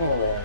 Oh.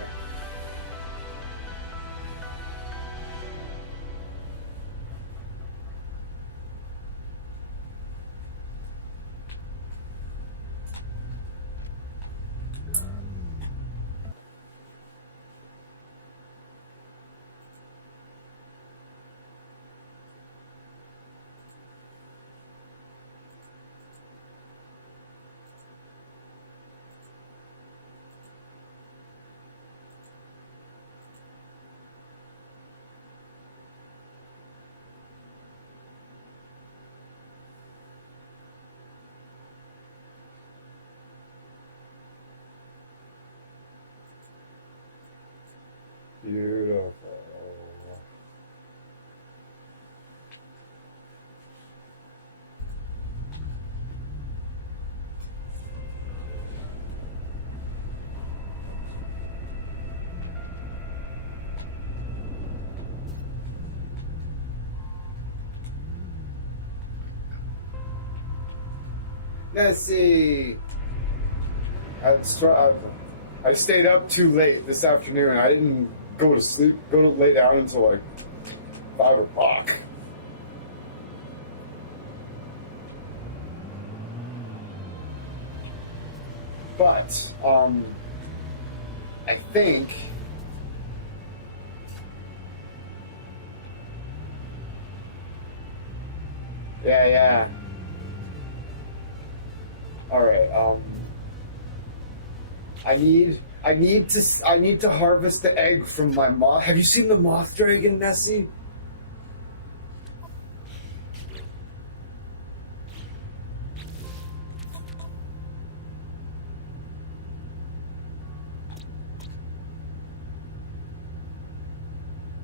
Beautiful. Nessie! I stayed up too late this afternoon. I didn't go to sleep, go to lay down until like 5 o'clock. But, I think yeah. Alright, I need to harvest the egg from my moth. Have you seen the moth dragon, Nessie?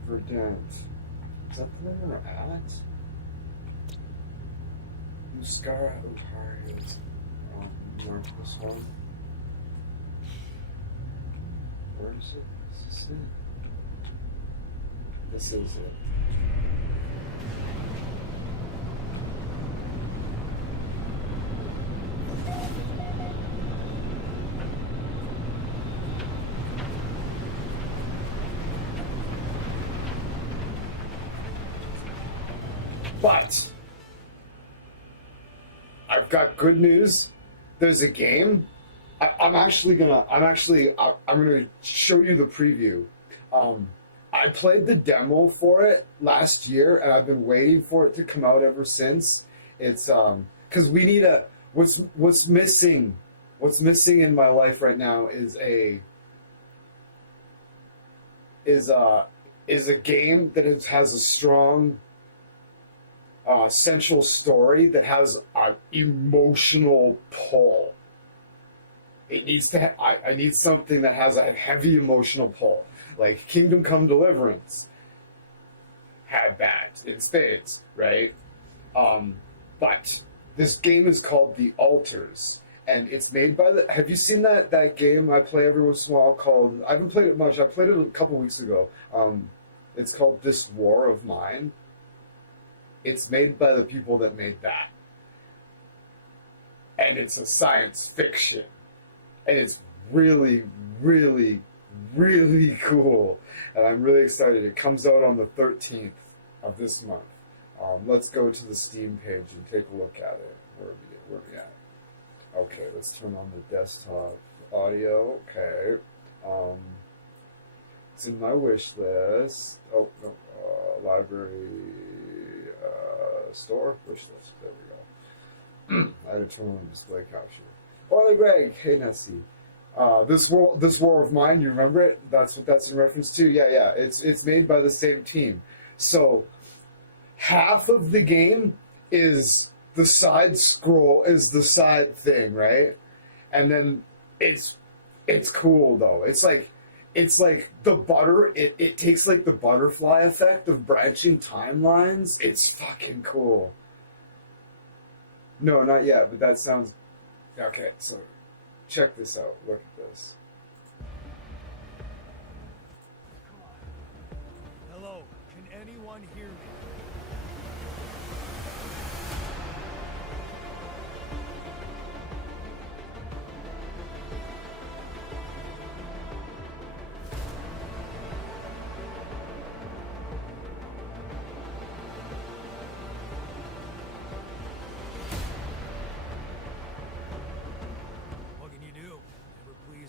Verdant. Is that the one we're at? Muscara Utari is mark this one. Where is it? Is this it? This is it. But I've got good news. There's a game. I'm gonna show you the preview. I played the demo for it last year, and I've been waiting for it to come out ever since. It's because we need what's missing in my life right now is a game that has a strong central story that has an emotional pull. It needs to. I need something that has a heavy emotional pull, like Kingdom Come Deliverance had that in spades, right? But this game is called The Altars, and it's made by the. Have you seen that game I play every once in a while called? I haven't played it much. I played it a couple weeks ago. It's called This War of Mine. It's made by the people that made that, and it's a science fiction. And it's really, really, really cool. And I'm really excited. It comes out on the 13th of this month. Let's go to the Steam page and take a look at it. Where are we at? Okay, let's turn on the desktop audio. Okay. It's in my wish list. Oh, no. Library, store, wish list. There we go. I had to turn on the display capture. Oily Greg, hey Nessie. This War of Mine, you remember it? That's what that's in reference to. Yeah. It's made by the same team. So half of the game is the side scroll, is the side thing, right? And then it's cool though. It's like the butter. It takes like the butterfly effect of branching timelines. It's fucking cool. No, not yet. But that sounds. Okay, so check this out. Look at this. Hello, can anyone hear me?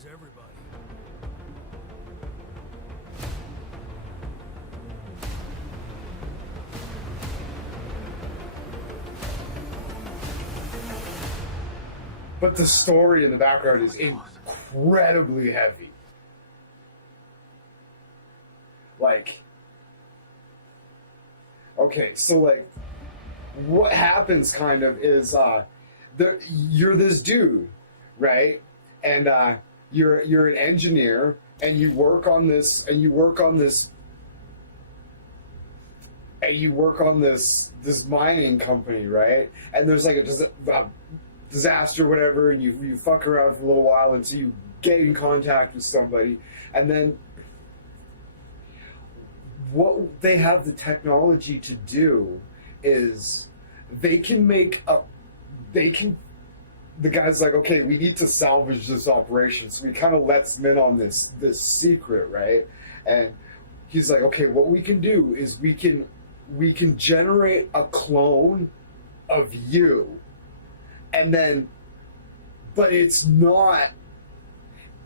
freeze everybody. But the story in the background is incredibly heavy. Like, okay, so like, what happens kind of is, you're this dude, right? And you're an engineer, and you work on this, this mining company, right? And there's like a disaster, whatever, and you fuck around for a little while until you get in contact with somebody, and then what they have the technology to do is the guy's like, okay, we need to salvage this operation, so he kind of lets them in on this secret, right? And he's like, okay, what we can do is we can generate a clone of you, and then, but it's not,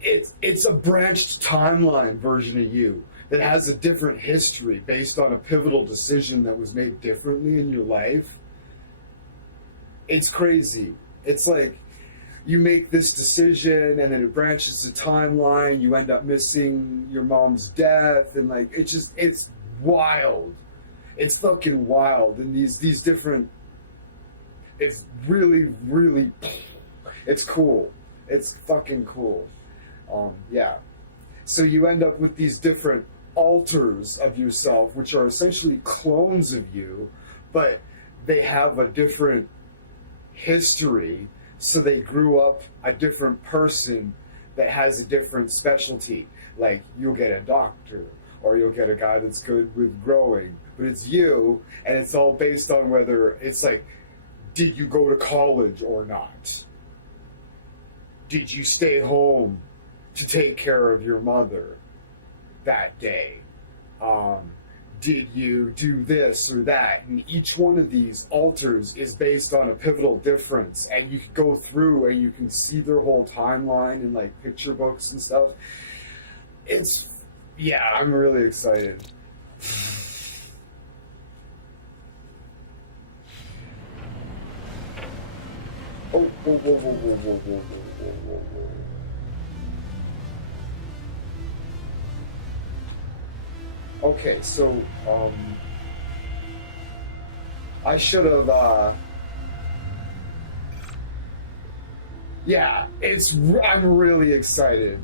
it's a branched timeline version of you that has a different history based on a pivotal decision that was made differently in your life. It's crazy. It's like you make this decision and then it branches the timeline, you end up missing your mom's death, and like it's wild. It's fucking wild. And these different, it's really, really, it's cool. It's fucking cool. Yeah. So you end up with these different alters of yourself, which are essentially clones of you, but they have a different history, so they grew up a different person that has a different specialty. Like, you'll get a doctor, or you'll get a guy that's good with growing, but it's you, and it's all based on whether it's like, did you go to college or not? Did you stay home to take care of your mother that day? Did you do this or that? And each one of these alters is based on a pivotal difference, and you can go through and you can see their whole timeline in like picture books and stuff. Yeah, I'm really excited. Oh, whoa, whoa, whoa, whoa, whoa, whoa, whoa, whoa, whoa, whoa. Okay, so, I should have, yeah, I'm really excited.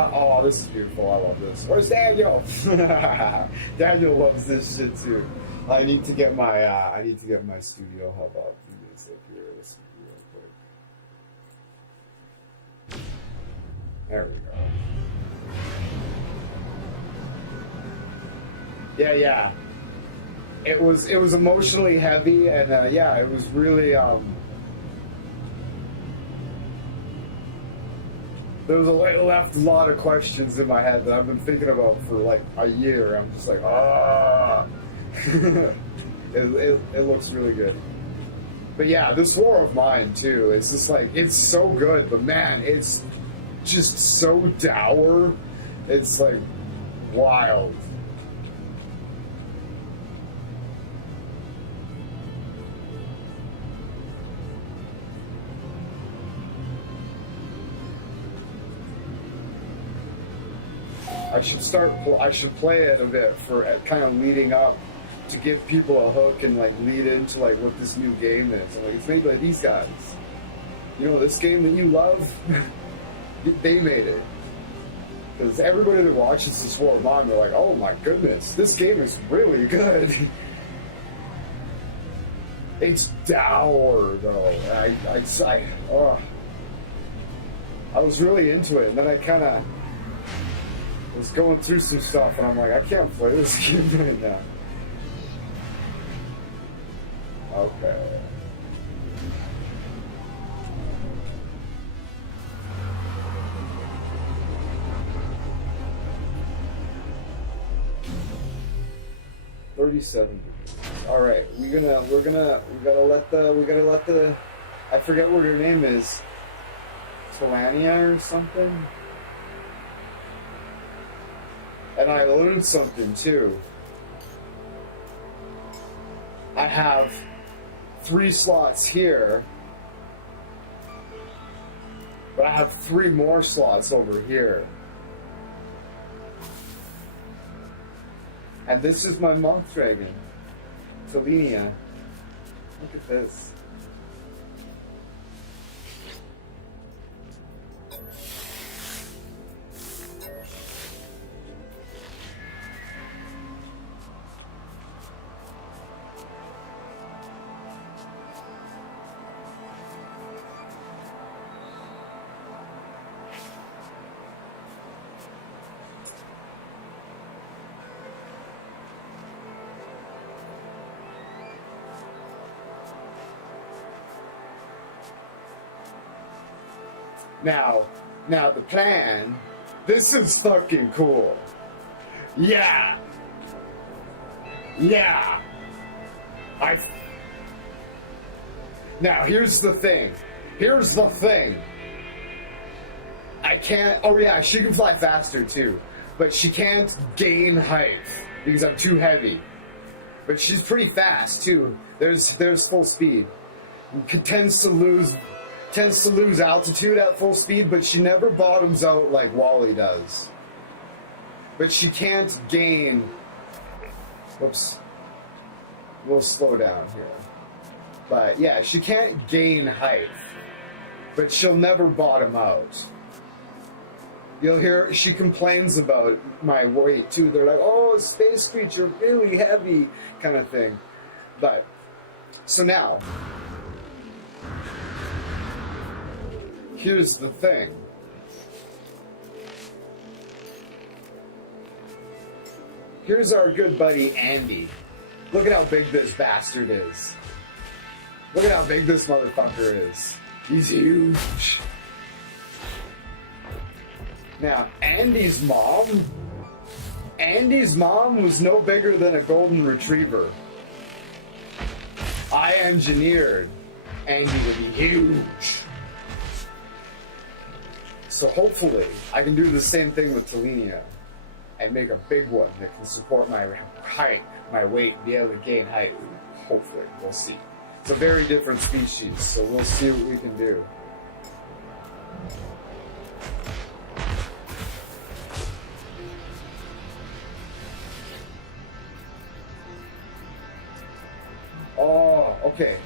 Oh, this is beautiful. I love this. Where's Daniel? Daniel loves this shit too. I need to get my studio hub up. Do this up here. Let's do it real quick. There we go. Yeah. It was emotionally heavy, and yeah, it was really there was left a lot of questions in my head that I've been thinking about for like a year. I'm just like, it looks really good. But yeah, this War of Mine too, it's just like, it's so good, but man, it's just so dour. It's like wild. I should play it a bit for kind of leading up to give people a hook and like lead into like what this new game is. And like, it's made by these guys. You know, this game that you love, they made it. Because everybody that watches this War of Mine, they're like, oh my goodness, this game is really good. It's dour though. I was really into it, and then I kind of was going through some stuff, and I'm like, I can't play this game right now. Okay. $37. All right, we gotta let the I forget what her name is. Telania or something. And I learned something too. I have 3 slots here, but I have 3 more slots over here. And this is my Moth Dragon, Telenia. Look at this. Now the plan, this is fucking cool. Yeah. Now here's the thing. I can't, oh yeah, she can fly faster too, but she can't gain height because I'm too heavy. But she's pretty fast too. There's full speed. Tends to lose altitude at full speed, but she never bottoms out like Wally does. But she can't gain... Whoops. We'll slow down here. But yeah, she can't gain height. But she'll never bottom out. You'll hear she complains about my weight too. They're like, oh, space creature, really heavy, kind of thing. But, so now... Here's the thing. Here's our good buddy Andy. Look at how big this bastard is. Look at how big this motherfucker is. He's huge. Now, Andy's mom was no bigger than a golden retriever. I engineered Andy to be huge. So hopefully, I can do the same thing with Telenia and make a big one that can support my height, my weight, be able to gain height. Hopefully, we'll see. It's a very different species, so we'll see what we can do. Oh, okay.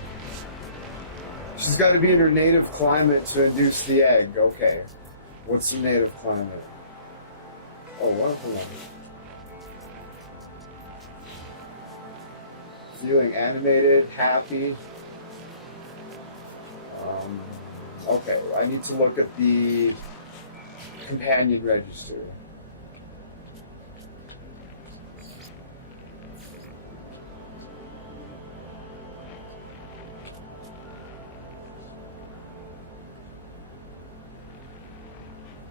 She's got to be in her native climate to induce the egg. Okay. What's the native climate? Oh, wonderful. Feeling animated, happy. Okay, I need to look at the companion register.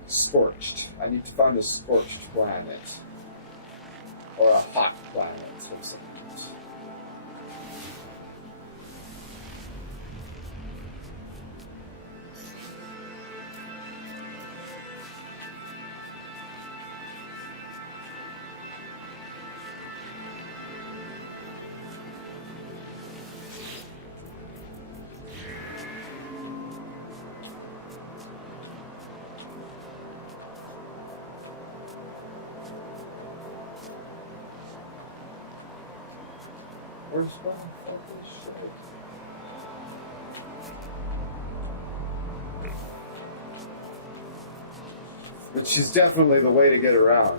Scorched. I need to find a scorched planet. Or a hot planet or something. Where's my fucking shit? But she's definitely the way to get around.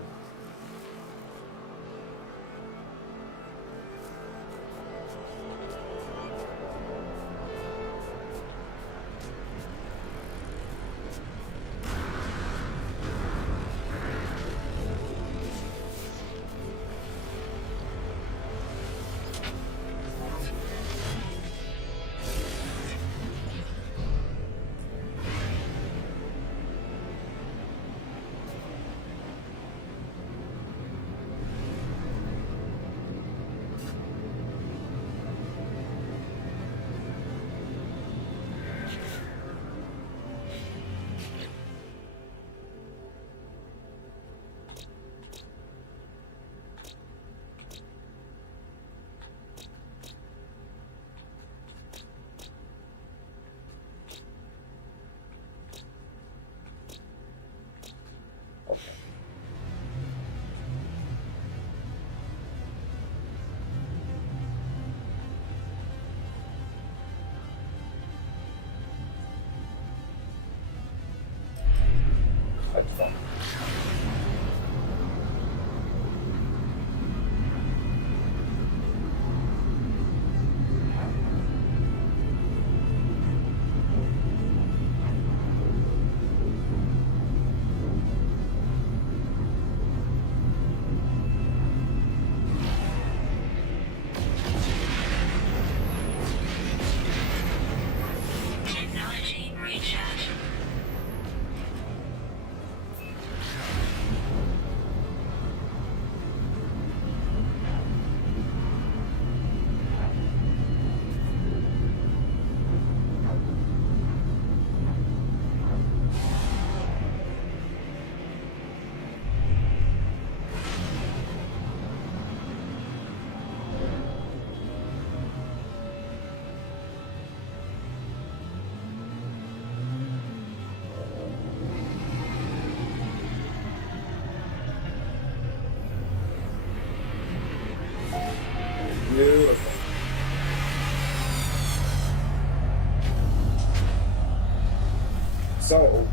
So,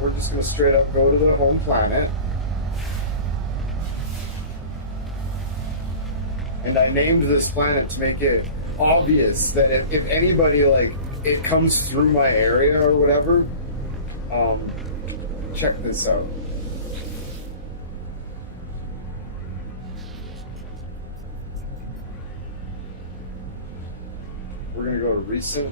we're just going to straight up go to the home planet. And I named this planet to make it obvious that if anybody, like, it comes through my area or whatever, check this out. We're going to go to recent.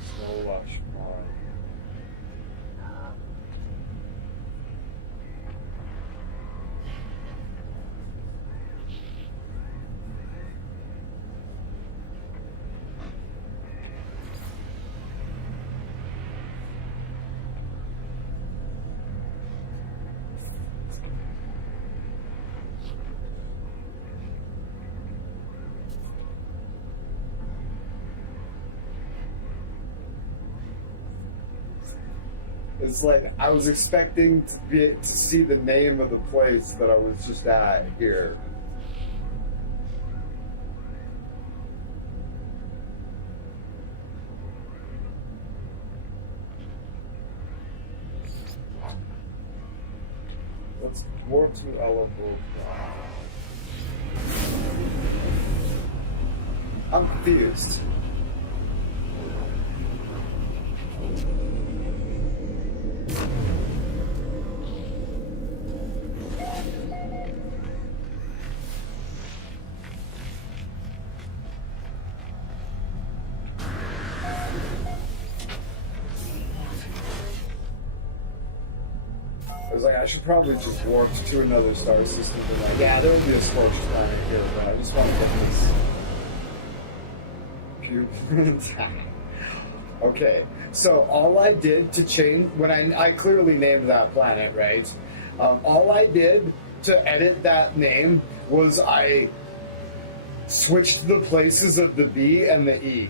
Snow Lush Mod. It's like I was expecting to see the name of the place that I was just at here. Let's warp to Elabo. I'm confused. I was like, I should probably just warp to another star system. And like, yeah, there will be a scorched planet here, but I just want to get this. Okay, so all I did to change when I clearly named that planet, right? All I did to edit that name was I switched the places of the B and the E.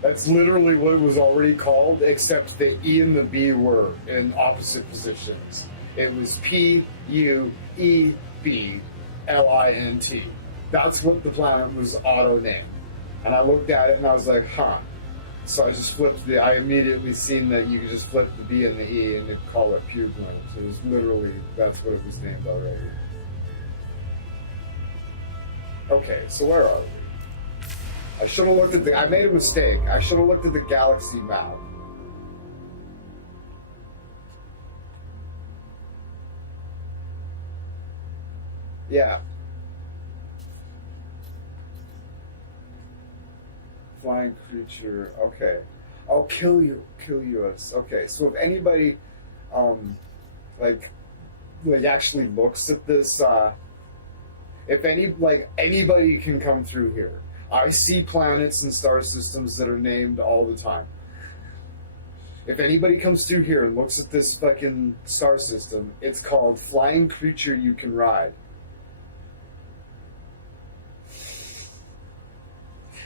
That's literally what it was already called, except the E and the B were in opposite positions. It was P-U-E-B-L-I-N-T. That's what the planet was auto-named. And I looked at it and I was like, huh. So I just flipped I immediately seen that you could just flip the B and the E and you'd call it Pugland. So it was literally, that's what it was named already. Okay, so where are we? I should have looked at I made a mistake. I should have looked at the galaxy map. Yeah. Flying creature. Okay. Oh, kill you us. Okay. So if anybody, like actually looks at this, if anybody can come through here. I see planets and star systems that are named all the time. If anybody comes through here and looks at this fucking star system, it's called Flying Creature You Can Ride.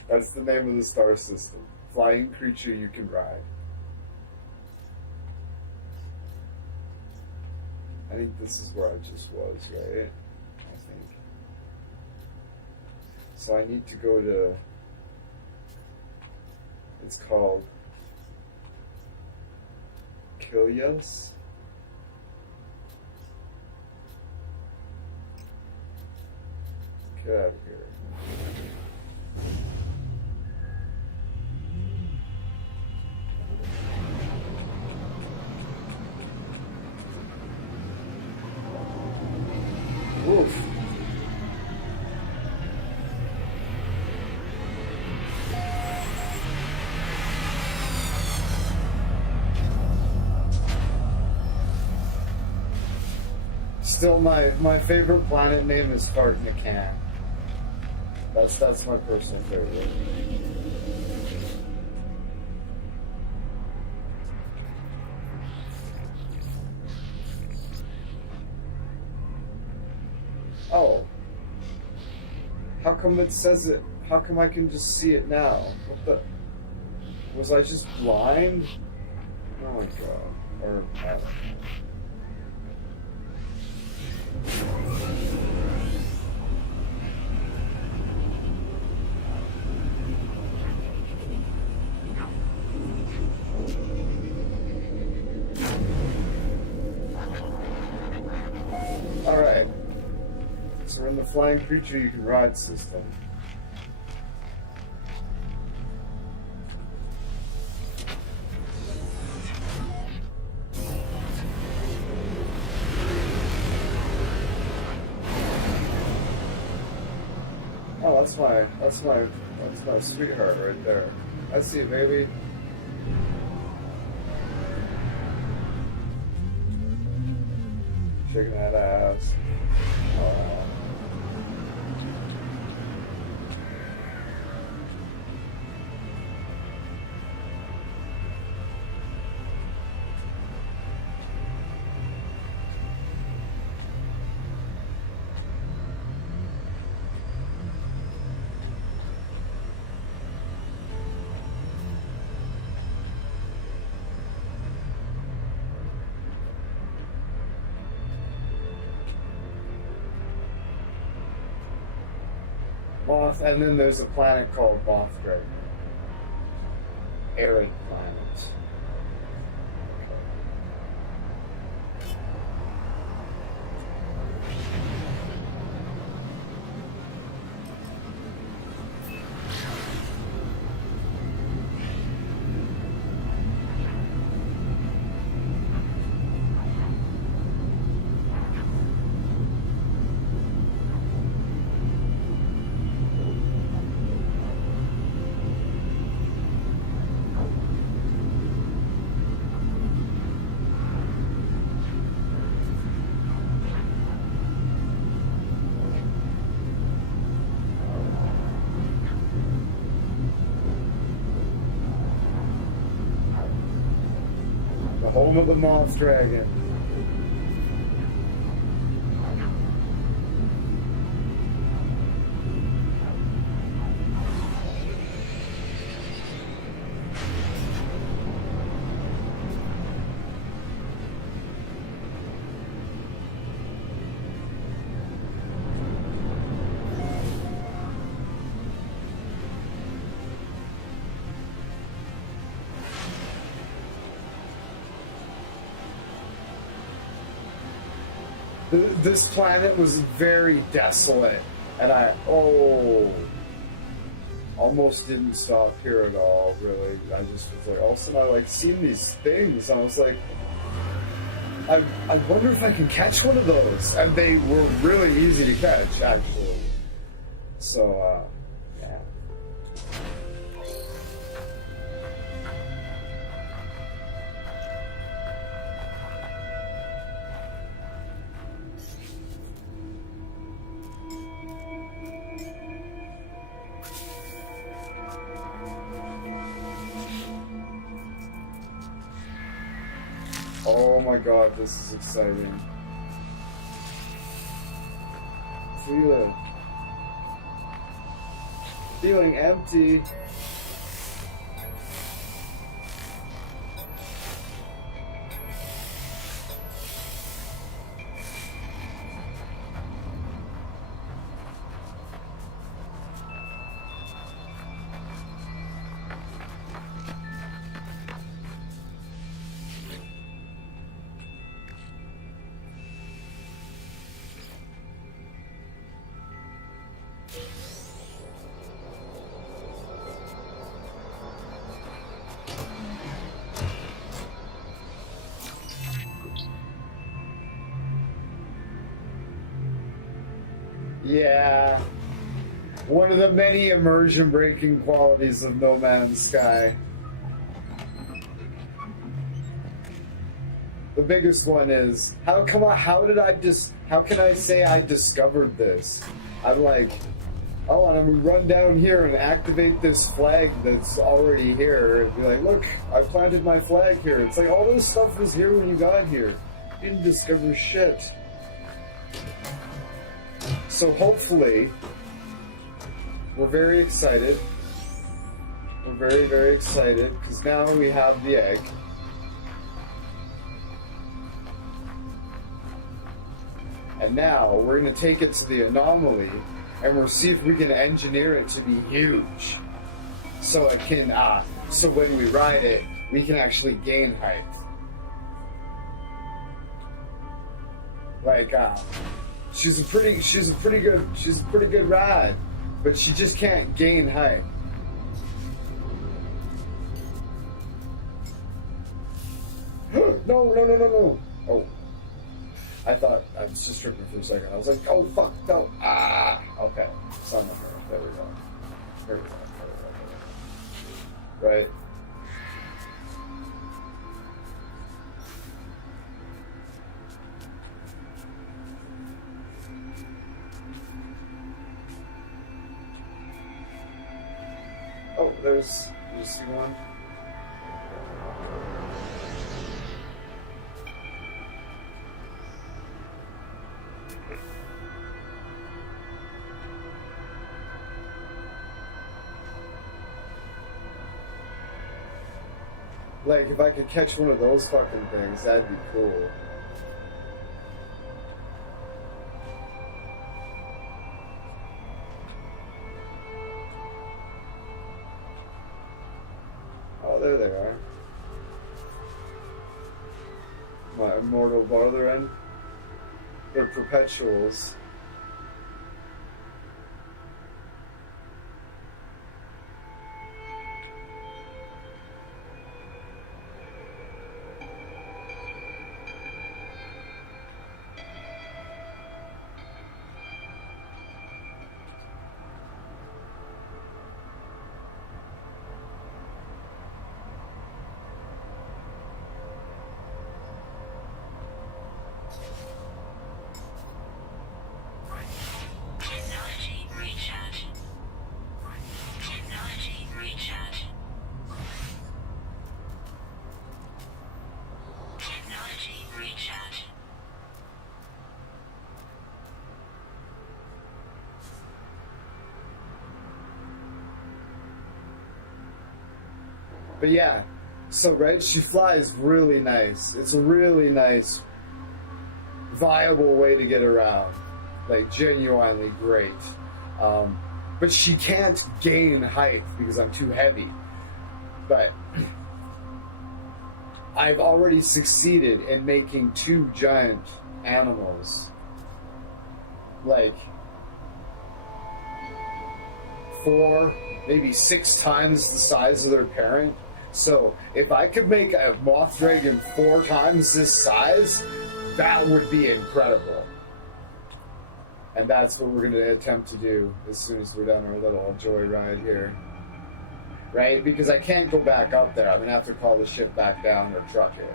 That's the name of the star system. Flying Creature You Can Ride. I think this is where I just was, right? I think. So I need to go to... It's called... Kilios? Get out of here. Oof. Still, my favorite planet name is Fart in a Can. That's my personal favorite. Oh. How come it says it? How come I can just see it now? What the... Was I just blind? Oh my god. Or... I don't know. and the flying creature you can ride system. Oh, that's my sweetheart right there. I see it, baby. Shaking that ass. Moth, and then there's a planet called Moth right now. Arid planet. The home of the Moth Dragon. This planet was very desolate, and I almost didn't stop here at all. Really, I just was like, all of a sudden I seen these things, and I was like, I wonder if I can catch one of those, and they were really easy to catch actually. So yeah. Oh my god, this is exciting. Feel it. Feeling empty. Yeah. One of the many immersion breaking qualities of No Man's Sky. The biggest one is how can I say I discovered this? I'm like, oh, and I'm gonna run down here and activate this flag that's already here and be like, look, I planted my flag here. It's like all this stuff was here when you got here. You didn't discover shit. So hopefully, we're very excited. We're very, very excited because now we have the egg. And now we're going to take it to the anomaly and we'll see if we can engineer it to be huge. So it can, so when we ride it, we can actually gain height. Like, she's a pretty good ride, but she just can't gain height. No. Oh. I thought I was just tripping for a second. I was like, oh fuck, no. Ah, okay. Son of her. There we go. There we go. Right. Oh, there's, you see one? Like, if I could catch one of those fucking things, that'd be cool. Oh, there they are. My immortal brethren. They're perpetuals. But yeah, so right, she flies really nice. It's a really nice, viable way to get around. Like, genuinely great. But she can't gain height because I'm too heavy. But I've already succeeded in making 2 giant animals. Like, 4, maybe 6 times the size of their parent. So, if I could make a moth dragon 4 times this size, that would be incredible. And that's what we're going to attempt to do as soon as we're done our little joyride here. Right? Because I can't go back up there. I'm going to have to call the ship back down or truck it.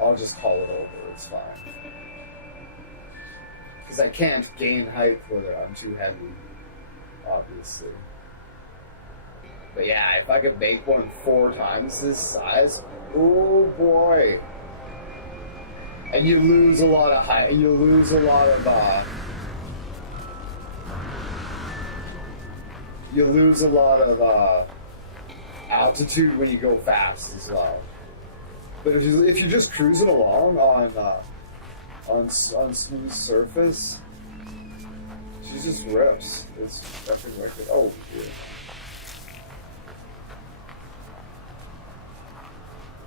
I'll just call it over. It's fine. Because I can't gain height with it. I'm too heavy. Obviously. But yeah, if I could make one 4 times this size, oh boy. And you lose a lot of height, you lose a lot of, altitude when you go fast as well. But if you're just cruising along on smooth surface, she just rips. It's fucking wicked. Oh, shit.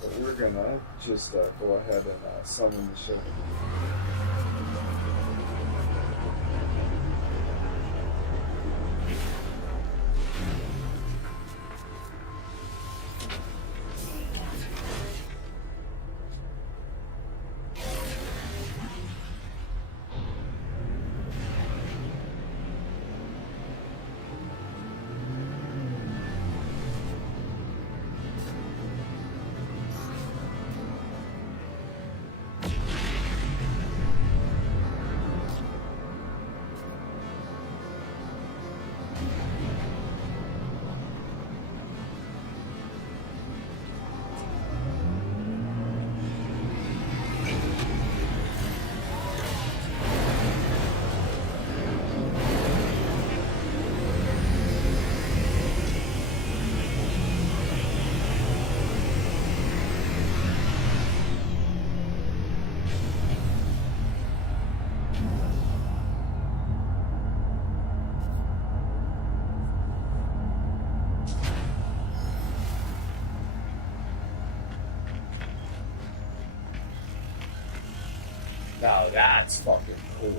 But we're gonna just go ahead and summon the ship. Now that's fucking cool.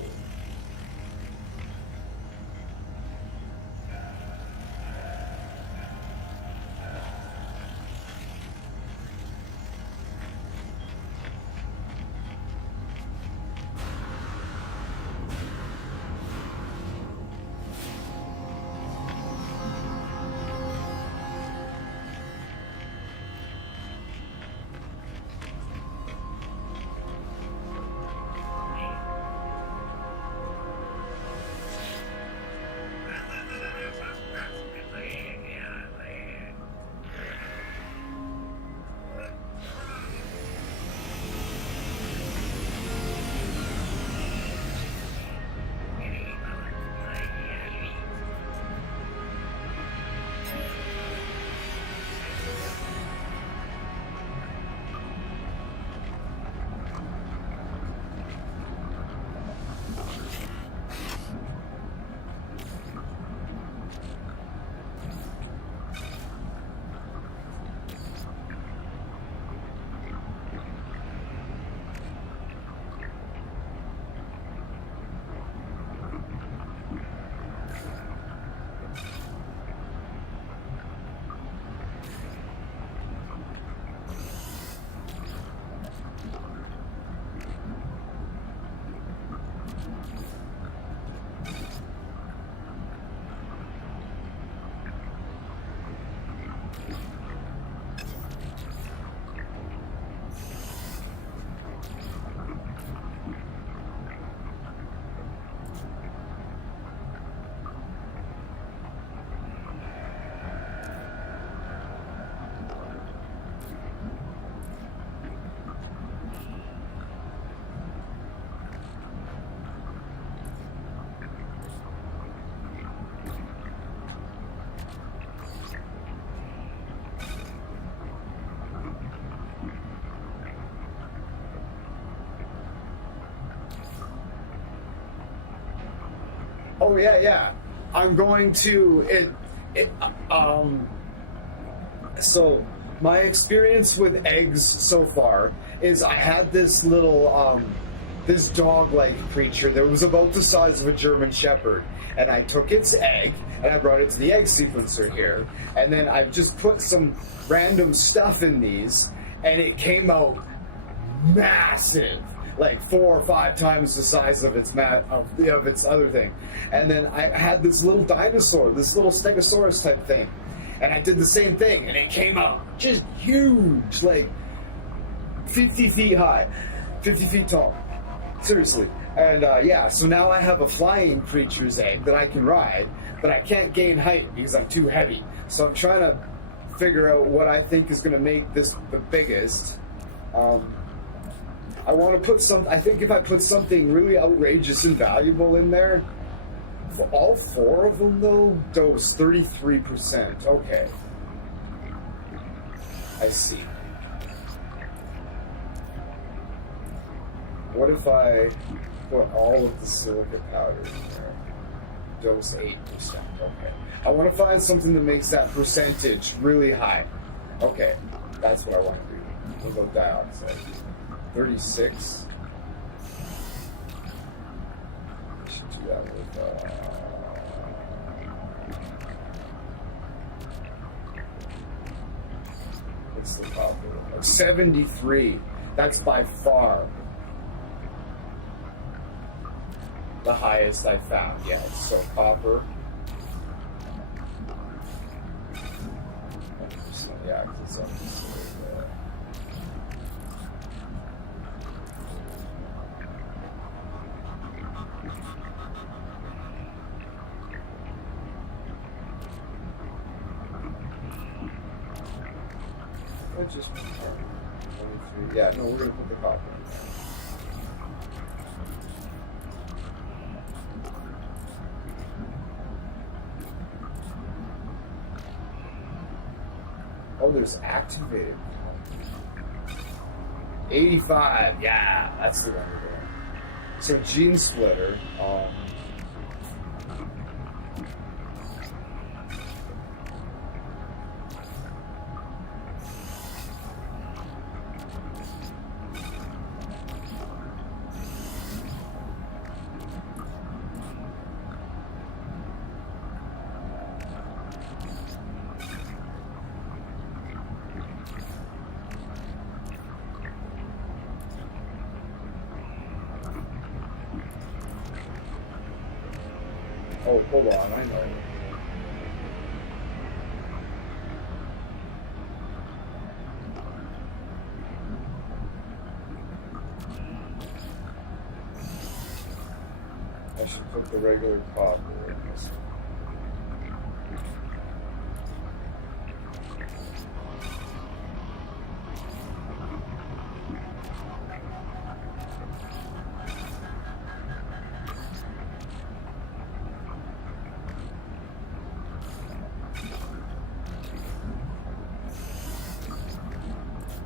Oh yeah, yeah. I'm going to So my experience with eggs so far is I had this little this dog-like creature that was about the size of a German Shepherd, and I took its egg and I brought it to the egg sequencer here, and then I've just put some random stuff in these, and it came out massive, like 4 or 5 times the size of its of its other thing. And then I had this little dinosaur, this little Stegosaurus type thing, and I did the same thing, and it came out just huge, like 50 feet high, 50 feet tall. Seriously. And yeah, so now I have a flying creature's egg that I can ride, but I can't gain height because I'm too heavy. So I'm trying to figure out what I think is going to make this the biggest. I want to put I think if I put something really outrageous and valuable in there, for all 4 of them though, dose 33%. Okay. I see. What if I put all of the silica powder in there? Dose 8%. Okay. I want to find something that makes that percentage really high. Okay. That's what I want to do. What about dioxide? 36. I should do that with what's the copper? 73. That's by far the highest I found. Yeah, so copper. 100%, yeah, because it's up to there. Or just 23. Yeah, no, we're gonna put the copper in there. Oh, there's activated. 85. Yeah, that's the one we're doing. So gene splitter. Oh, hold on, I know. I should put the regular copper in this one.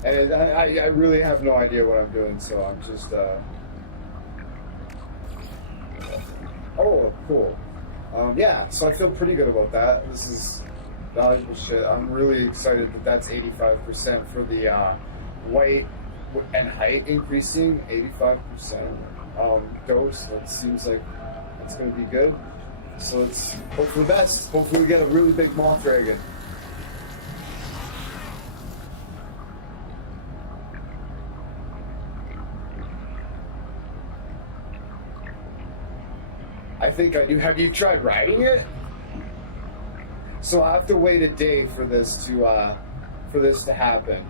And I really have no idea what I'm doing, so I'm just, oh, cool. Yeah, so I feel pretty good about that. This is valuable shit. I'm really excited that that's 85% for the weight and height increasing, 85% dose. That seems like it's going to be good. So let's hope for the best. Hopefully we get a really big moth dragon. I think I do. Have you tried riding it? So I have to wait a day for this to happen.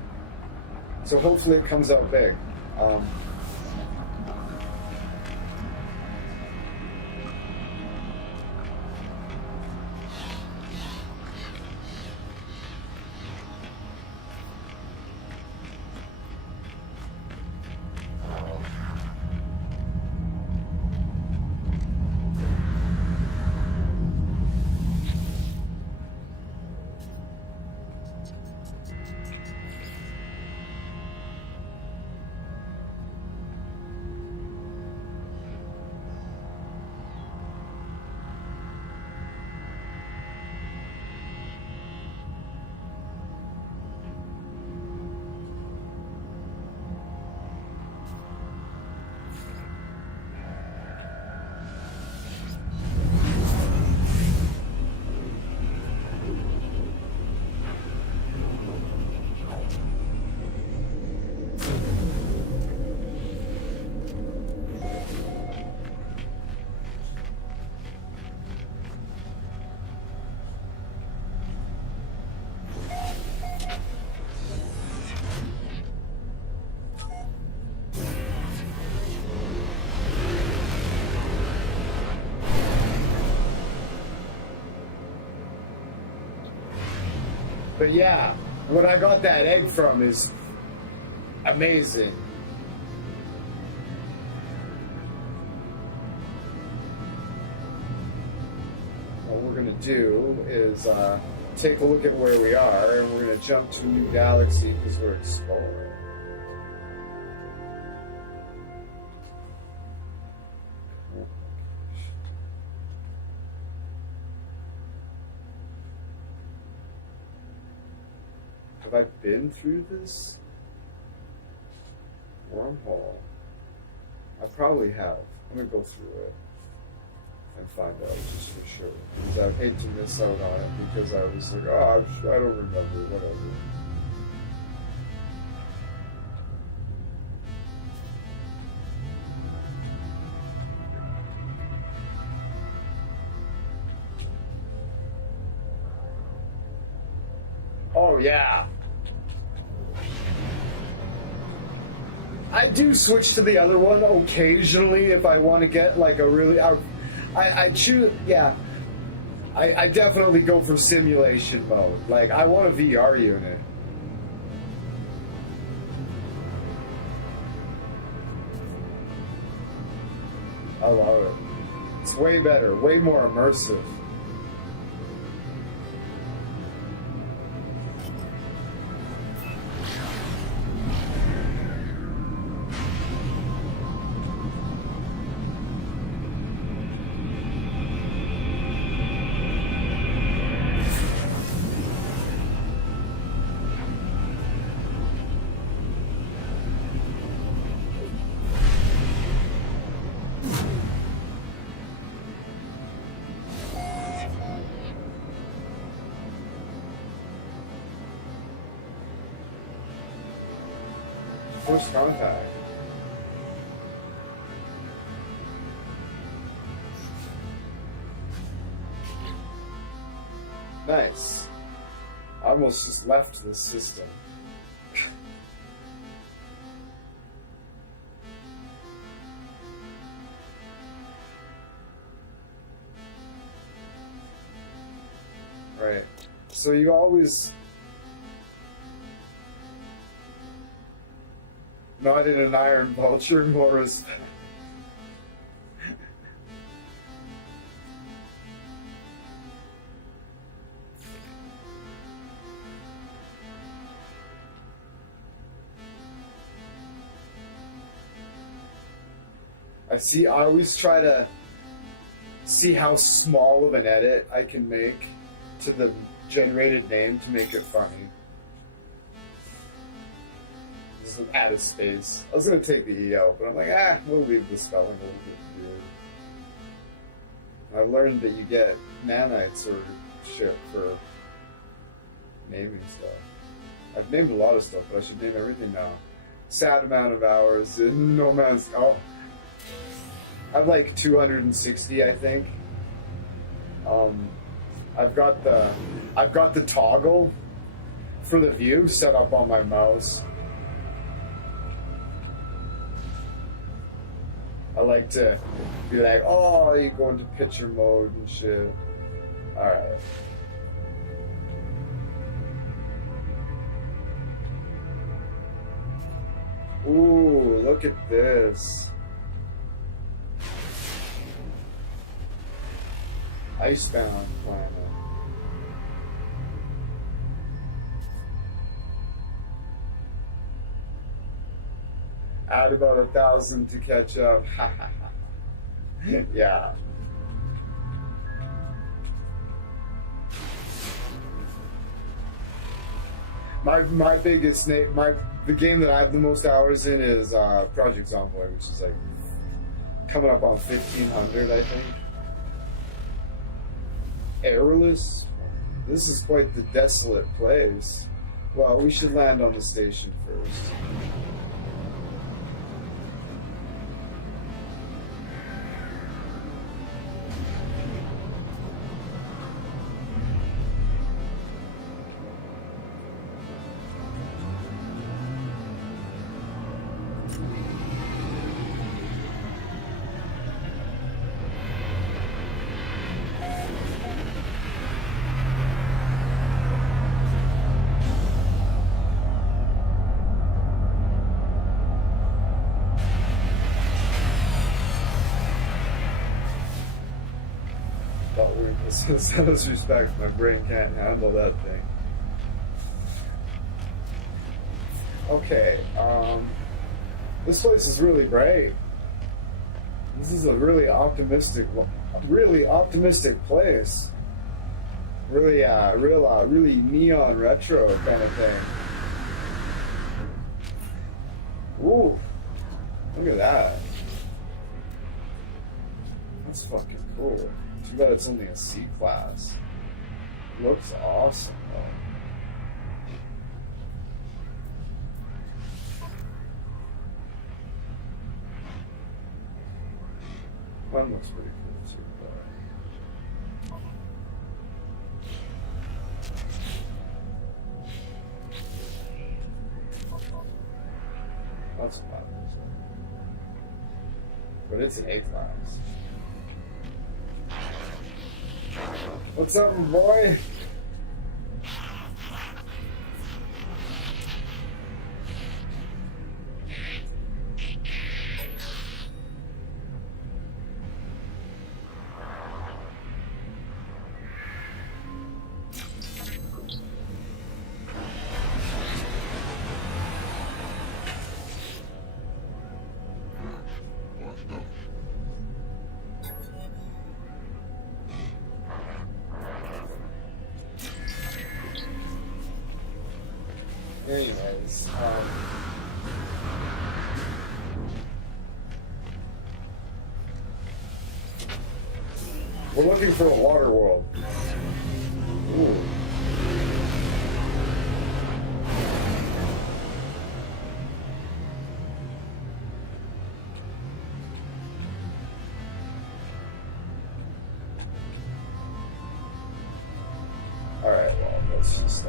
So hopefully it comes out big. But yeah, what I got that egg from is amazing. What we're going to do is take a look at where we are, and we're going to jump to a new galaxy because we're exploring. Have I been through this wormhole? I probably have. I'm going to go through it and find out just for sure. Because I'd hate to miss out on it because I was like, oh, I don't remember, whatever. Oh, yeah. I do switch to the other one occasionally if I want to get like a really... I choose... Yeah. I definitely go for simulation mode. Like, I want a VR unit. I love it. It's way better, way more immersive. First contact. Nice. I almost just left the system. Right. So you always not in an iron vulture, more respect. I always try to see how small of an edit I can make to the generated name to make it funny. Just add a space. I was gonna take the E out, but I'm like, we'll leave the spelling a little bit weird. I learned that you get nanites or shit for naming stuff. I've named a lot of stuff, but I should name everything now. Sad amount of hours in No Man's... Oh. I have like 260, I think. I've got the toggle for the view set up on my mouse. I like to be like, oh, you go into picture mode and shit. Alright. Ooh, look at this. Icebound planet. Add about 1,000 to catch up. Yeah. My biggest the game that I have the most hours in is Project Zomboid, which is like coming up on 1,500, I think. Airless? This is quite the desolate place. Well, we should land on the station first. With respect, my brain can't handle that thing. Okay, this place is really bright. This is a really optimistic place. Really neon retro kind of thing. Ooh, look at that. That's fucking cool. Too bad it's only a C class. Looks awesome though. One looks pretty cool too, but... That's a lot. But it's an A class. What's up, boy? Anyways, we're looking for a water world. Ooh. let's just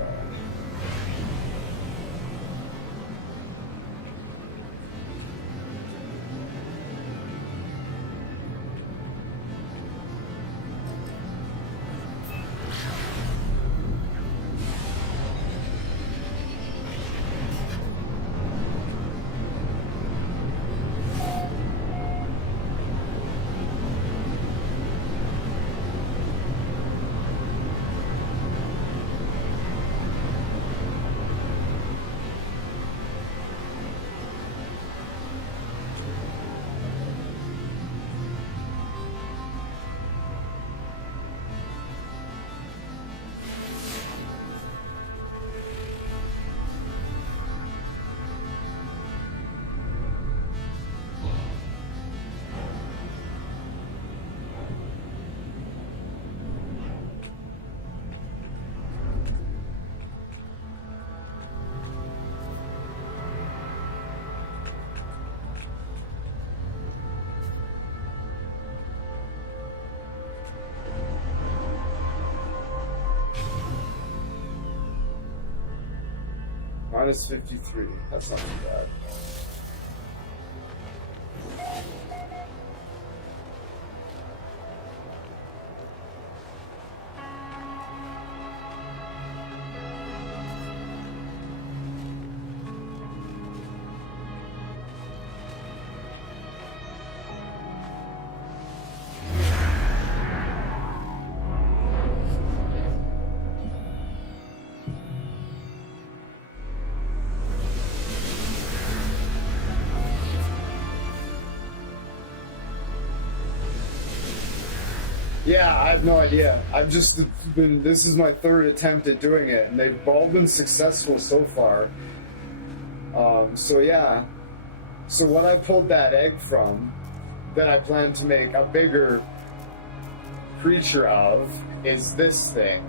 minus 53. That's not too bad. Yeah, I have no idea. I've just been, this is my third attempt at doing it, and they've all been successful so far. So yeah. So what I pulled that egg from, that I plan to make a bigger creature of, is this thing.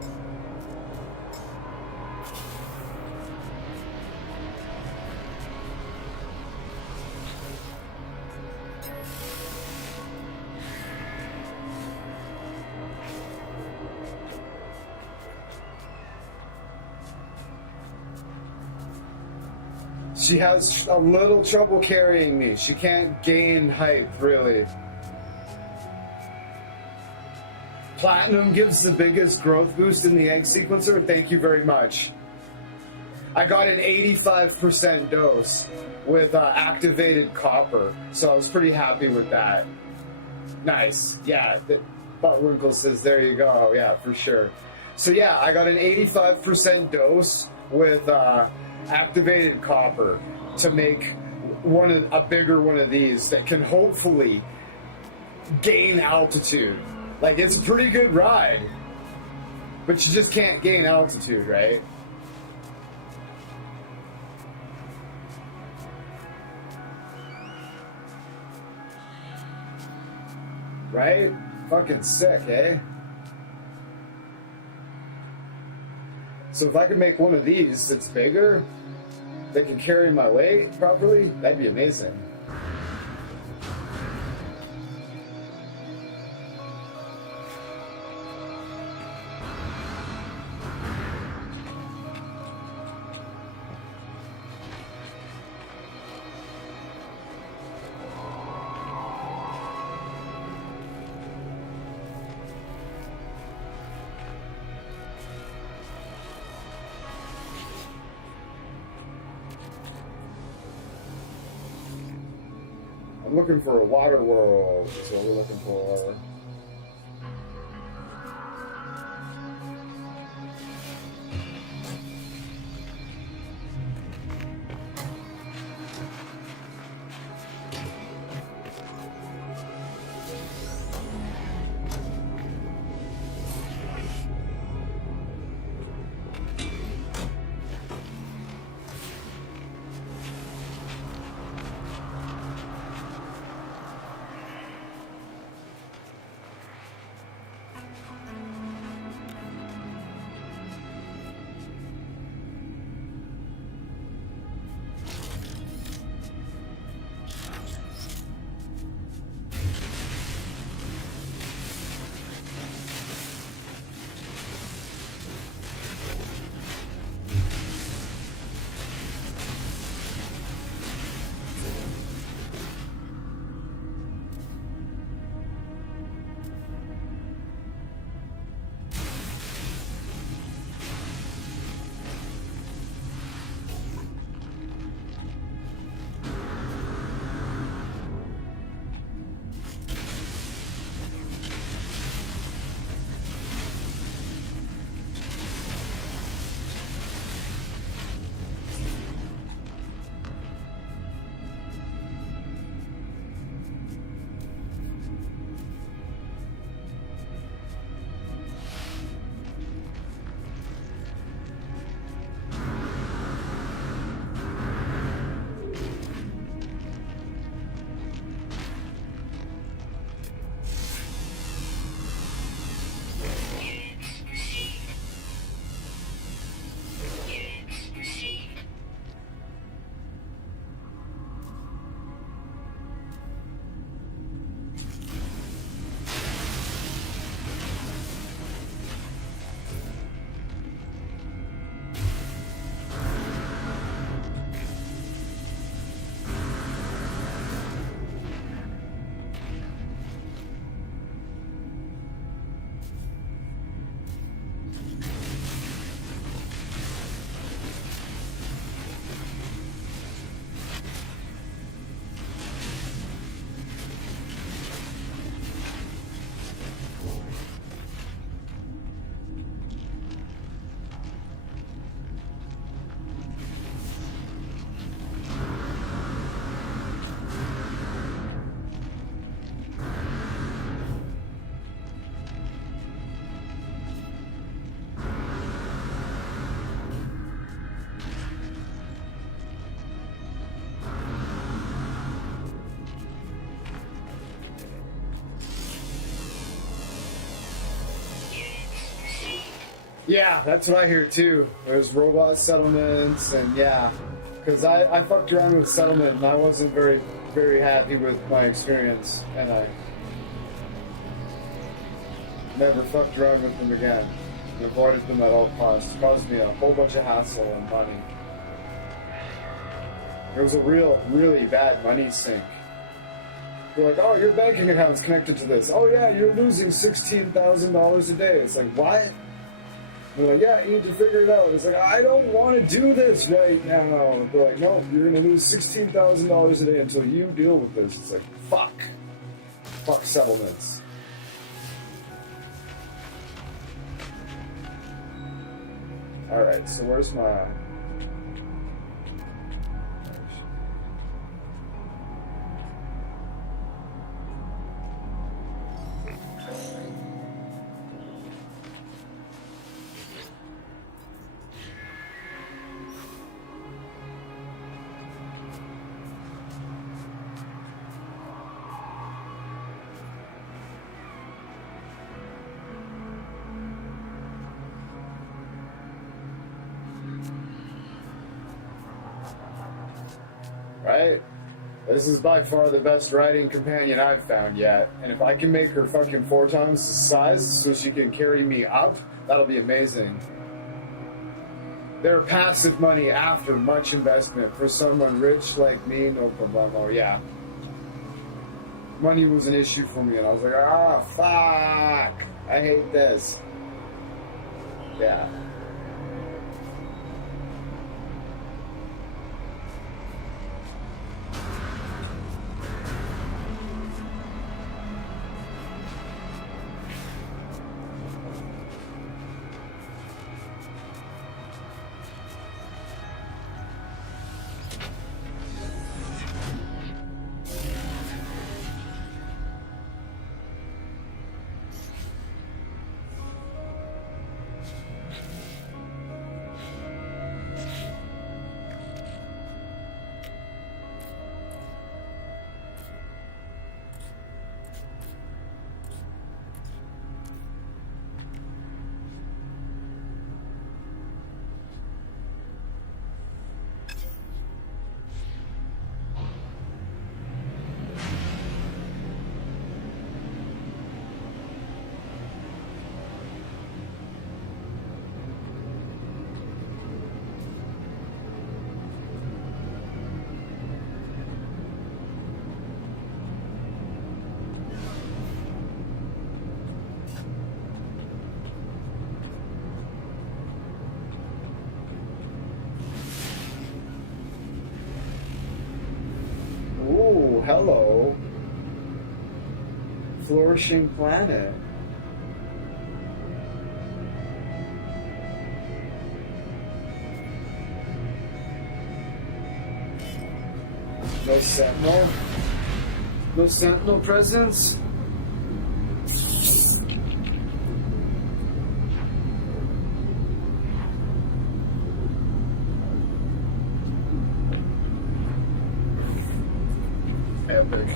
She has a little trouble carrying me. She can't gain height, really. Platinum gives the biggest growth boost in the egg sequencer. Thank you very much. I got an 85% dose with activated copper, so I was pretty happy with that. Nice. Yeah, Buttwinkle says, there you go. Yeah, for sure. So yeah, I got an 85% dose with activated copper to make a bigger one of these that can hopefully gain altitude. Like, it's a pretty good ride, but you just can't gain altitude, right? Right? Fucking sick, eh? So if I could make one of these that's bigger, that can carry my weight properly, that'd be amazing. I'm looking for a water world, is what we're looking for. Yeah, that's what I hear too. There's robot settlements, and yeah, because I fucked around with settlement and I wasn't very happy with my experience, and I never fucked around with them again. And avoided them at all costs. It caused me a whole bunch of hassle and money. It was a really bad money sink. They're like, oh, your banking account's connected to this. Oh yeah, you're losing $16,000 a day. It's like, what? They're like, yeah, you need to figure it out. It's like, I don't want to do this right now. They're like, no, you're going to lose $16,000 a day until you deal with this. It's like, fuck. Fuck settlements. Alright, so where's my... Right? This is by far the best riding companion I've found yet. And if I can make her fucking 4 times the size so she can carry me up, that'll be amazing. They're passive money after much investment. For someone rich like me, no problemo. Yeah. Money was an issue for me, and I was like, ah, fuck. I hate this. Yeah. Ooh, hello. Flourishing planet. No sentinel? No sentinel presence? Epic.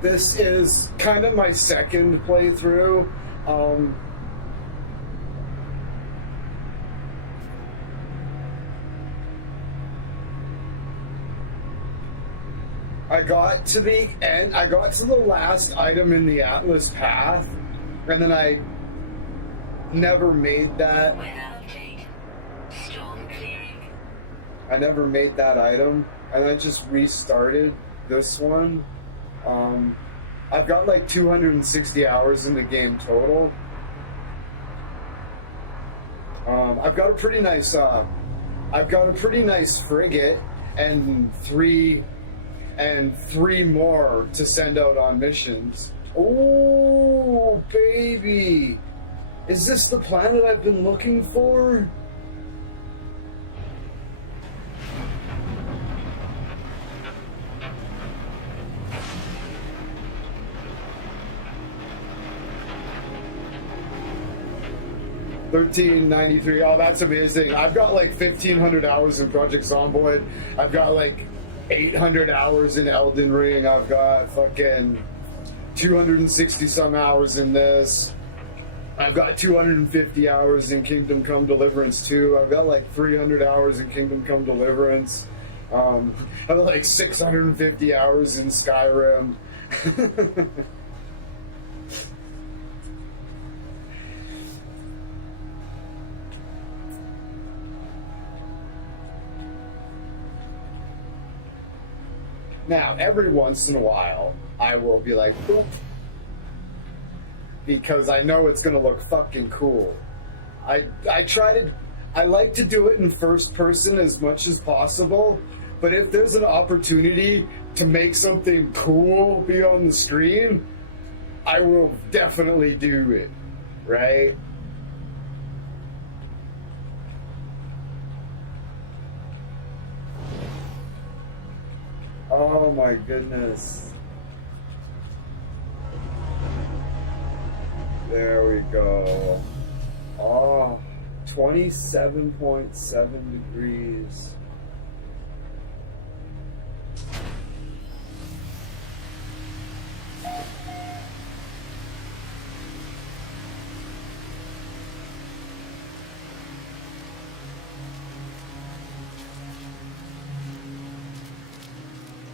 This is kind of my second playthrough. I got to the end, I got to the last item in the Atlas path, and then I never made that I never made that item, and I just restarted this one. I've got like 260 hours in the game total. I've got a pretty nice frigate and three more to send out on missions. Oh, baby! Is this the planet I've been looking for? $13.93. Oh, that's amazing. I've got like 1,500 hours in Project Zomboid. I've got like 800 hours in Elden Ring. I've got fucking 260 some hours in this. I've got 250 hours in Kingdom Come Deliverance 2. I've got like 300 hours in Kingdom Come Deliverance. I've got like 650 hours in Skyrim. Now, every once in a while, I will be like, oop, because I know it's gonna look fucking cool. I like to do it in first person as much as possible, but if there's an opportunity to make something cool be on the screen, I will definitely do it, right? Oh my goodness. There we go. Oh, 27.7 degrees.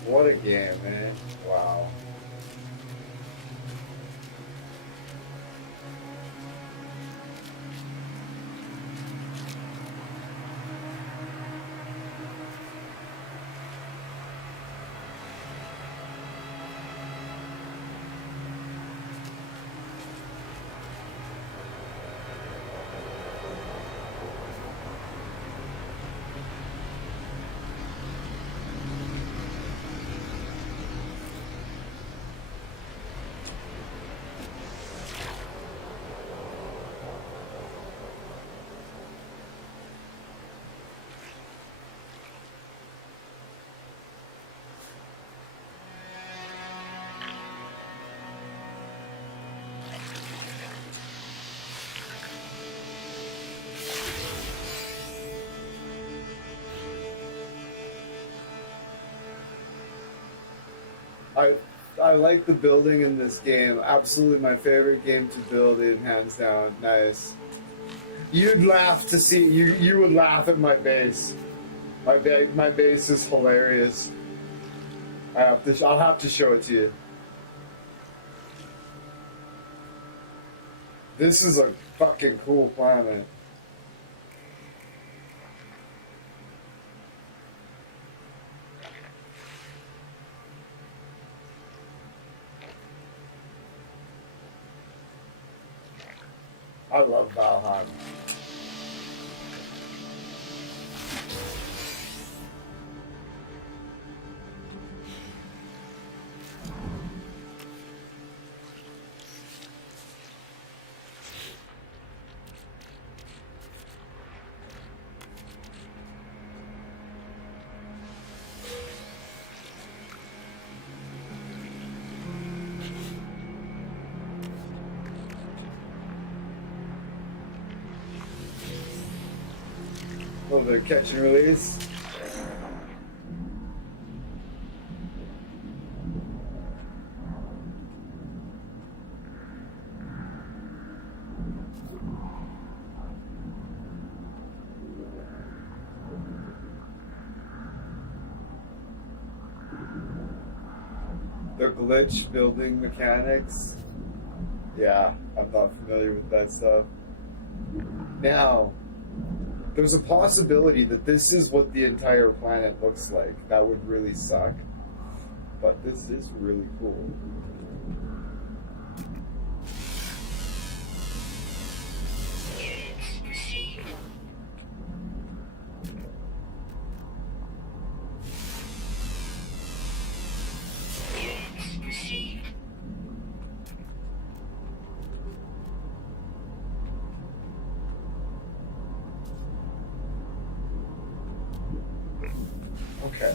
What a game, man. Wow. I like the building in this game. Absolutely my favorite game to build in, hands down. Nice. You'd laugh to see, you would laugh at my base. My base is hilarious. I'll have to show it to you. This is a fucking cool planet. I love Valheim. A little bit of catch and release. The glitch building mechanics. Yeah, I'm not familiar with that stuff. Now, There's a possibility that this is what the entire planet looks like. That would really suck. But this is really cool. Okay.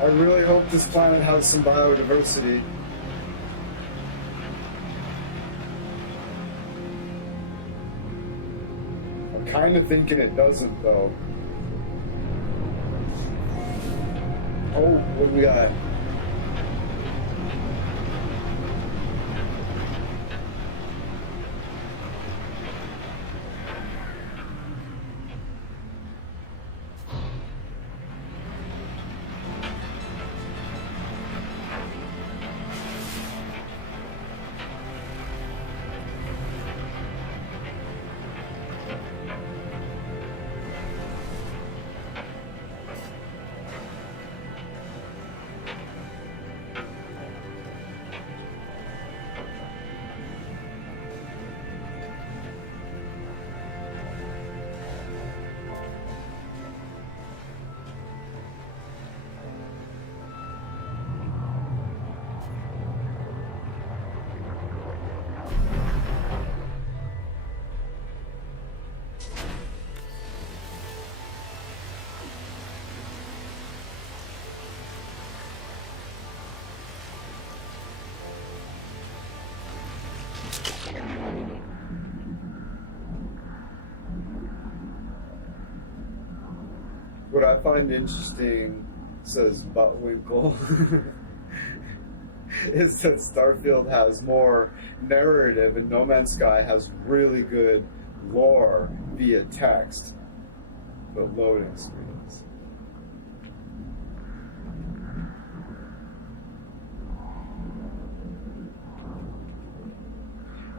I really hope this planet has some biodiversity. I'm kind of thinking it doesn't, though. Oh, what do we got? What I find interesting, says Buttwinkle, is that Starfield has more narrative and No Man's Sky has really good lore via text, but loading screens.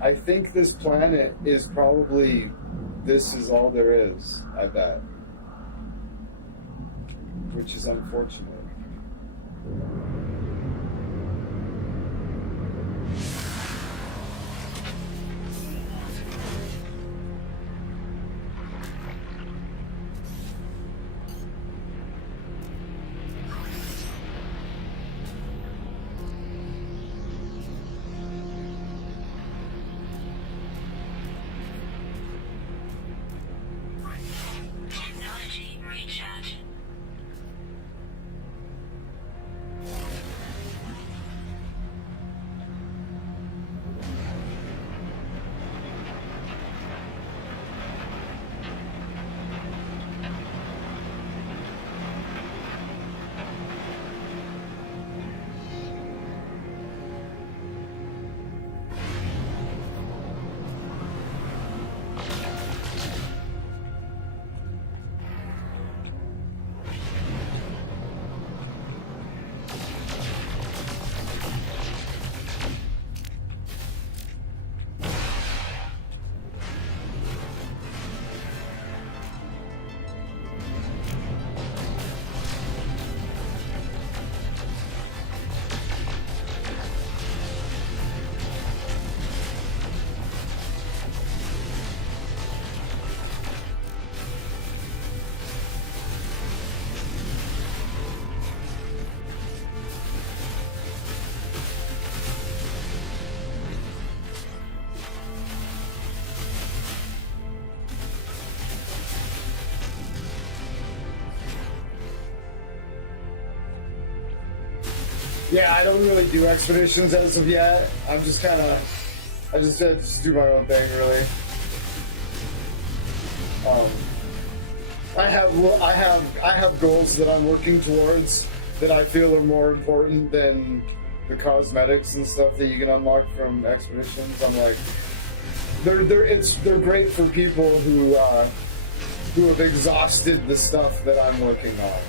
I think this planet is probably, this is all there is, I bet. Which is unfortunate. Technology recharge. Yeah, I don't really do expeditions as of yet. I'm just kind of, I just do my own thing, really. I have goals that I'm working towards that I feel are more important than the cosmetics and stuff that you can unlock from expeditions. I'm like, they're great for people who have exhausted the stuff that I'm working on.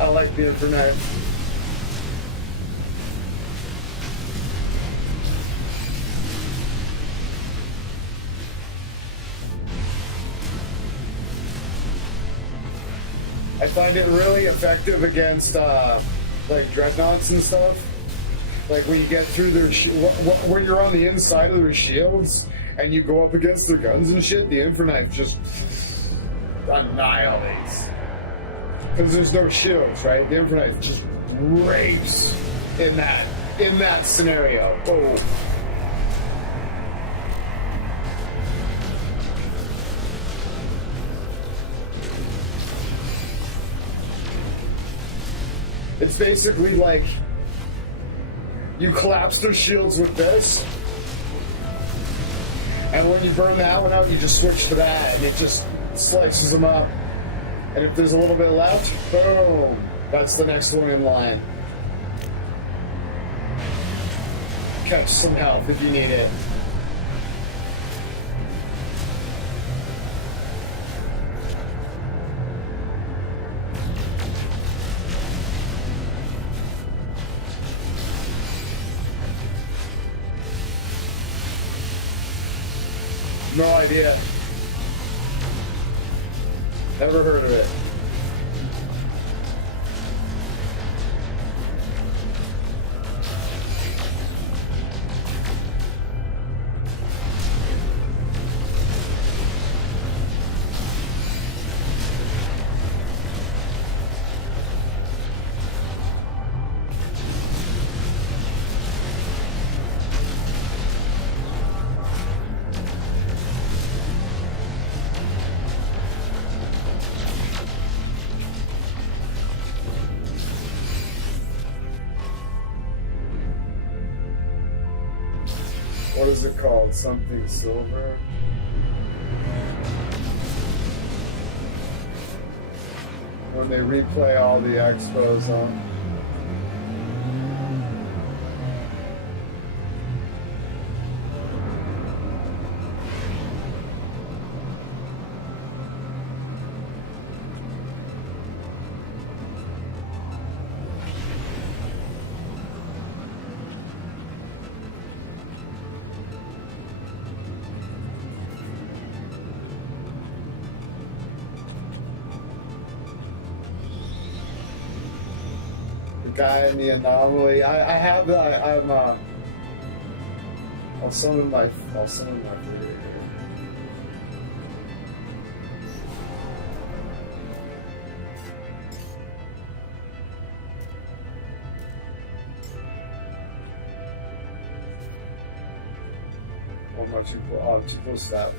I like the internet. I find it really effective against like dreadnoughts and stuff. Like when you get through their when you're on the inside of their shields and you go up against their guns and shit, the Inferknife just annihilates. Because there's no shields, right? The Inferknife just rapes in that scenario. Oh. It's basically like you collapse their shields with this, and when you burn that one out, you just switch to that, and it just slices them up. And if there's a little bit left, boom, that's the next one in line. Catch some health if you need it. No idea. Never heard of it. What is it called? Something silver? When they replay all the expos on. Guy in the anomaly. I have that. I'll summon my favorite here. How much you put? Oh, too close to that.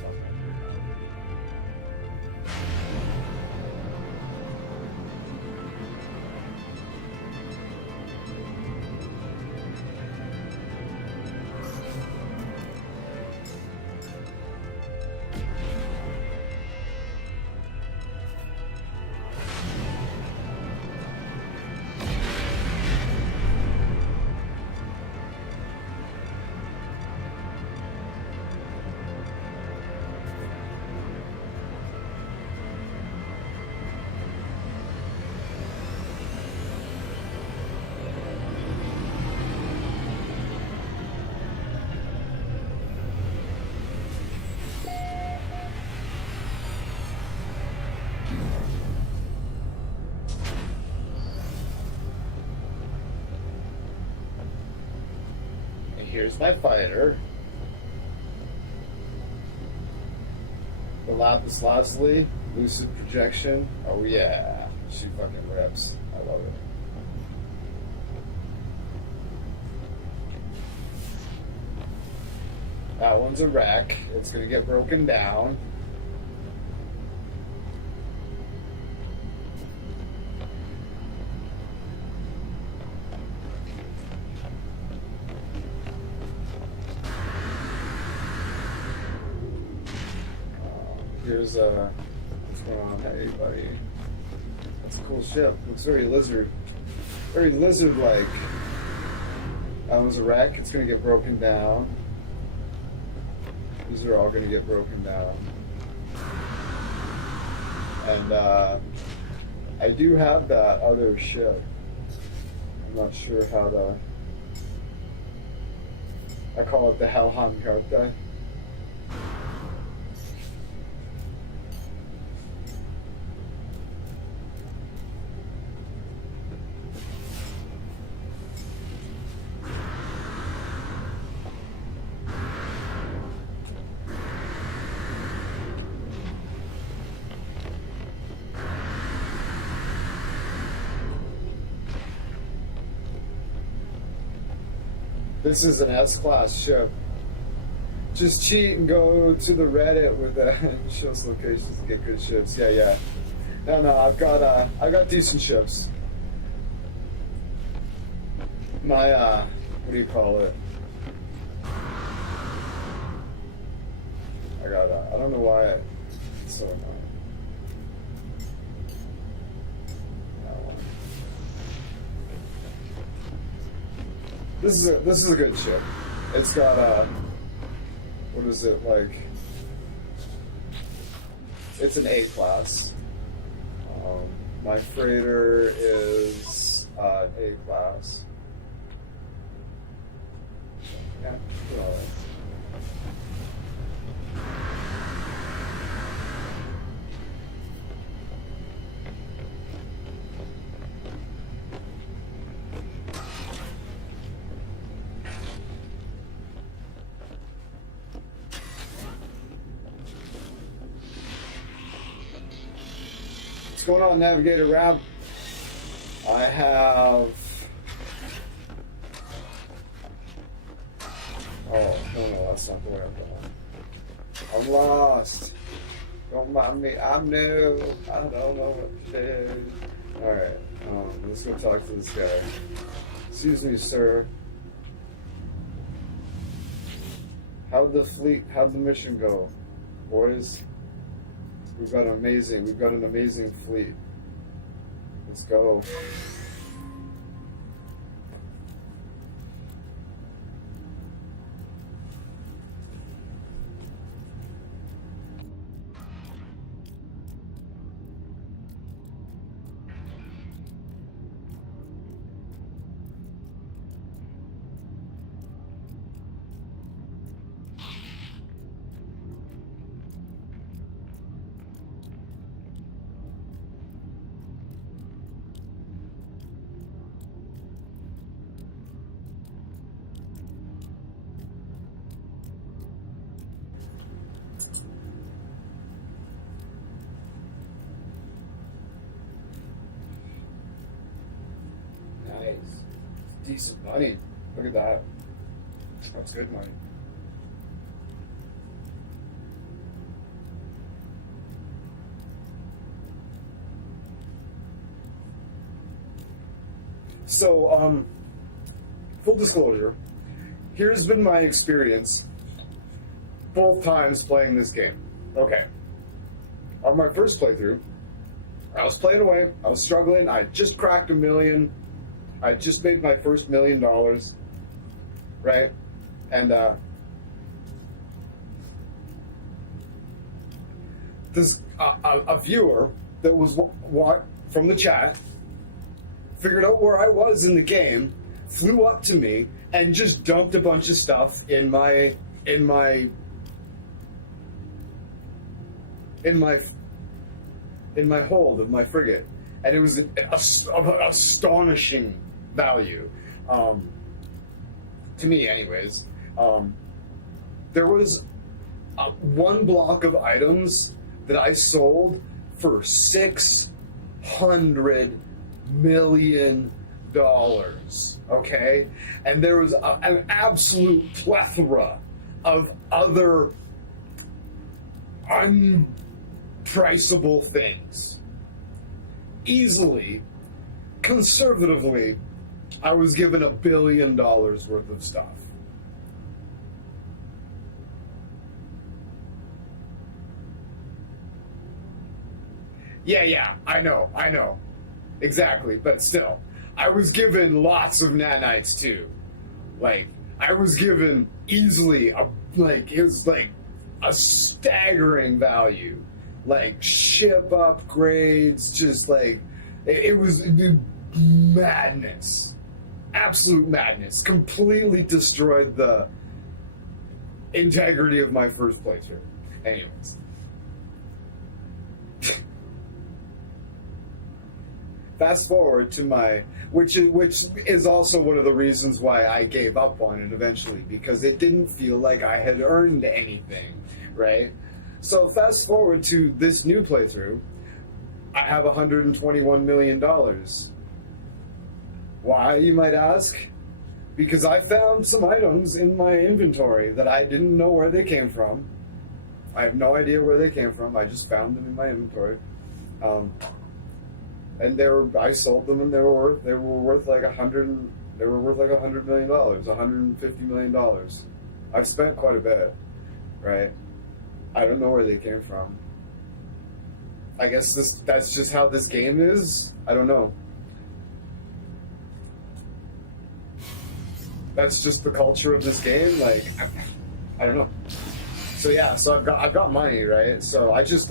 Here's my fighter. The Lapis Lazuli, Lucid Projection. Oh yeah, she fucking rips. I love it. That one's a wreck. It's gonna get broken down. Here's what's going on? Hey, buddy. That's a cool ship. Looks very lizard-like. That one's a wreck. It's gonna get broken down. These are all gonna get broken down. And I do have that other ship. I'm not sure how to. I call it the Helheim Carta. This is an S-class ship. Just cheat and go to the Reddit with shows locations to get good ships. Yeah. No, I've got decent ships. My what do you call it? I don't know why it's so annoying. This is a good ship. It's got what is it like? It's an A class. My freighter is an A class. Yeah. What's going on, Navigator Rab? I have. Oh, no, that's not the way I'm going. I'm lost. Don't mind me. I'm new. I don't know what to do. Alright, let's go talk to this guy. Excuse me, sir. How'd the mission go, boys? We've got an amazing fleet. Let's go. Nice. Decent money. Look at that. That's good money. So, full disclosure, here's been my experience both times playing this game. Okay. On my first playthrough, I was playing away, I was struggling, I just cracked $1 million, I just made my first $1 million, right? And this a viewer that was from the chat figured out where I was in the game, flew up to me, and just dumped a bunch of stuff in my hold of my frigate, and it was of astonishing value to me, anyways. There was one block of items that I sold for $600 million. Okay, and there was an absolute plethora of other unpriceable things. Easily, conservatively, I was given $1 billion worth of stuff. Yeah, I know. Exactly, but still. I was given lots of nanites too. Like, I was given easily it was like a staggering value. Like, ship upgrades, just like, it was madness. Absolute madness. Completely destroyed the integrity of my first playthrough. Anyways. Fast forward to which is also one of the reasons why I gave up on it eventually, because it didn't feel like I had earned anything, right? So fast forward to this new playthrough, I have $121 million. Why, you might ask? Because I found some items in my inventory that I didn't know where they came from. I have no idea where they came from. I just found them in my inventory. And I sold them, and they were worth like $100 million, $150 million. I've spent quite a bit, right? I don't know where they came from. I guess that's just how this game is. I don't know. That's just the culture of this game. Like, I don't know. So yeah, so I've got money, right? So I just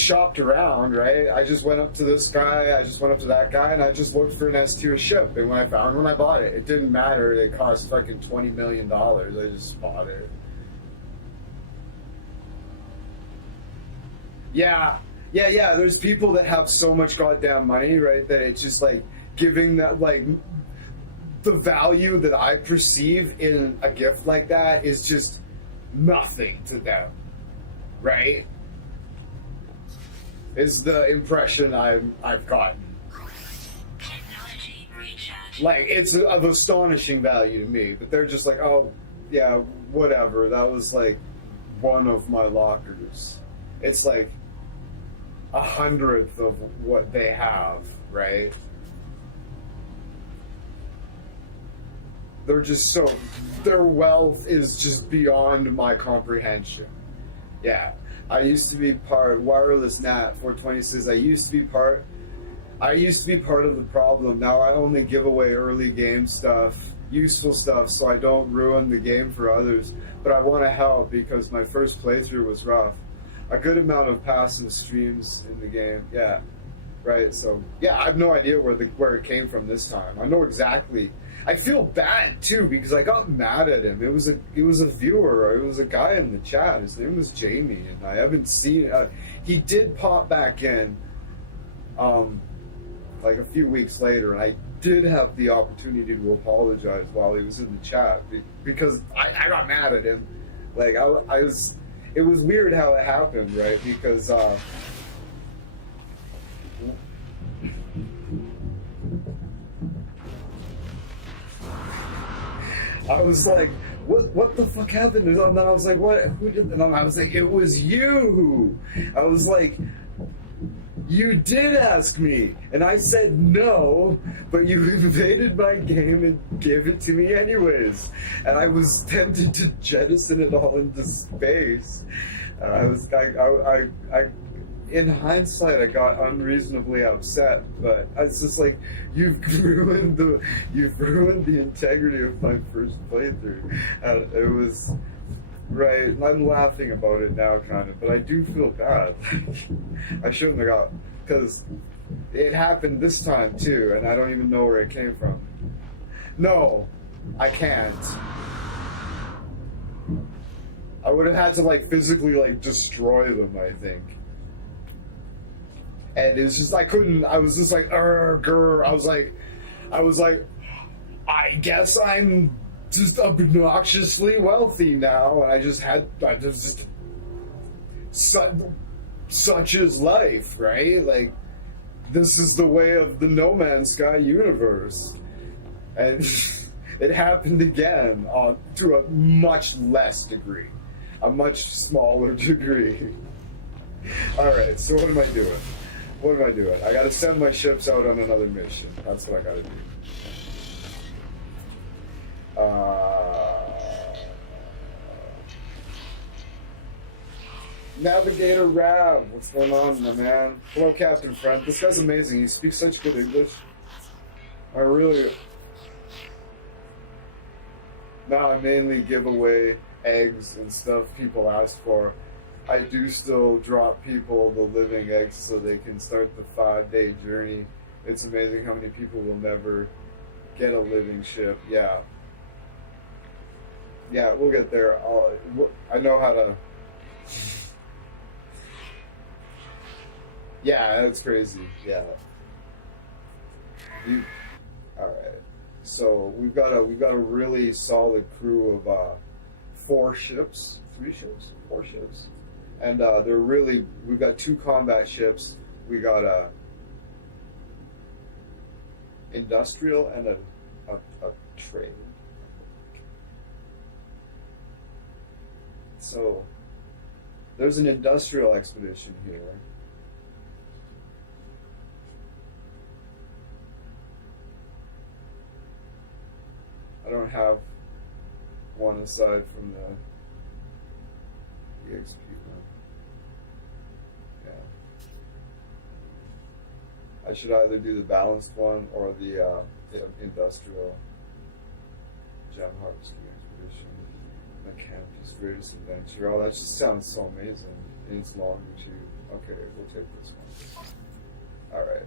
shopped around, right? I just went up to this guy, I just went up to that guy, and I just looked for an S-tier ship. And when I bought it, it didn't matter. It cost fucking $20 million. I just bought it. Yeah. There's people that have so much goddamn money, right, that it's just like giving that, like, the value that I perceive in a gift like that is just nothing to them, right? Is the impression I've gotten. Like, it's of astonishing value to me, but they're just like, oh, yeah, whatever. That was like one of my lockers. It's like 100th of what they have, right? they're just so, their wealth is just beyond my comprehension. Yeah, I used to be part, Wireless Nat 420 says, I used to be part of the problem. Now I only give away early game stuff, useful stuff, so I don't ruin the game for others. But I want to help because my first playthrough was rough. A good amount of passive streams in the game. Yeah, right. So yeah, I have no idea where it came from this time. I know exactly. I feel bad too because I got mad at him. It was a viewer. It was a guy in the chat. His name was Jamie, and I haven't seen. He did pop back in, like a few weeks later, and I did have the opportunity to apologize while he was in the chat because I got mad at him. Like I was. It was weird how it happened, right? Because I was like, what the fuck happened? And then I was like, what? Who did? And then I was like, it was you. I was like, you did ask me, and I said no, but you invaded my game and gave it to me anyways. And I was tempted to jettison it all into space. In hindsight, I got unreasonably upset, but it's just like you've ruined the integrity of my first playthrough. It was. Right, I'm laughing about it now, kind of, but I do feel bad. I shouldn't have got, because it happened this time too, and I don't even know where it came from. No, I can't. I would have had to like physically like destroy them, I think. And it's just I couldn't. I was just like, grr. I was like, I guess I'm just obnoxiously wealthy now, and I just such is life, right? Like, this is the way of the No Man's Sky universe, and it happened again to a much less degree, a much smaller degree. All right, so what am I doing? What am I doing? I got to send my ships out on another mission. That's what I got to do. Navigator Rav, what's going on, my man? Hello, Captain Friend. This guy's amazing. He speaks such good English. Now I mainly give away eggs and stuff people ask for. I do still drop people the living eggs so they can start the 5-day journey. It's amazing how many people will never get a living ship. Yeah. Yeah, we'll get there. I know how to... Yeah, that's crazy. Yeah. All right. So we've got a really solid crew of 4 ships, and we've got 2 combat ships. We got a industrial and a trade. So there's an industrial expedition here. I don't have one aside from the EXP one. Yeah. I should either do the balanced one or the industrial gem harvesting expedition. The campus greatest adventure. Oh, that just sounds so amazing. And it's long too. Okay, we'll take this one. Alright.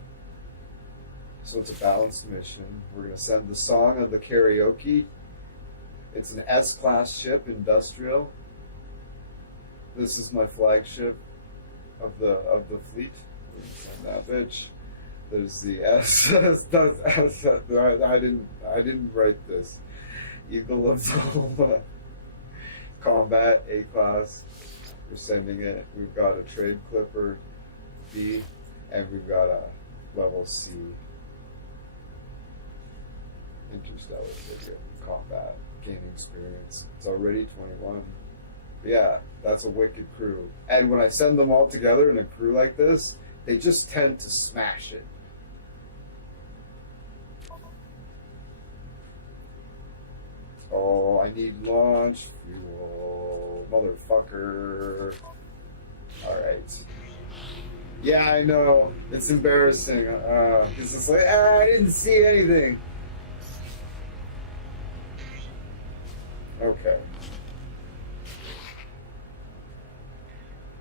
So it's a balanced mission. We're going to send the Song of the Karaoke. It's an S-class ship, industrial. This is my flagship of the fleet. Send that bitch. There's the S. I didn't write this. Eagle of Doma. Combat, A-class. We're sending it. We've got a trade clipper, B, and we've got a level C. Interstellar frigate, combat, gaining experience. It's already 21. But yeah, that's a wicked crew. And when I send them all together in a crew like this, they just tend to smash it. I need launch fuel. Motherfucker. Alright. Yeah, I know. It's embarrassing. It's just like, I didn't see anything. Okay.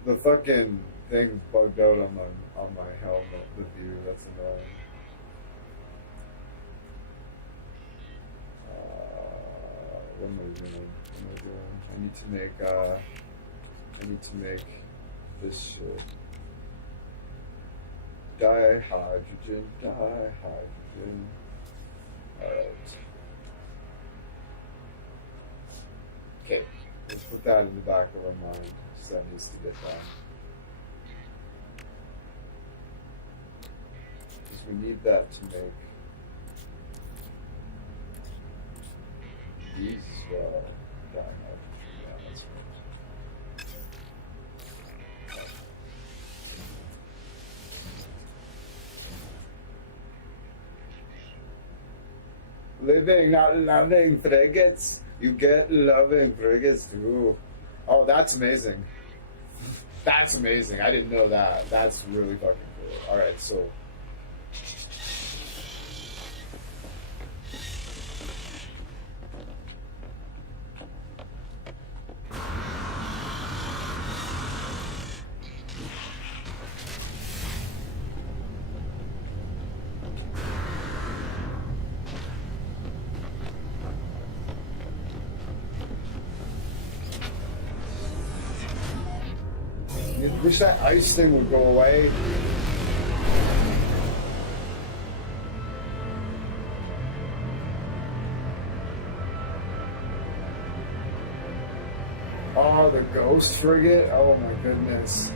The fucking thing bugged out on my helmet, the view. That's annoying. What am I doing? I need to make this shit. Dihydrogen. Alright. Okay. Let's put that in the back of our mind. So that needs to get done. Because we need that to make these dihydrogen. Yeah, that's right. Living, not loving frigates. You get loving frigates too. Oh, that's amazing. That's amazing. I didn't know that. That's really fucking cool. Alright, so. I wish that ice thing would go away. Oh, the ghost frigate? Oh my goodness.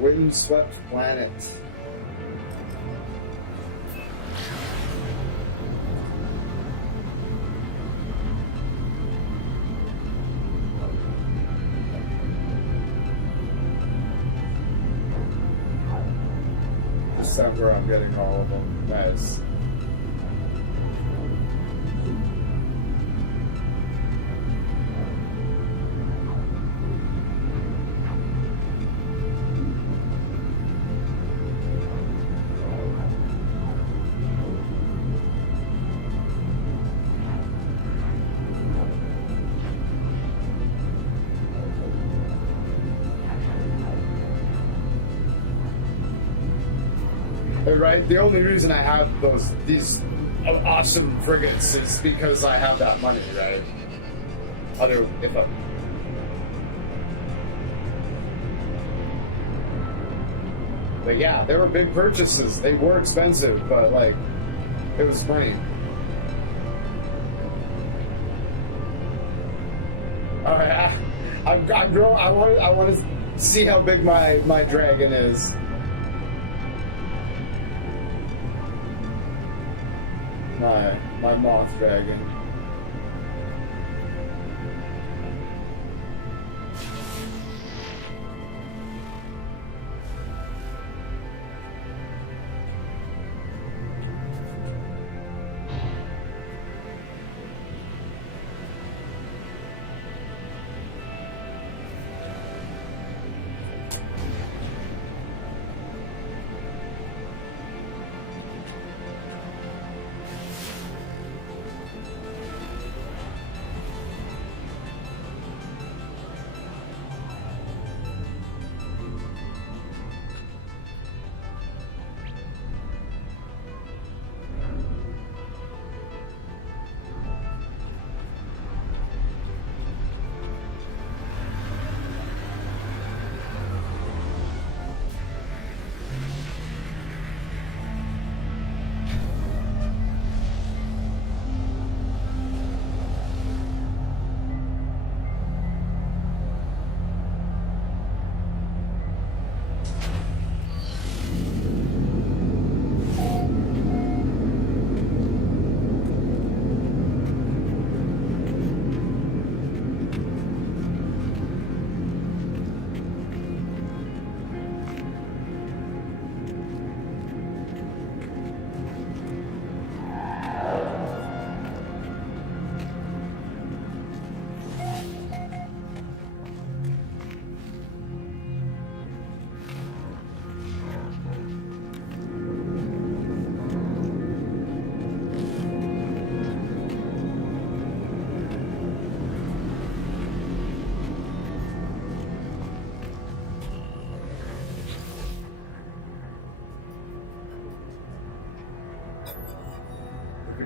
Windswept planet. December, I'm getting all of them. Nice. Right? The only reason I have these awesome frigates is because I have that money, right? But yeah, they were big purchases. They were expensive, but like, it was money. Oh yeah, I'm growing. I want to see how big my dragon is. My Moth dragon.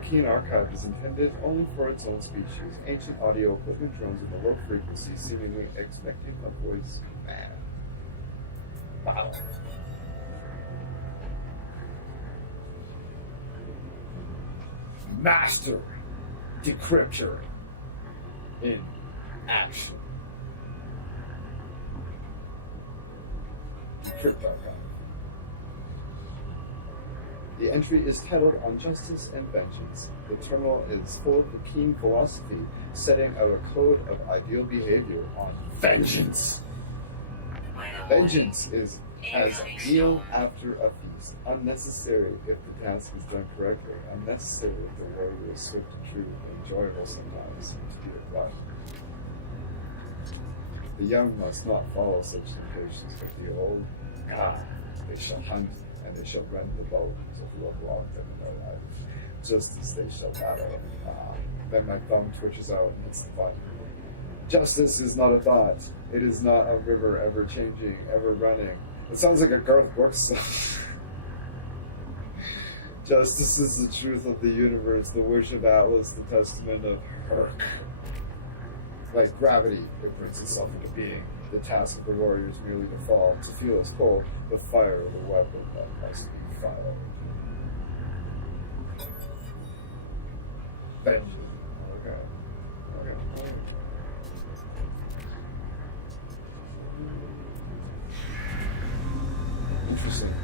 Keen archive is intended only for its own species. Ancient audio equipment drones with a low frequency, seemingly expecting a voice command. Wow. Master decryptor in action. Decrypt archive. The entry is titled On Justice and Vengeance. The terminal is full of the keen philosophy, setting out a code of ideal behavior on vengeance. Vengeance is as a meal after a feast, unnecessary if the task is done correctly, unnecessary if the warrior is swift and true, and enjoyable sometimes to be applied. The young must not follow such temptations, but the old, they shall hunt, and they shall rend the bones of who have wronged them in their life. Justice they shall battle. Then my thumb twitches out and hits the button. Justice is not a thought. It is not a river ever changing, ever running. It sounds like a Garth Brooks song. Justice is the truth of the universe, the wish of Atlas, the testament of Herc. Like gravity, it brings itself into being. The task of the warrior is merely to fall, to feel its pull, the fire of the weapon that must be fired. Vengeance. Okay. Interesting.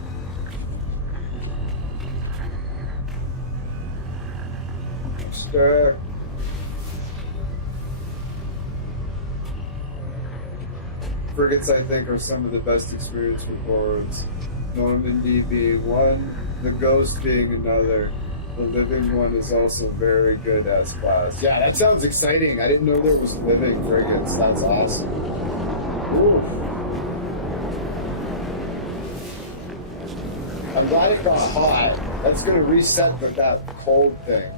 Respect. Frigates, I think, are some of the best experience for hordes. Normandy being one, the Ghost being another. The living one is also very good as class. Yeah, that sounds exciting. I didn't know there was living frigates. That's awesome. Ooh. I'm glad it got hot. That's going to reset that cold thing.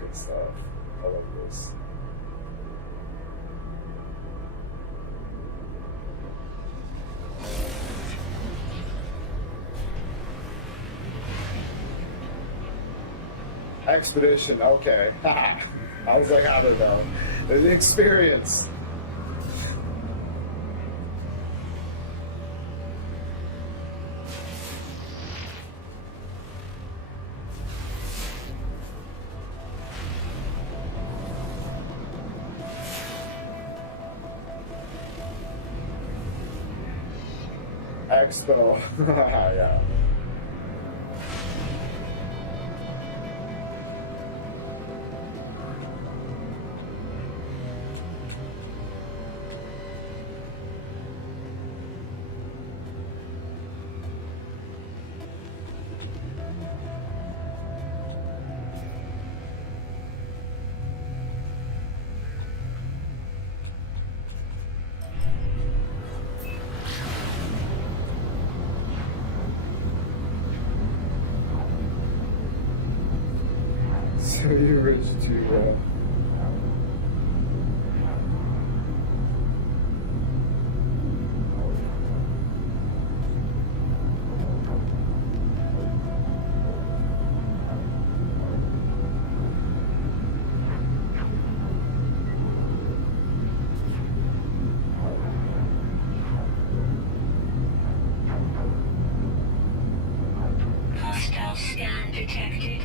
Good stuff. I love this. Expedition, okay. I was like, I don't know. The experience. Expo. Yeah. So you rich too, bro. Hostile scan detected.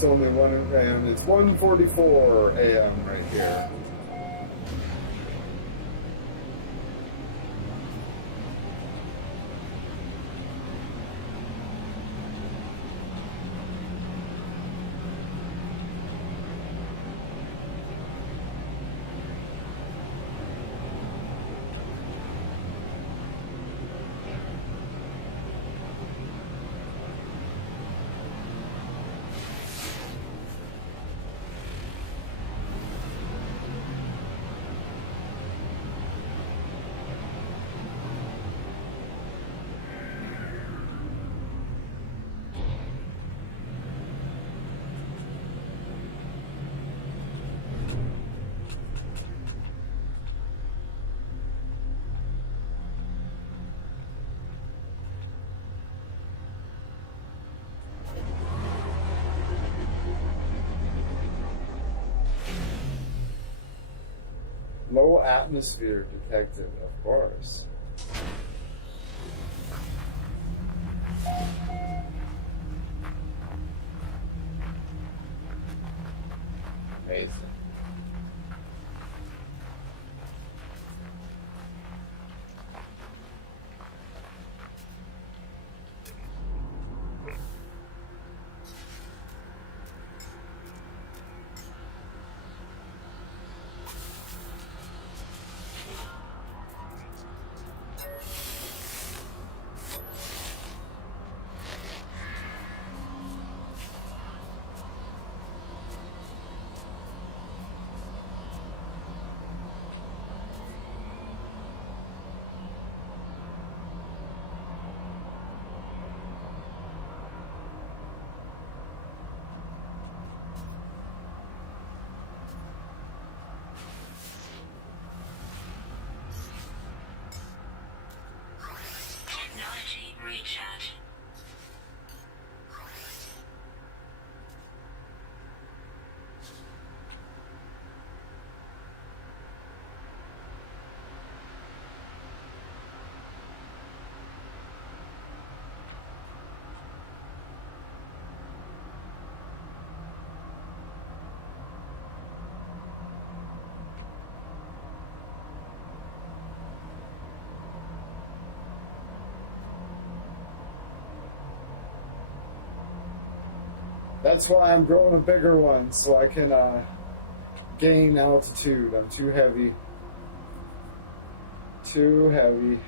it's only 1 a.m. It's 1:44 a.m. right here. Low atmosphere detected, of course. Amazing. Technology recharge. That's why I'm growing a bigger one, so I can gain altitude. I'm too heavy. Too heavy.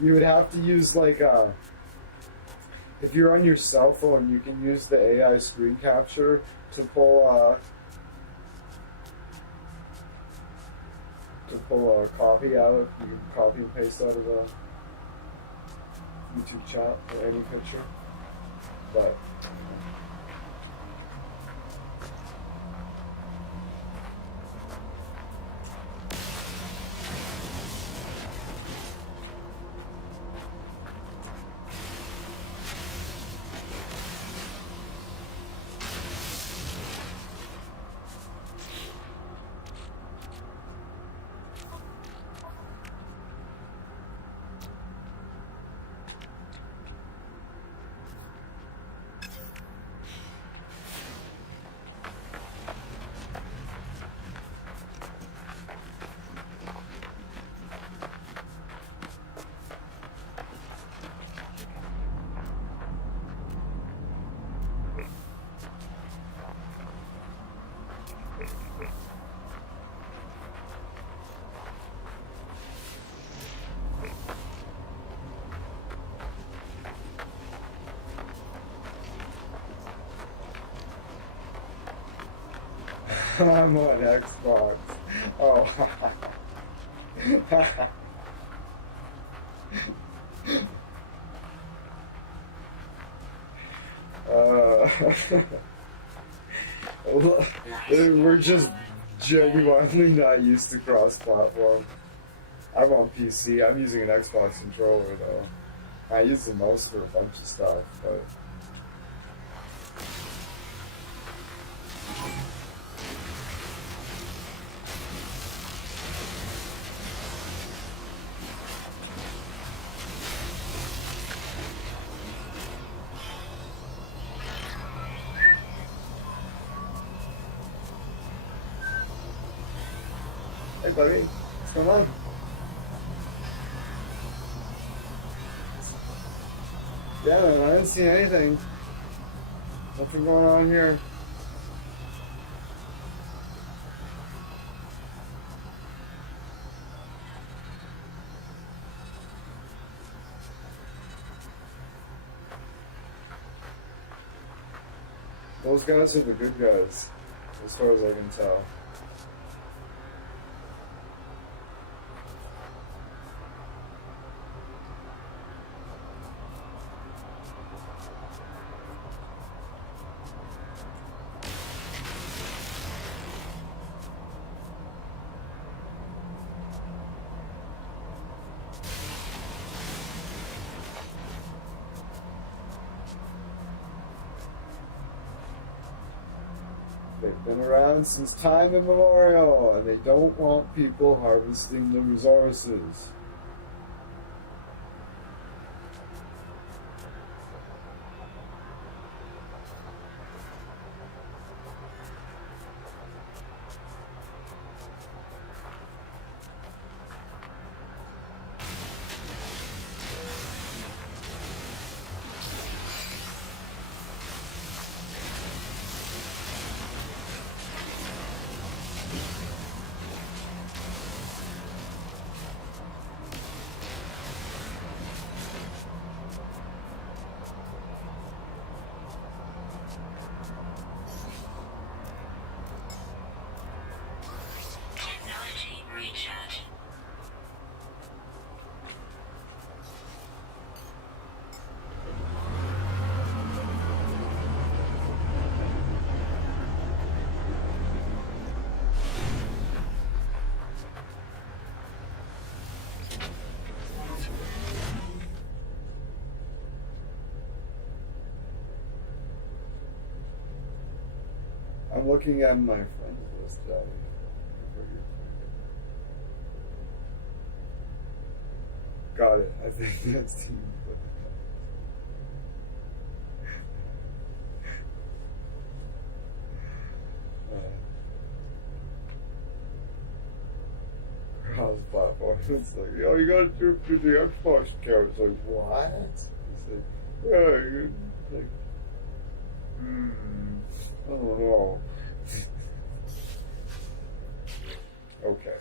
You would have to use like if you're on your cell phone, you can use the AI screen capture to pull a copy out of. You can copy and paste out of the YouTube chat or any picture, but. I'm on Xbox. Oh. We're just genuinely not used to cross-platform. I'm on PC. I'm using an Xbox controller though. I use the mouse for a bunch of stuff, but. Hey buddy, what's going on? Yeah man, I didn't see anything. Nothing going on here. Those guys are the good guys, as far as I can tell. They've been around since time immemorial, and they don't want people harvesting the resources. Technology recharge. I'm looking at my friends list, Ellie. Got it. I think that's team. Cross platform. It's like, yo, you gotta do it through the Xbox account. It's like, what? It's like, yeah, you like, I don't know. Okay.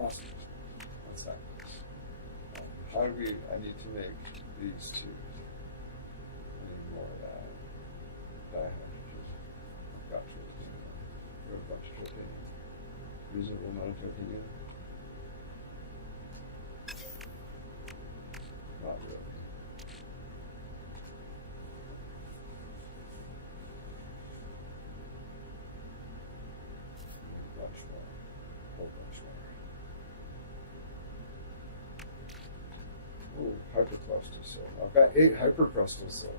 Awesome. What's that? How do we? I need to make these two. I need more of that. Dihydrogen. Got titanium. We have a bunch of titanium. Reasonable amount of titanium. Not really. Need a bunch more. A whole bunch more. Ooh, hypercrustal cell. I've got 8 hypercrustal cell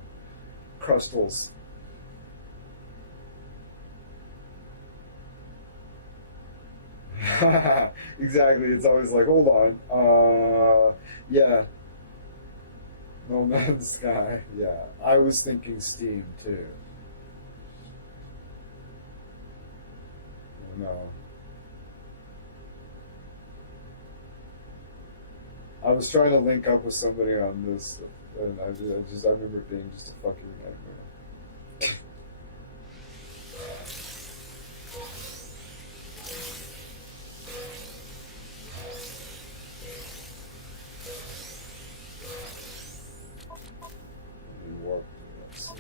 crustals. Exactly. It's always like, hold on. Yeah. No Man's Sky. Yeah. I was thinking Steam too. No. I was trying to link up with somebody on this, and I remember it being just a fucking nightmare. We warped at 6.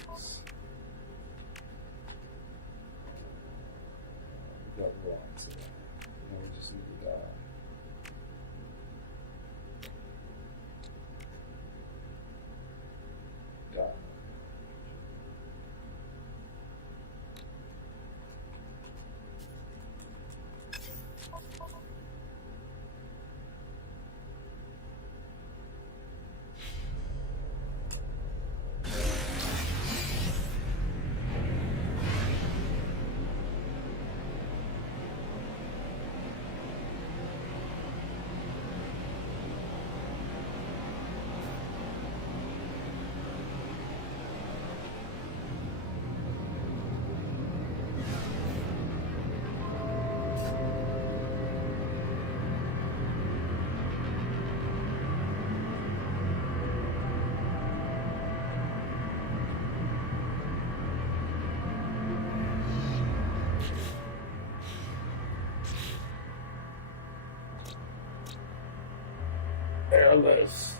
We got lots of that. Now we just need to die. Airless.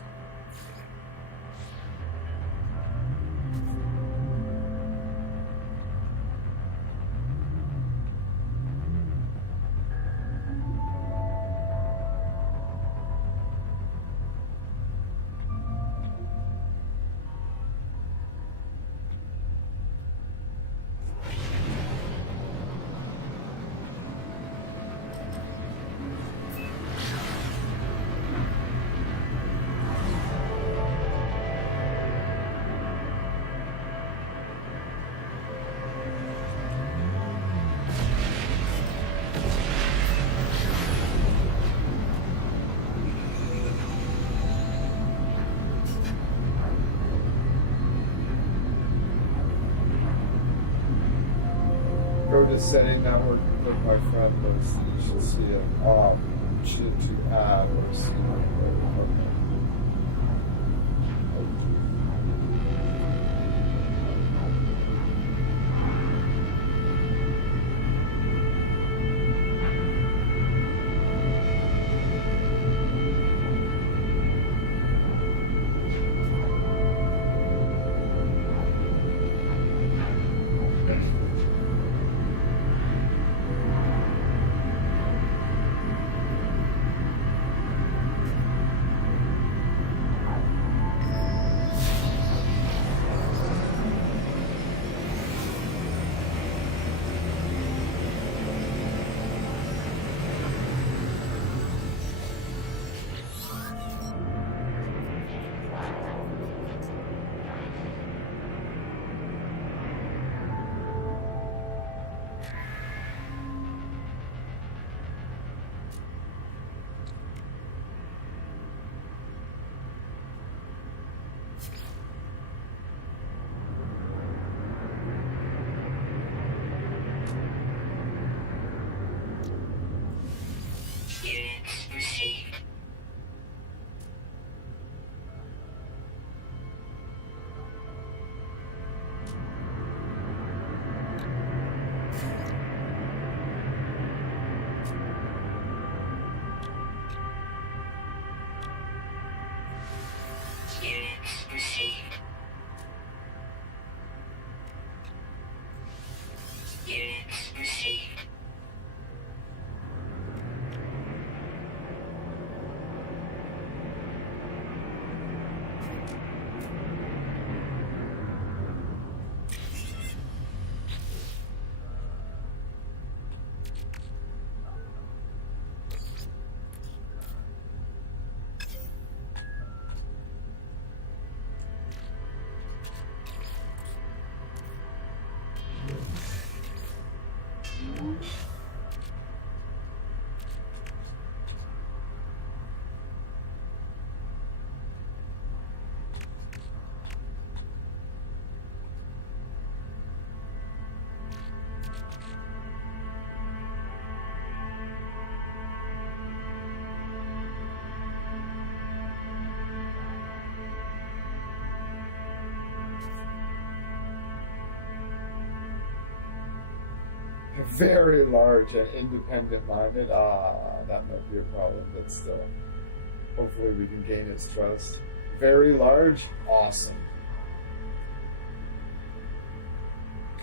Go to setting network and click my friend list. You should see it. Should to add or see my okay. Very large and independent-minded. That might be a problem, but still. Hopefully we can gain his trust. Very large, awesome.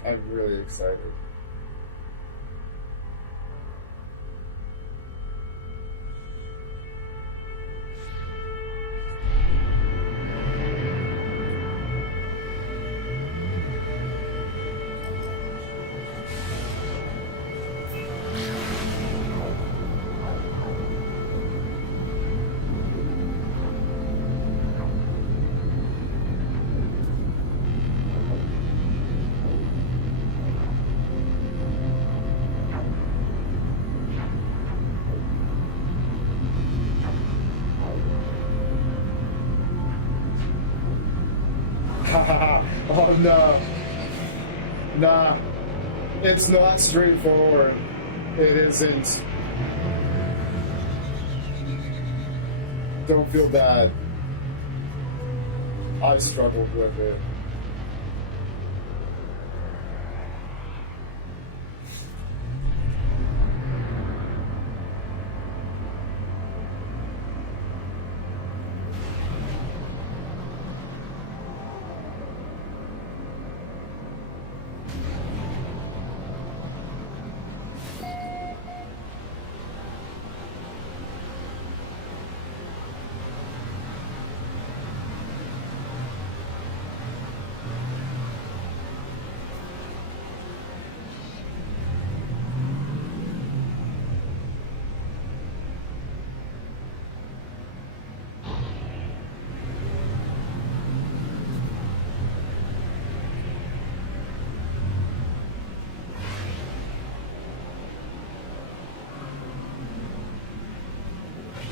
I'm really excited. Oh no. Nah. It's not straightforward. It isn't. Don't feel bad. I struggled with it.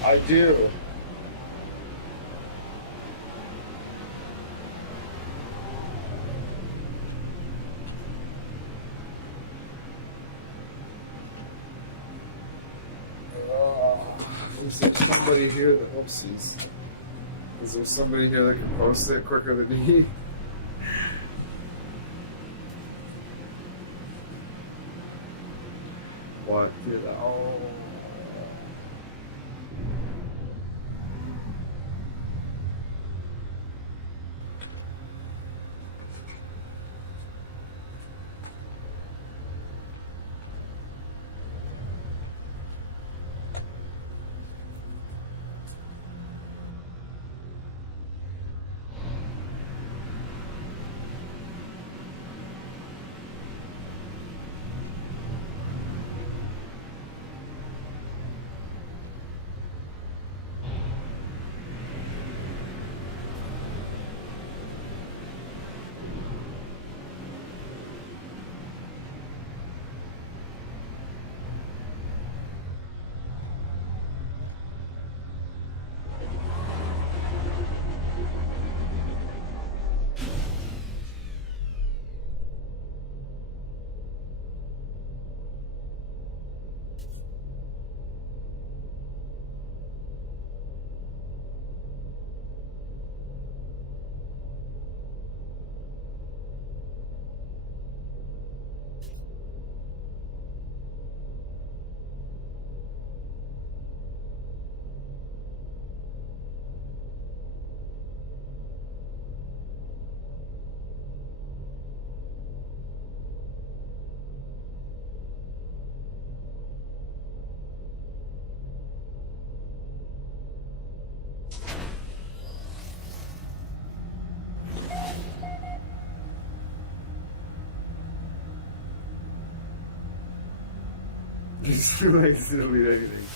I do. Is there somebody here that oopsies? Is there somebody here that can post it quicker than me? What? Oh. He's too lazy to delete anything.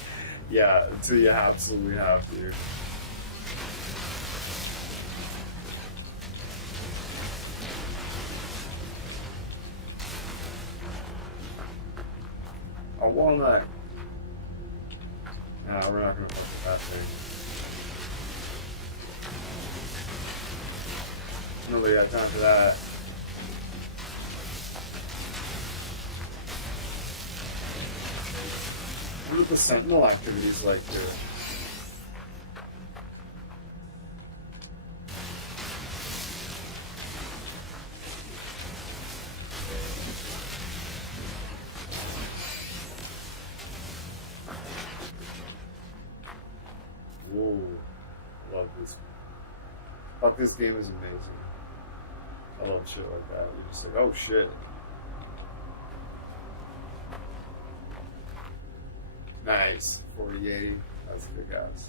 Yeah, until you absolutely have to. A walnut. Nah, we're not gonna fuck with that thing. Nobody got time for that. What are the Sentinel activities like here? Fuck, this game is amazing. I love shit like that. You're just like, oh shit. Nice. 4080. That's a good guess.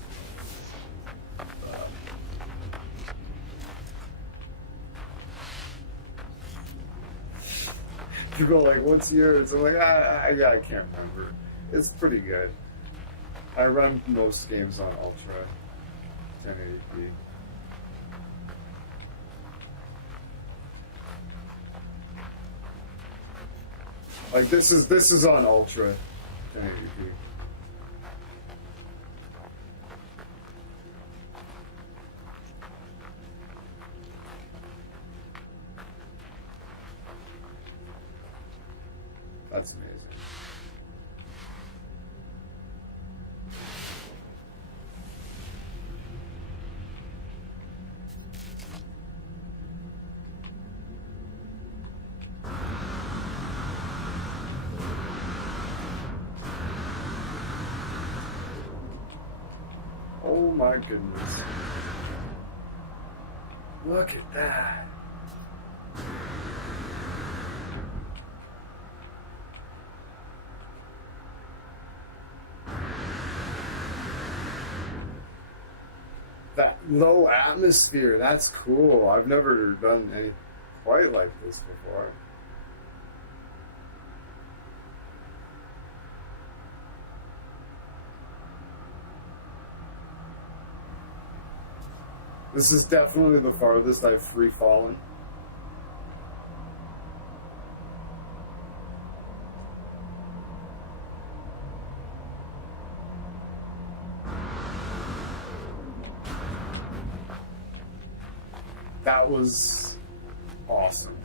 People are like, what's yours? I'm like, I can't remember. It's pretty good. I run most games on Ultra 1080p. Like this is on Ultra 1080p. That's amazing. Oh my goodness. Look at that. That low atmosphere, that's cool. I've never done any quite like this before. This is definitely the farthest I've free fallen. That was awesome.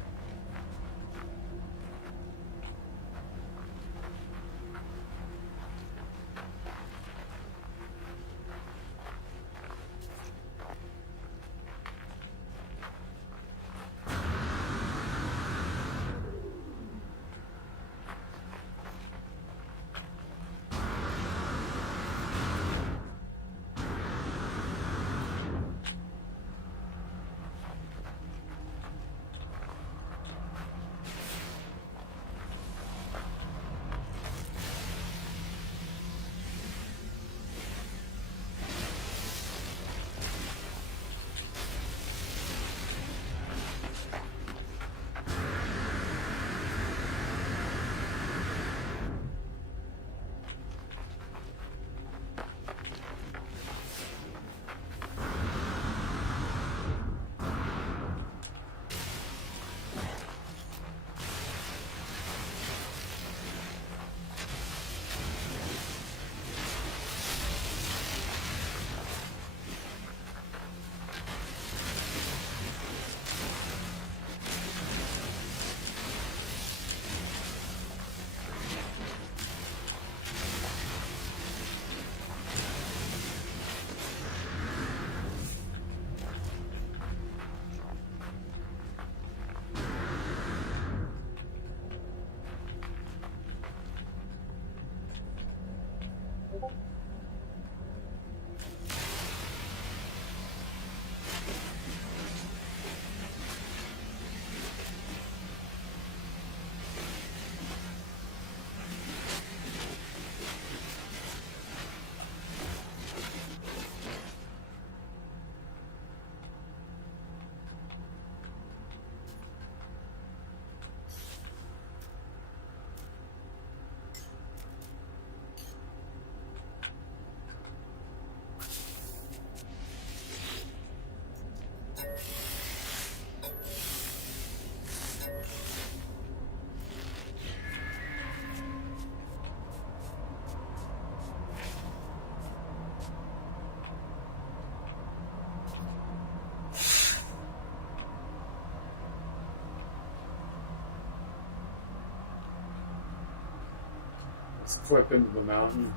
Let's clip into the mountain.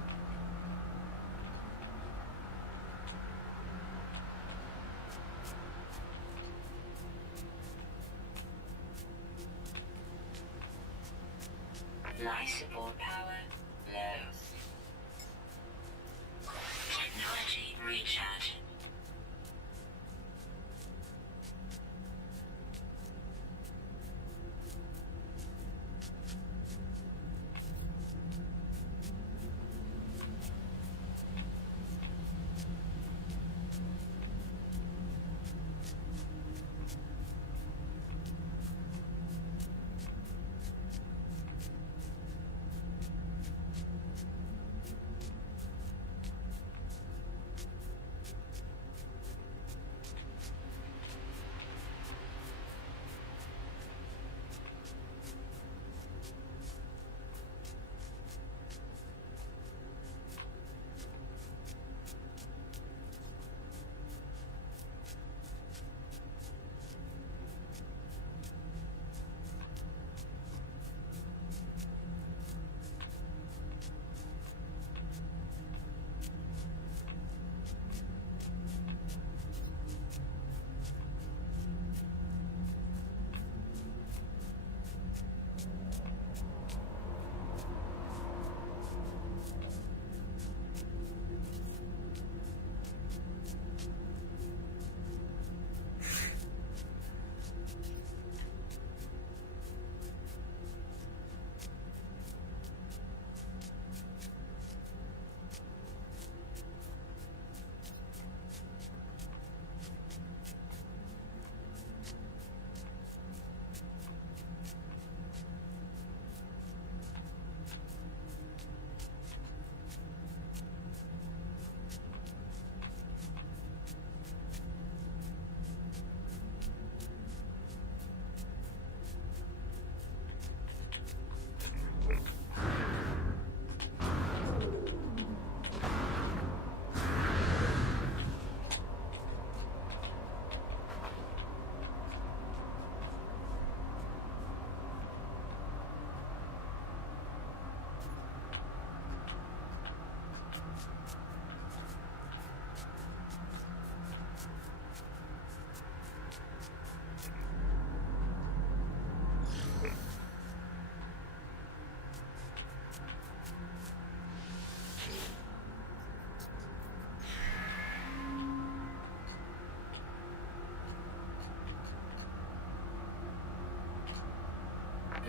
Life support power low. Technology recharge.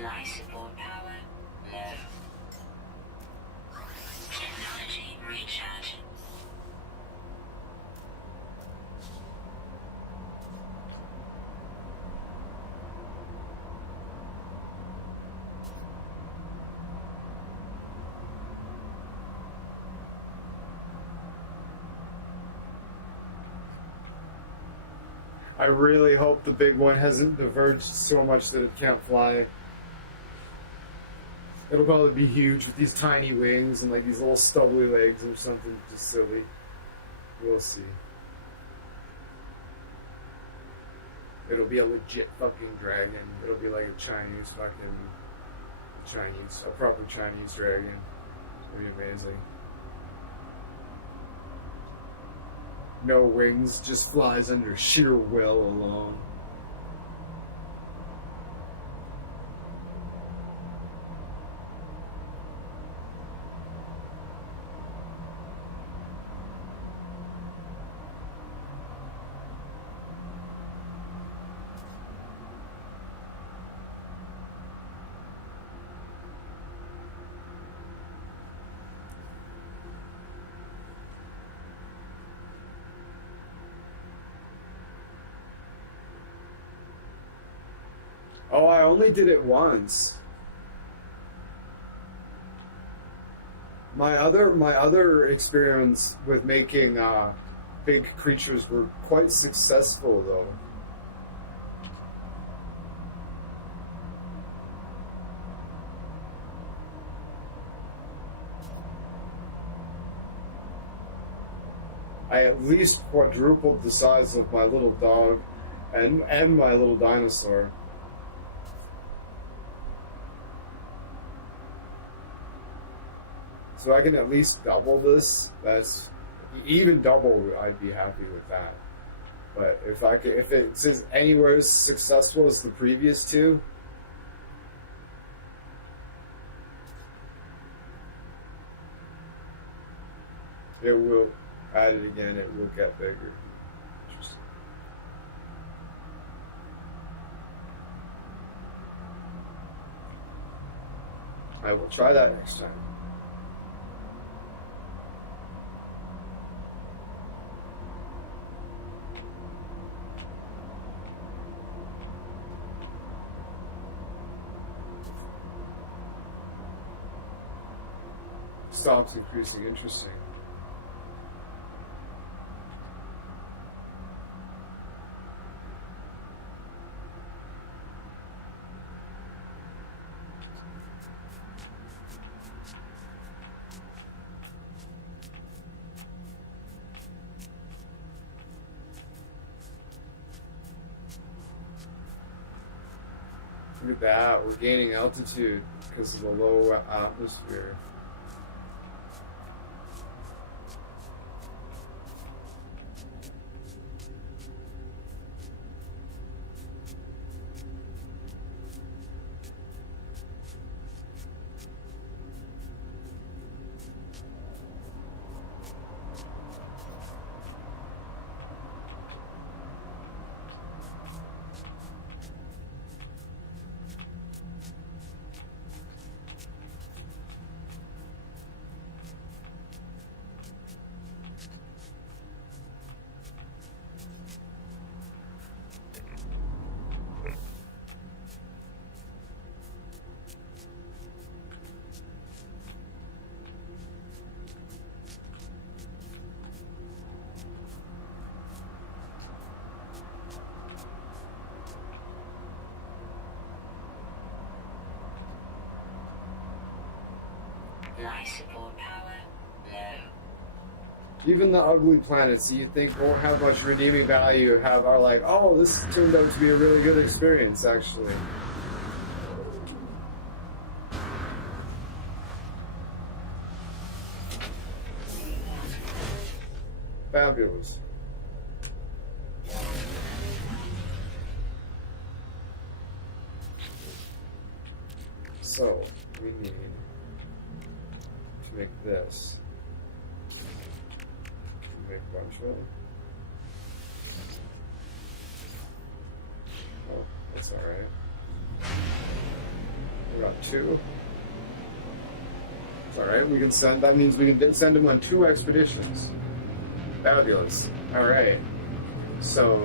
Life support power low. Technology recharge. I really hope the big one hasn't diverged so much that it can't fly. It'll probably be huge with these tiny wings and like these little stubbly legs or something just silly. We'll see. It'll be a legit fucking dragon. It'll be like a proper Chinese dragon. It'll be amazing. No wings, just flies under sheer will alone. Oh, I only did it once. My other experience with making big creatures were quite successful, though. I at least quadrupled the size of my little dog and my little dinosaur. So I can at least double this. That's even double. I'd be happy with that. But if it's anywhere as successful as the previous two, it will add it again. It will get bigger. Interesting. I will try that next time. Stops increasing. Interesting. Look at that. We're gaining altitude because of the low atmosphere. Life support power low. Even the ugly planets that you think won't have much redeeming value are like, oh, this turned out to be a really good experience, actually. Fabulous. So, we need to make this. Make a bunch of it. Oh, that's alright. We got 2. It's alright, we can send, that means we can send him on 2 expeditions. Fabulous. Alright. So,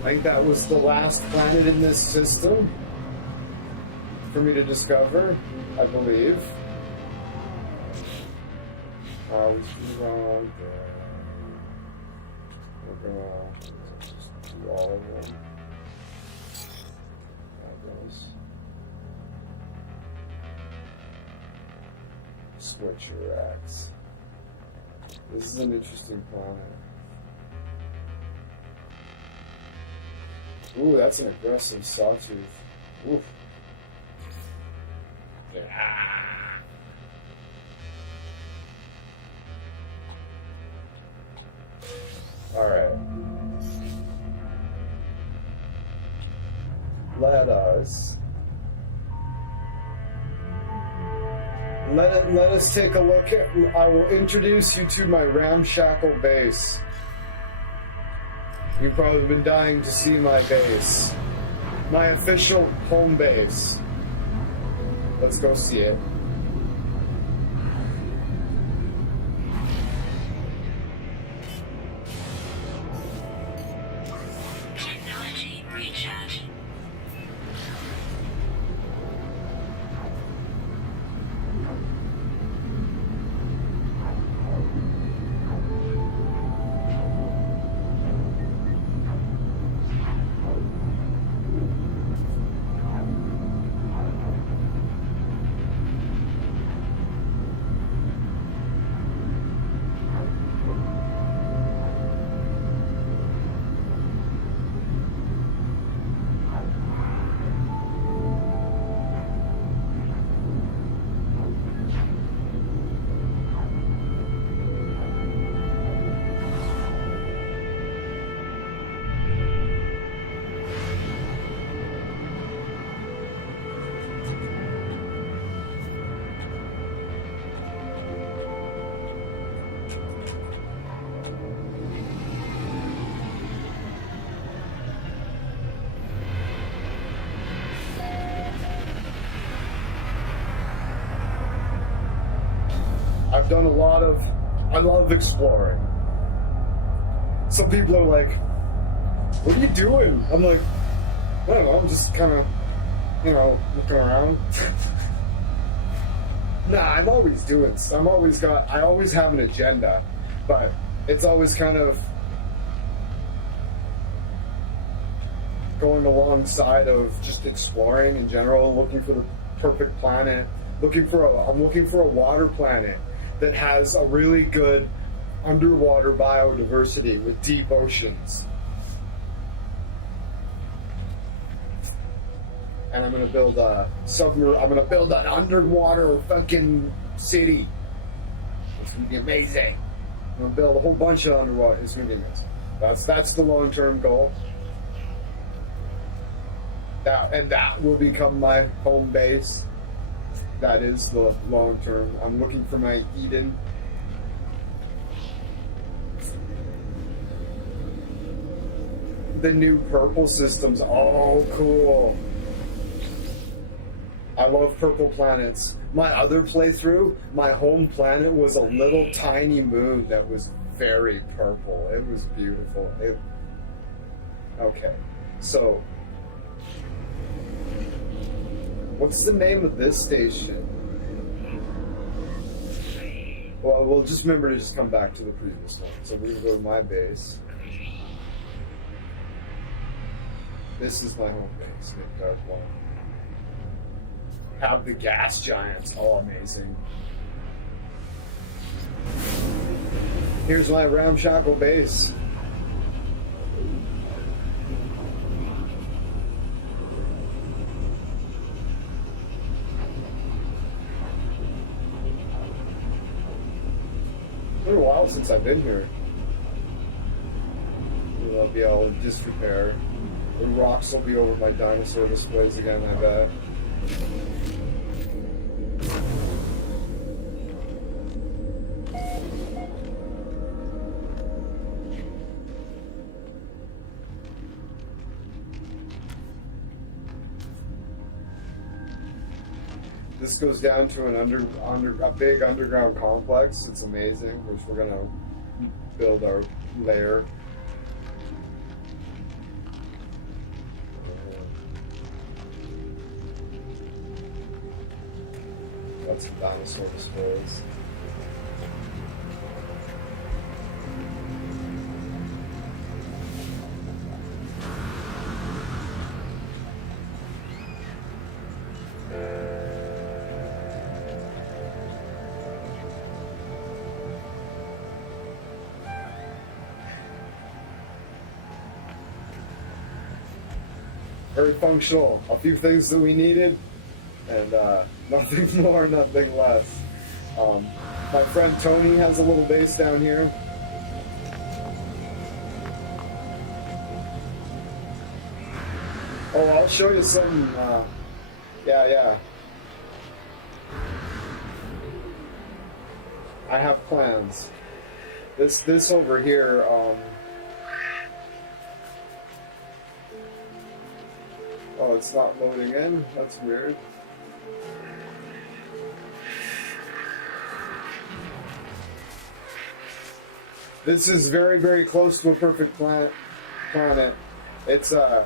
I think that was the last planet in this system for me to discover, I believe. We should go there. We're gonna just do all of them. Fabulous. Switch your X. This is an interesting planet. Ooh, that's an aggressive sawtooth. Oof. Ah. Alright. Let us take a look at, I will introduce you to my ramshackle base. You've probably been dying to see my base. My official home base. Let's go see it. Technology recharge. I've done a lot of, I love exploring. Some people are like, what are you doing? I'm like, I don't know, I'm just kind of, looking around. Nah, I'm always doing, I always have an agenda, but it's always kind of going alongside of just exploring in general, looking for the perfect planet, I'm looking for a water planet that has a really good underwater biodiversity with deep oceans. And I'm gonna build an underwater fucking city. It's gonna be amazing. I'm gonna build a whole bunch of underwater. It's gonna be amazing. That's the long-term goal. That will become my home base. That is the long term. I'm looking for my Eden. The new purple system's all cool. I love purple planets. My other playthrough, my home planet was a little tiny moon that was very purple. It was beautiful. Okay, so what's the name of this station? Well, we'll just remember to just come back to the previous one. So we're going to go to my base. This is my home base, Midgard 1. Have the gas giants. Oh, amazing. Here's my ramshackle base. It's been a while since I've been here. I'll be able to disrepair. The rocks will be over my dinosaur displays again, I bet. This goes down to a big underground complex. It's amazing, which we're gonna build our lair. Got some dinosaur displays. Very functional. A few things that we needed, and nothing more, nothing less. My friend Tony has a little base down here. Oh, I'll show you something. Yeah. I have plans. This over here. Oh, it's not loading in? That's weird. This is very, very close to a perfect planet. It's a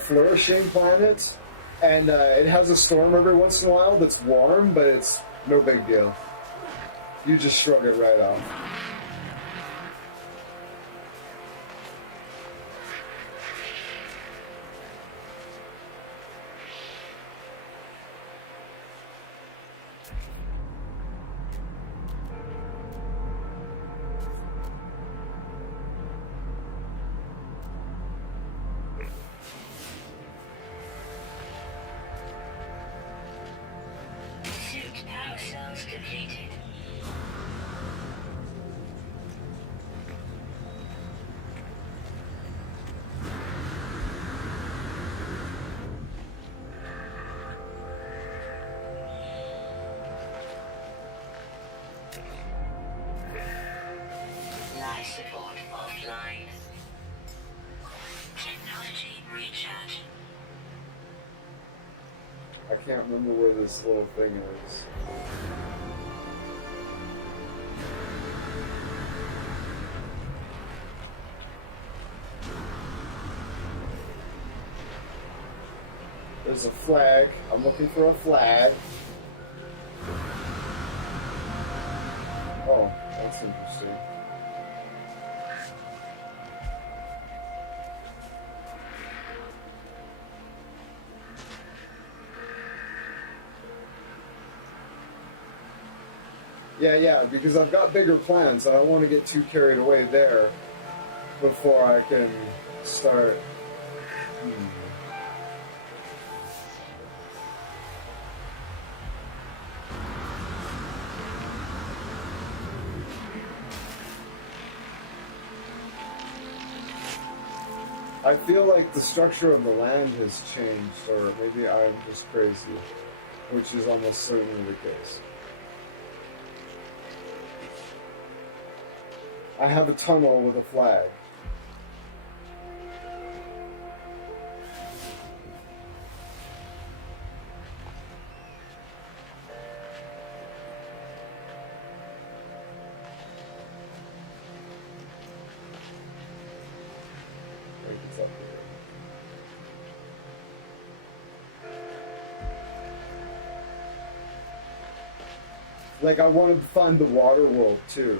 flourishing planet, and it has a storm every once in a while that's warm, but it's no big deal. You just shrug it right off. Suit power cells completed. Life support offline. Technology recharge. I can't remember where this little thing is. There's a flag. I'm looking for a flag. Oh, that's interesting. Yeah, because I've got bigger plans. I don't want to get too carried away there before I can start. I feel like the structure of the land has changed, or maybe I'm just crazy, which is almost certainly the case. I have a tunnel with a flag. I think it's up here. Like, I wanted to find the water world too.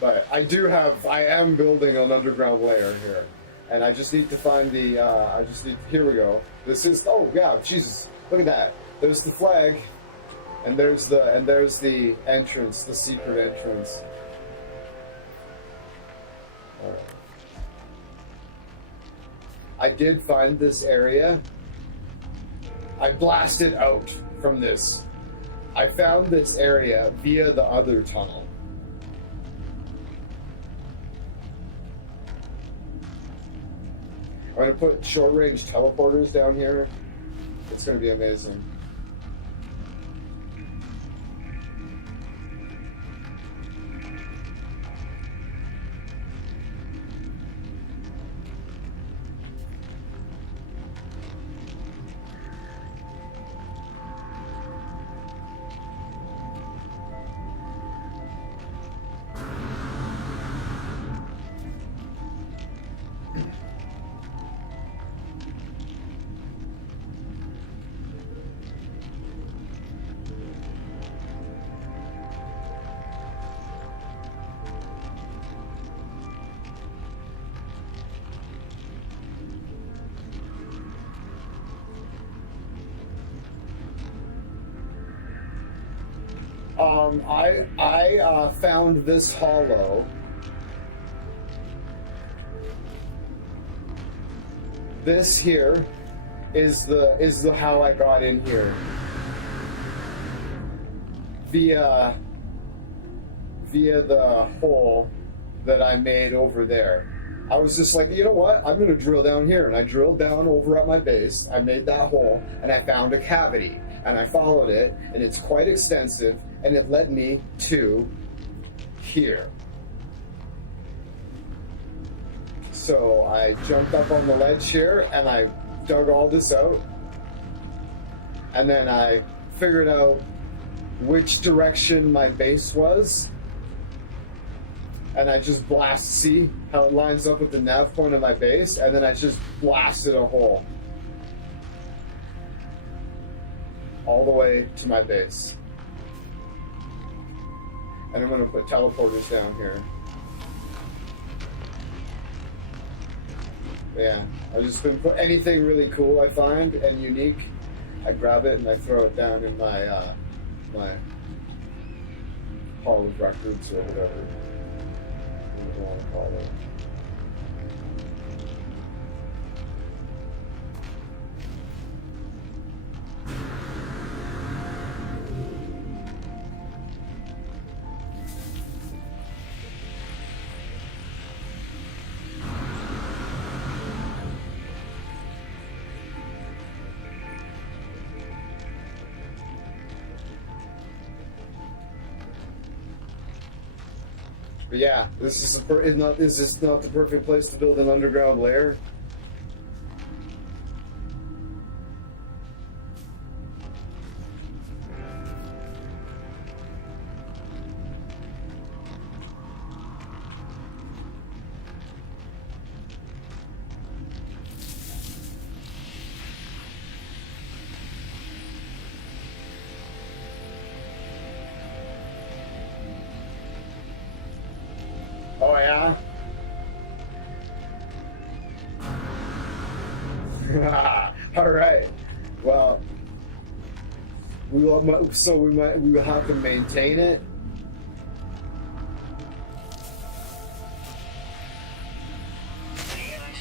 But I am building an underground layer here. And I just need to find here we go. This is, oh yeah, Jesus, look at that. There's the flag, and there's the entrance, the secret entrance. Alright. I did find this area. I blasted out from this. I found this area via the other tunnel. I'm going to put short-range teleporters down here. It's going to be amazing. I found this hollow. This here is the how I got in here. Via the hole that I made over there. I was just like, you know what? I'm going to drill down here. And I drilled down over at my base. I made that hole, and I found a cavity. And I followed it, and it's quite extensive, and it led me to here. So I jumped up on the ledge here, and I dug all this out. And then I figured out which direction my base was. And I just see how it lines up with the nav point of my base, and then I just blasted a hole all the way to my base. And I'm going to put teleporters down here. Yeah, I've just been put anything really cool I find and unique, I grab it and I throw it down in my my hall of records or whatever you want to call it. But yeah, is this not the perfect place to build an underground lair? Oh yeah. All right. Well, we will have to maintain it.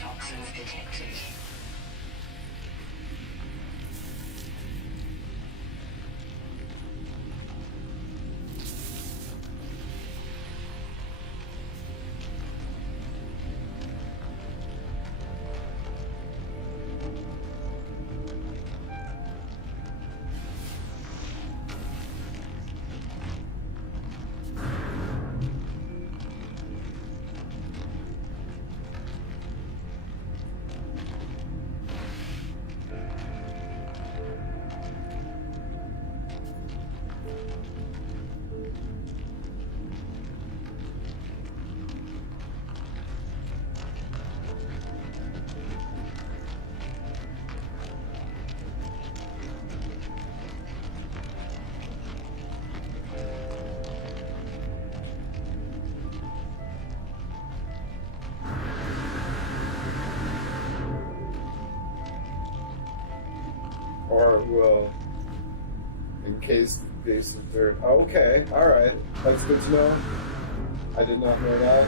Toxins detected. Or will, in case base is third. Oh, okay, all right, that's good to know. I did not know that.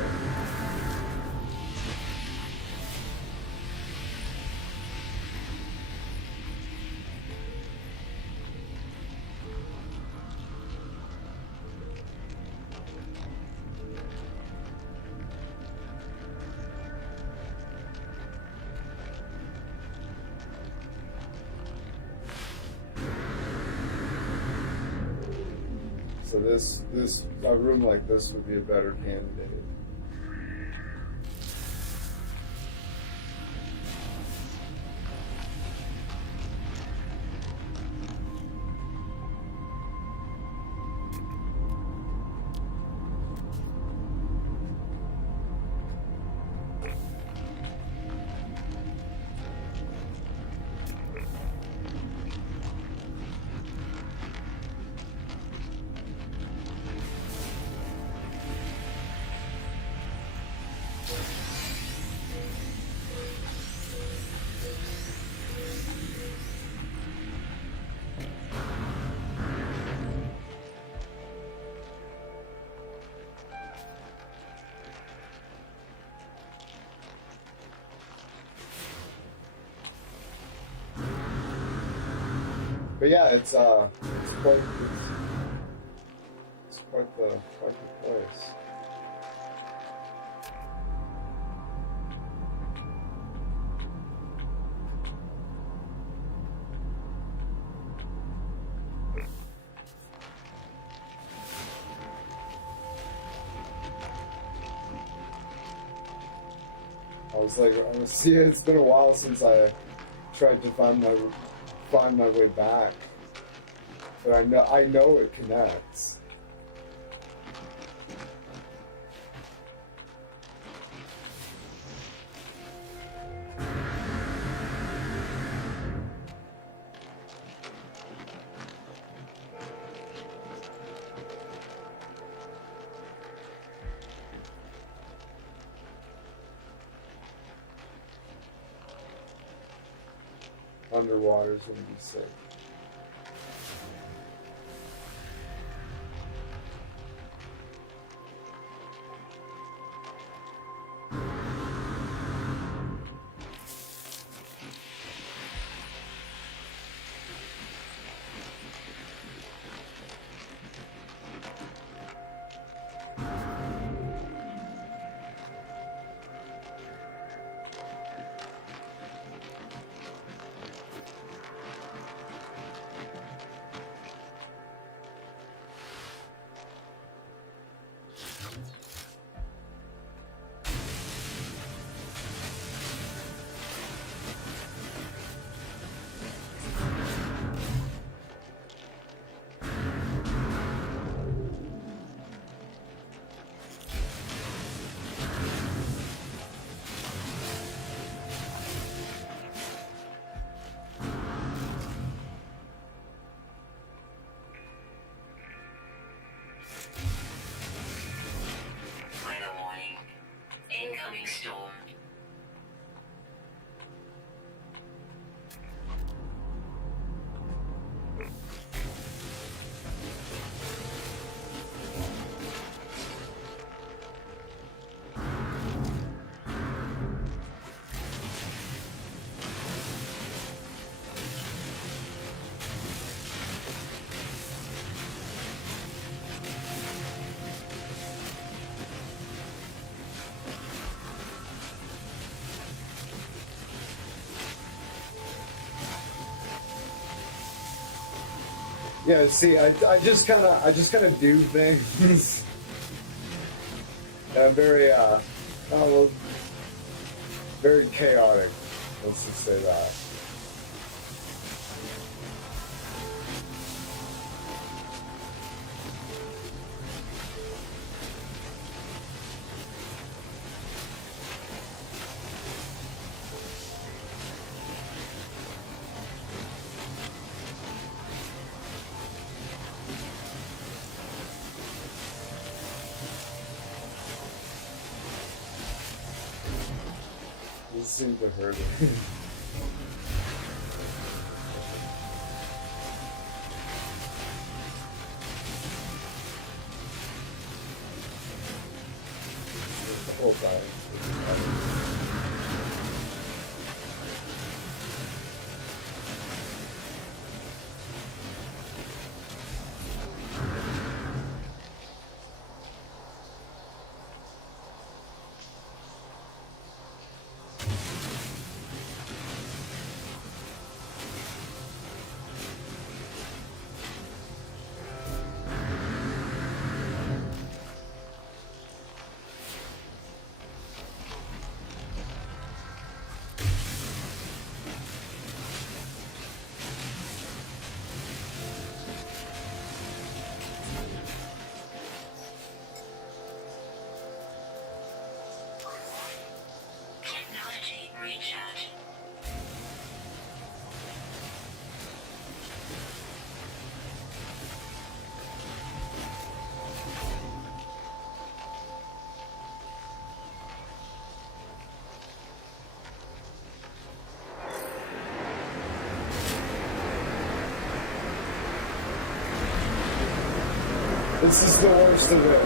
So a room like this would be a better candidate. But yeah, it's quite the place. See, it's been a while since I tried to find my way back, but I know it connects. Underwater's gonna be sick. Weather warning. Incoming storm. Yeah, see, I just kind of do things. And I'm very well, very chaotic. Let's just say that. This seemed to hurt it. Hold on. Technology recharge. This is the worst of it.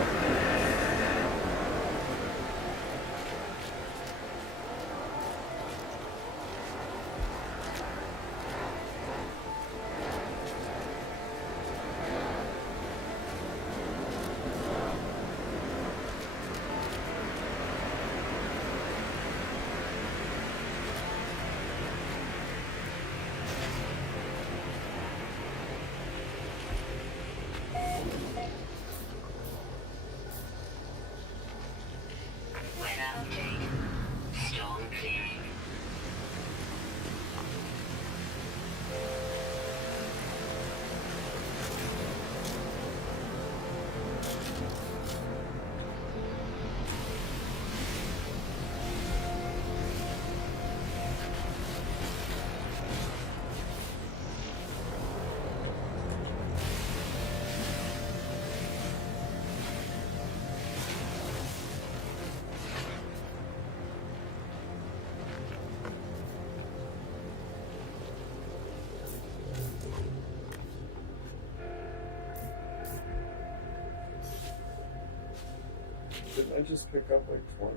Didn't I just pick up like 20?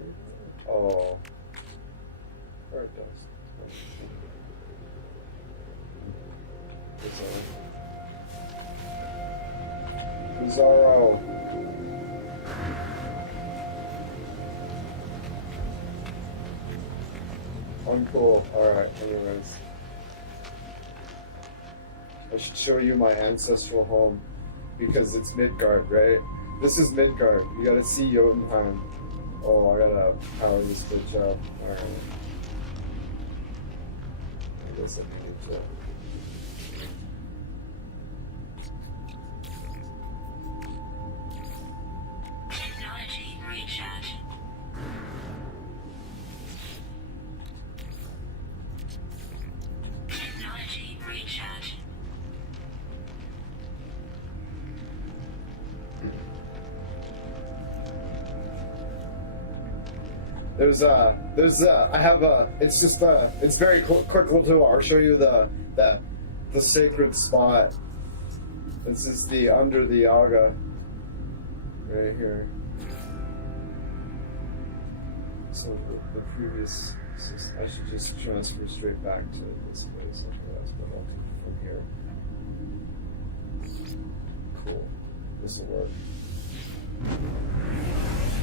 Oh. Or it does. Bizarro. Uncool. Alright, anyways. I should show you my ancestral home because it's Midgard, right? This is Midgard. You gotta see Jotunheim. Oh, I gotta power this bitch up. Alright. I guess I need to. Technology recharge. Technology recharge. I have a, it's just it's very quick little tool. I'll show you the sacred spot. This is the under the Aga, right here. So the previous system, I should just transfer straight back to this place. Okay, that's what I'll do from here. Cool. This will work.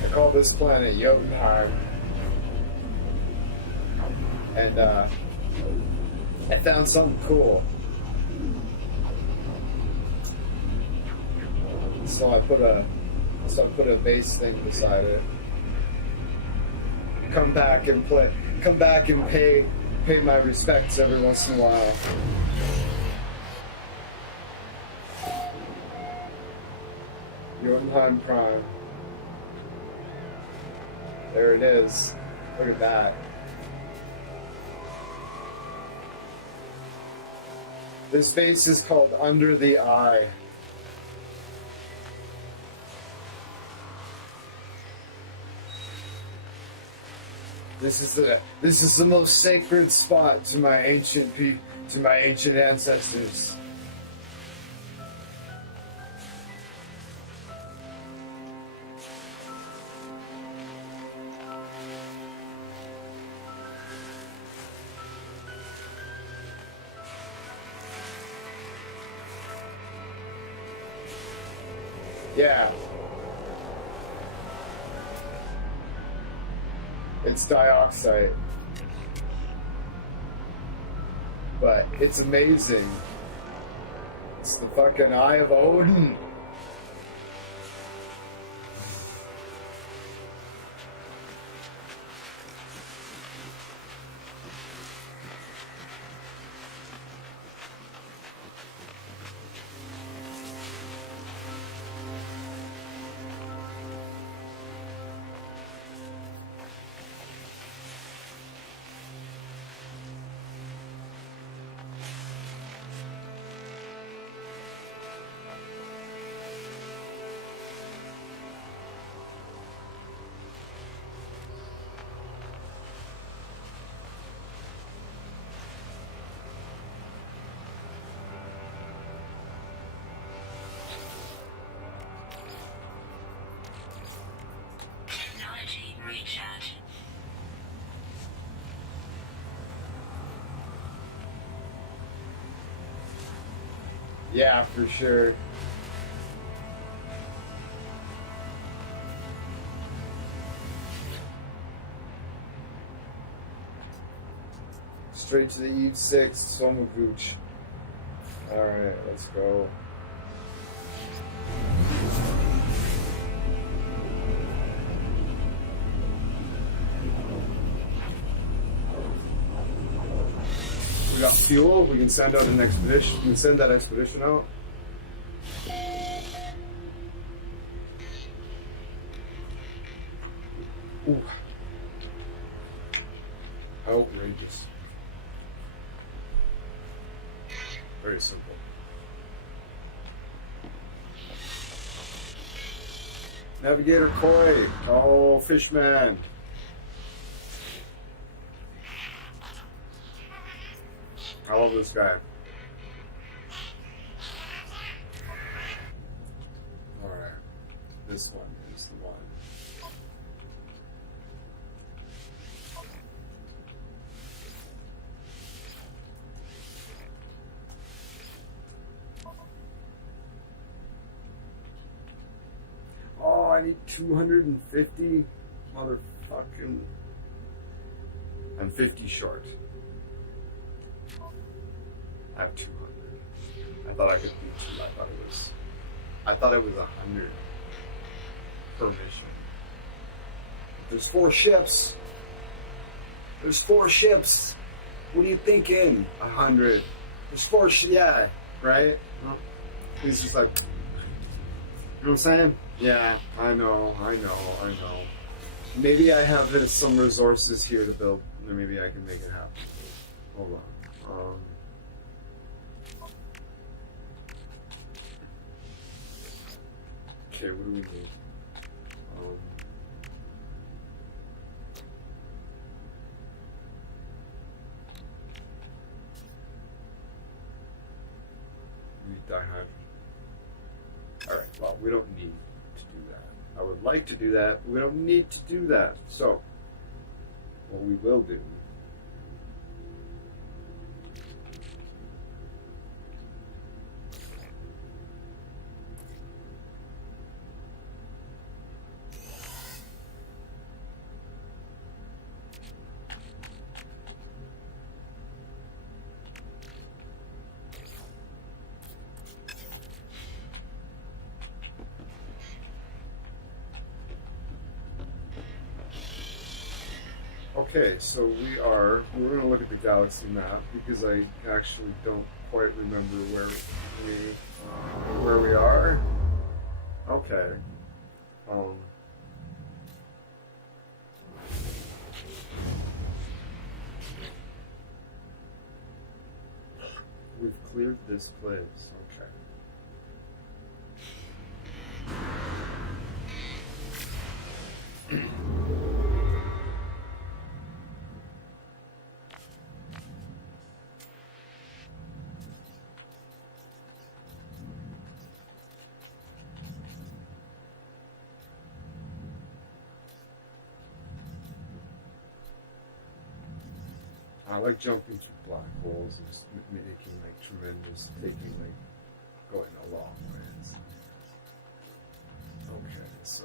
I call this planet Jotunheim. And I found something cool. So I put a base thing beside it. Come back and pay my respects every once in a while. Jotunheim Prime. There it is. Look at that. This base is called Under the Eye. This is the most sacred spot to my ancient ancestors. Yeah. It's dioxide. But it's amazing. It's the fucking Eye of Odin. Technology recharge. Yeah, for sure. Straight to the Eve 6, Somavooch. Alright, let's go. We got fuel, we can send out an expedition, we can send that expedition out. Ooh. How outrageous. Very simple. Navigator Koi. Oh, Fishman. I love this guy. Alright. This one is the one. I need 250. Motherfucking. I'm 50 short. I have 200. I thought I could beat you. I thought it was 100 per mission. There's 4 ships. There's 4 ships. What are you thinking? 100. There's 4 yeah, right? Well, he's just like, you know what I'm saying? Yeah, I know. Maybe I have some resources here to build, and maybe I can make it happen. Hold on. Okay, what do we need? We need dihydrogen. Alright, well, we don't need to do that. I would like to do that, but we don't need to do that. So, what we will do okay, so we're going to look at the galaxy map because I actually don't quite remember where we are. Okay. We've cleared this place. Okay. I like jumping through black holes and just making like tremendous, going a long ways. Okay, so.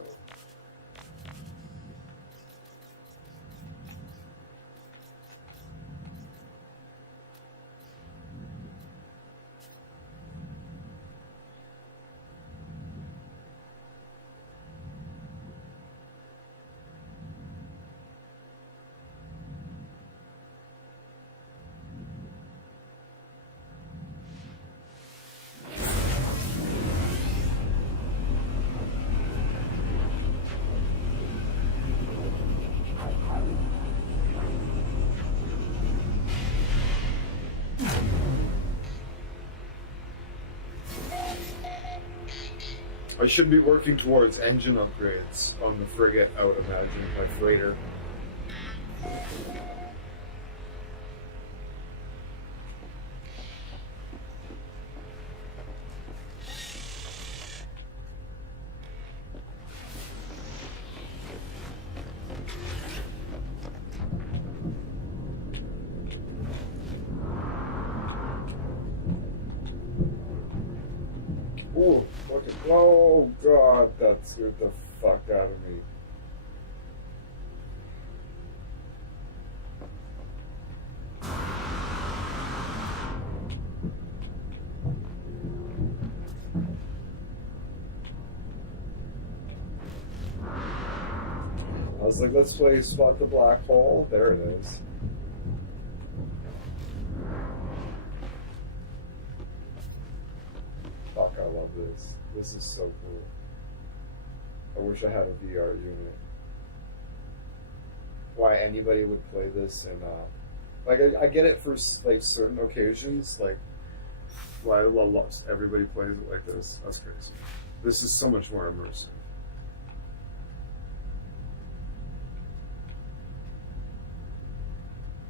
I should be working towards engine upgrades on the frigate, I would imagine, my freighter. Oh, fucking, oh god, that scared the fuck out of me. I was like, let's play Spot the Black Hole. There it is. Fuck, I love this. This is so cool. I wish I had a VR unit. Why anybody would play this and like I get it for like certain occasions, like why everybody plays it like this. That's crazy. This is so much more immersive.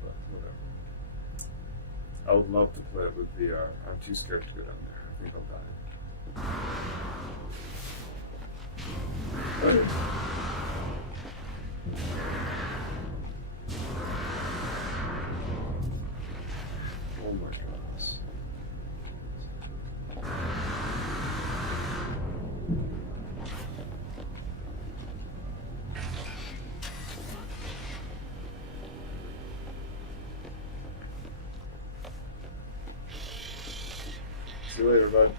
But whatever. I would love to play it with VR. I'm too scared to go down there. I think I'll die. Oh my gosh. See you later, bud.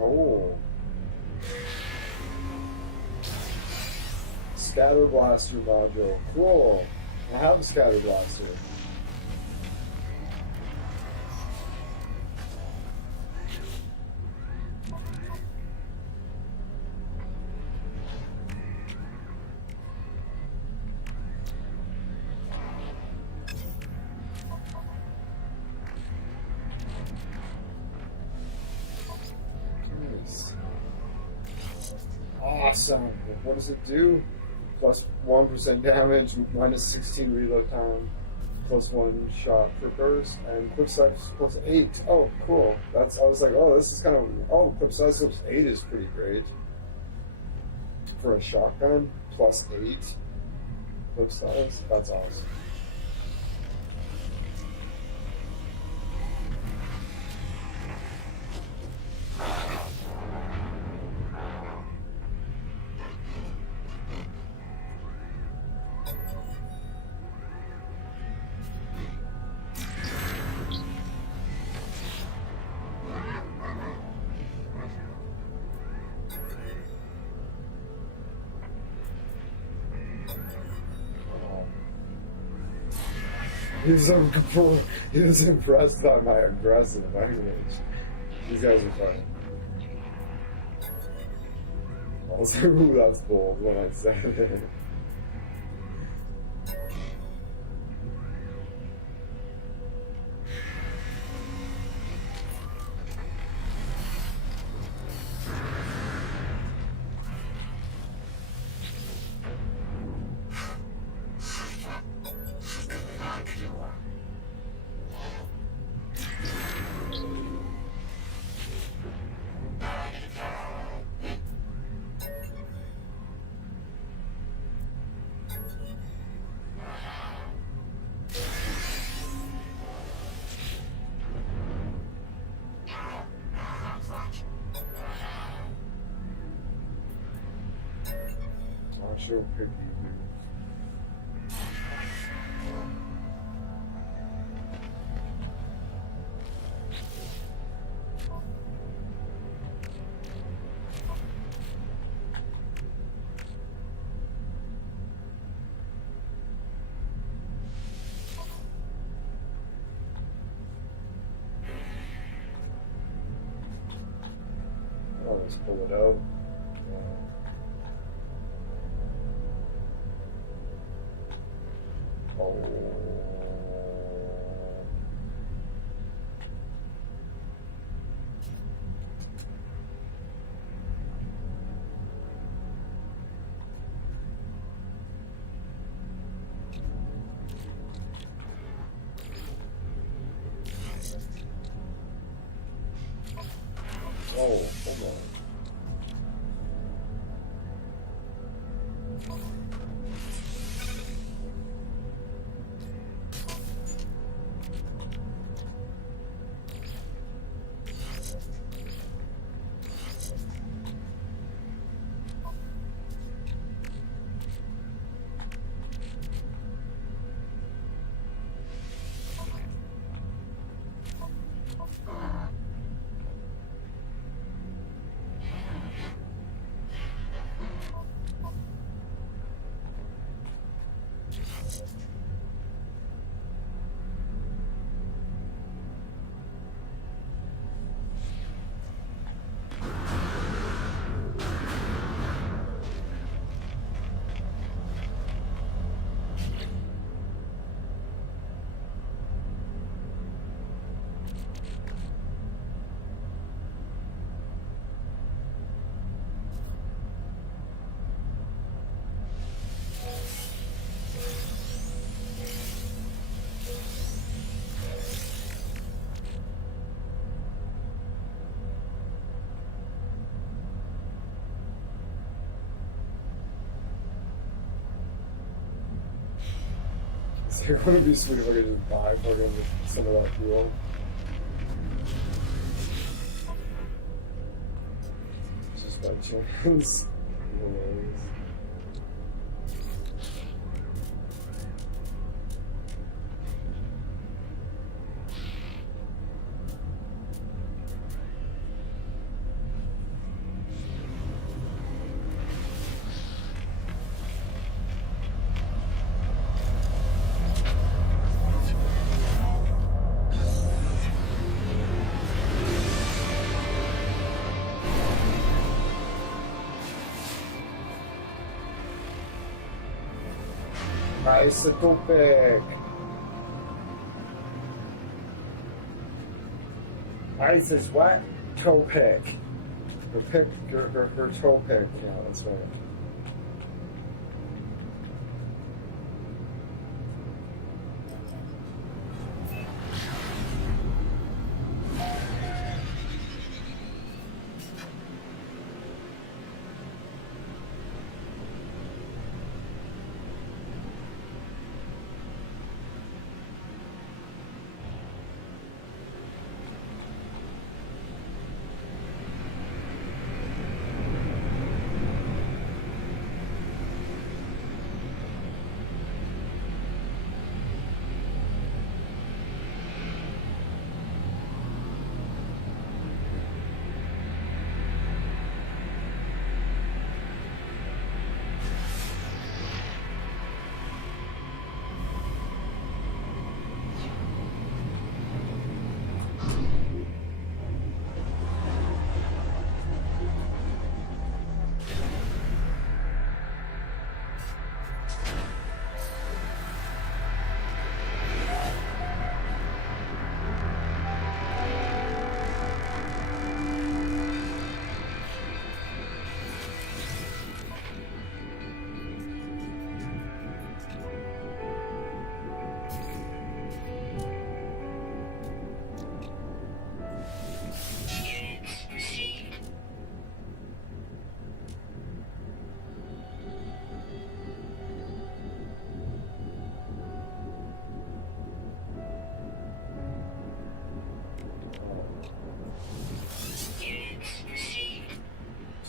Oh. Scatter Blaster module. Cool. I have a Scatter Blaster. Nice. Awesome. What does it do? Plus 1% damage, minus 16 reload time, plus 1 shot per burst, and clip size plus 8. Oh, cool. I was like, oh, this is kind of, clip size plus 8 is pretty great. For a shotgun, plus 8 clip size, that's awesome. He was impressed by my aggressive language. These guys are funny. I was like, ooh, that's bold when I said it. Watch your piggy. Oh, let's pull it out. Oh, hold on. It wouldn't be sweet if I could just buy fucking some of that fuel. Just by chance. Hilarious. Isotopic. Ice is what? Topic. Her topic. Yeah, that's right.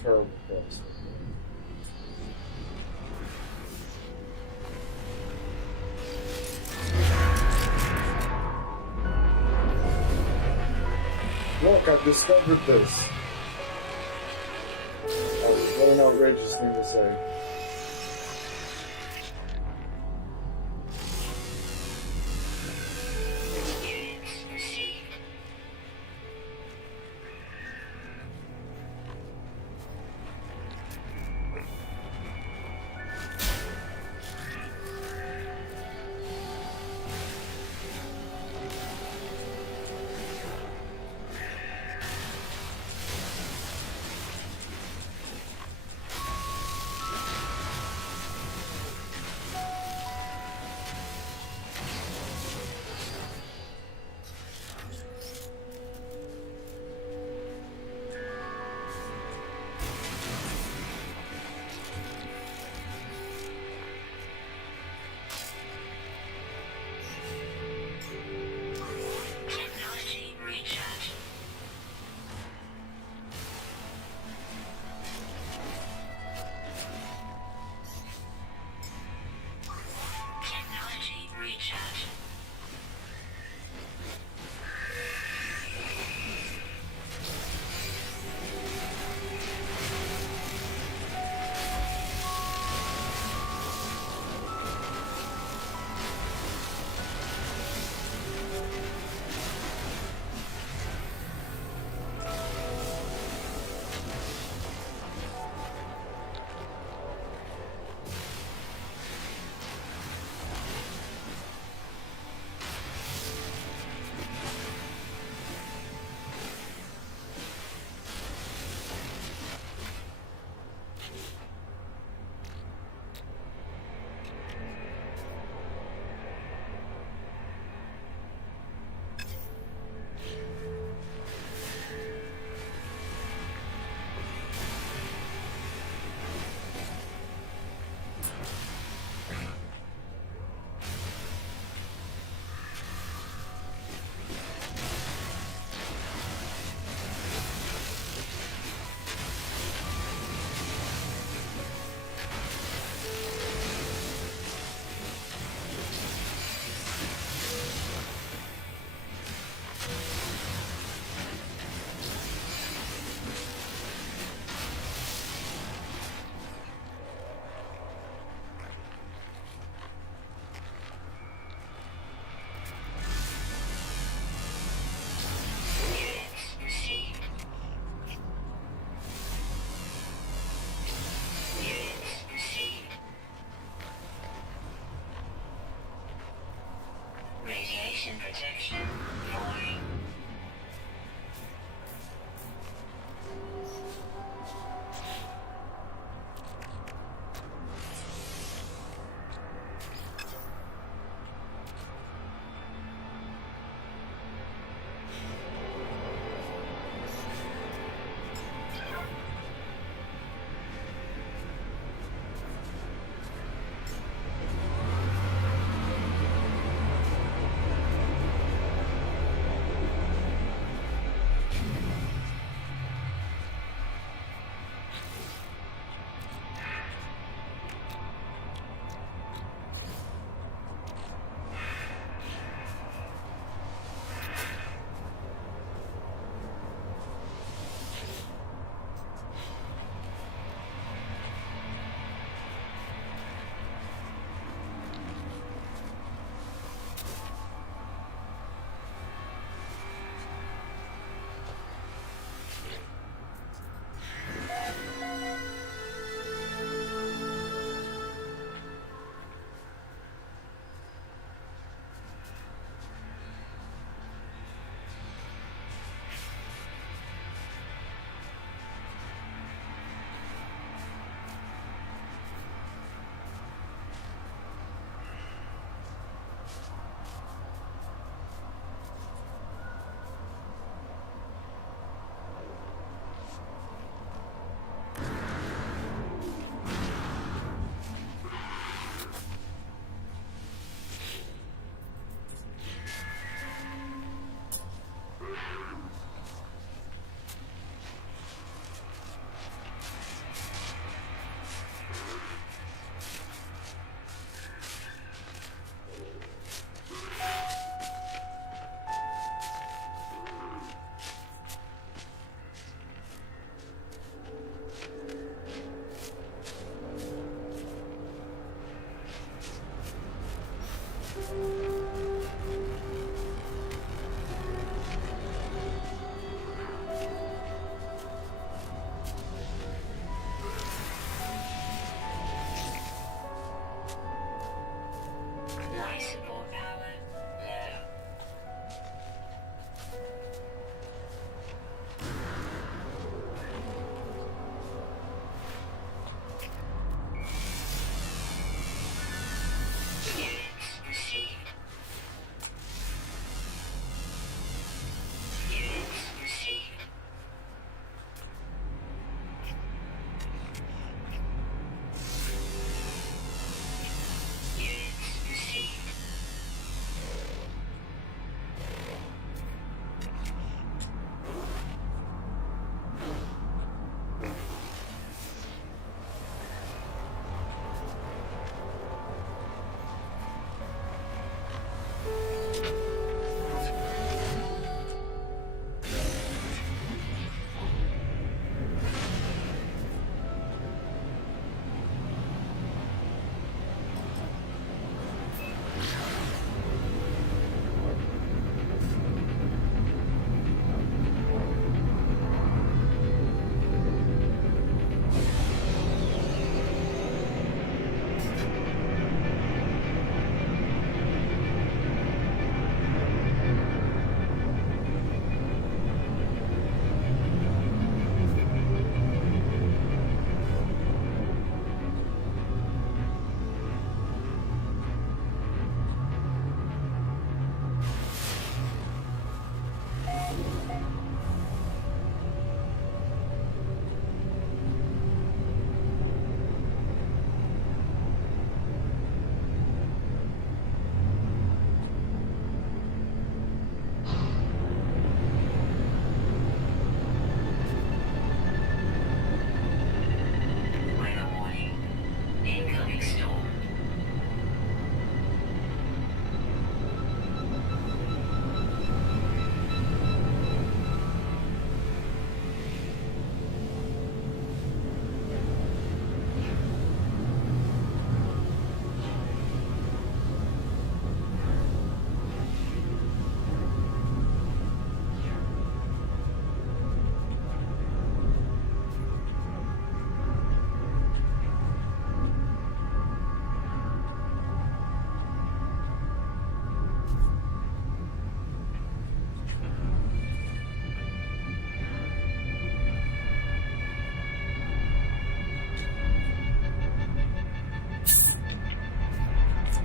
Terrible books. Look, I've discovered this. Oh, what an outrageous thing to say. Units received.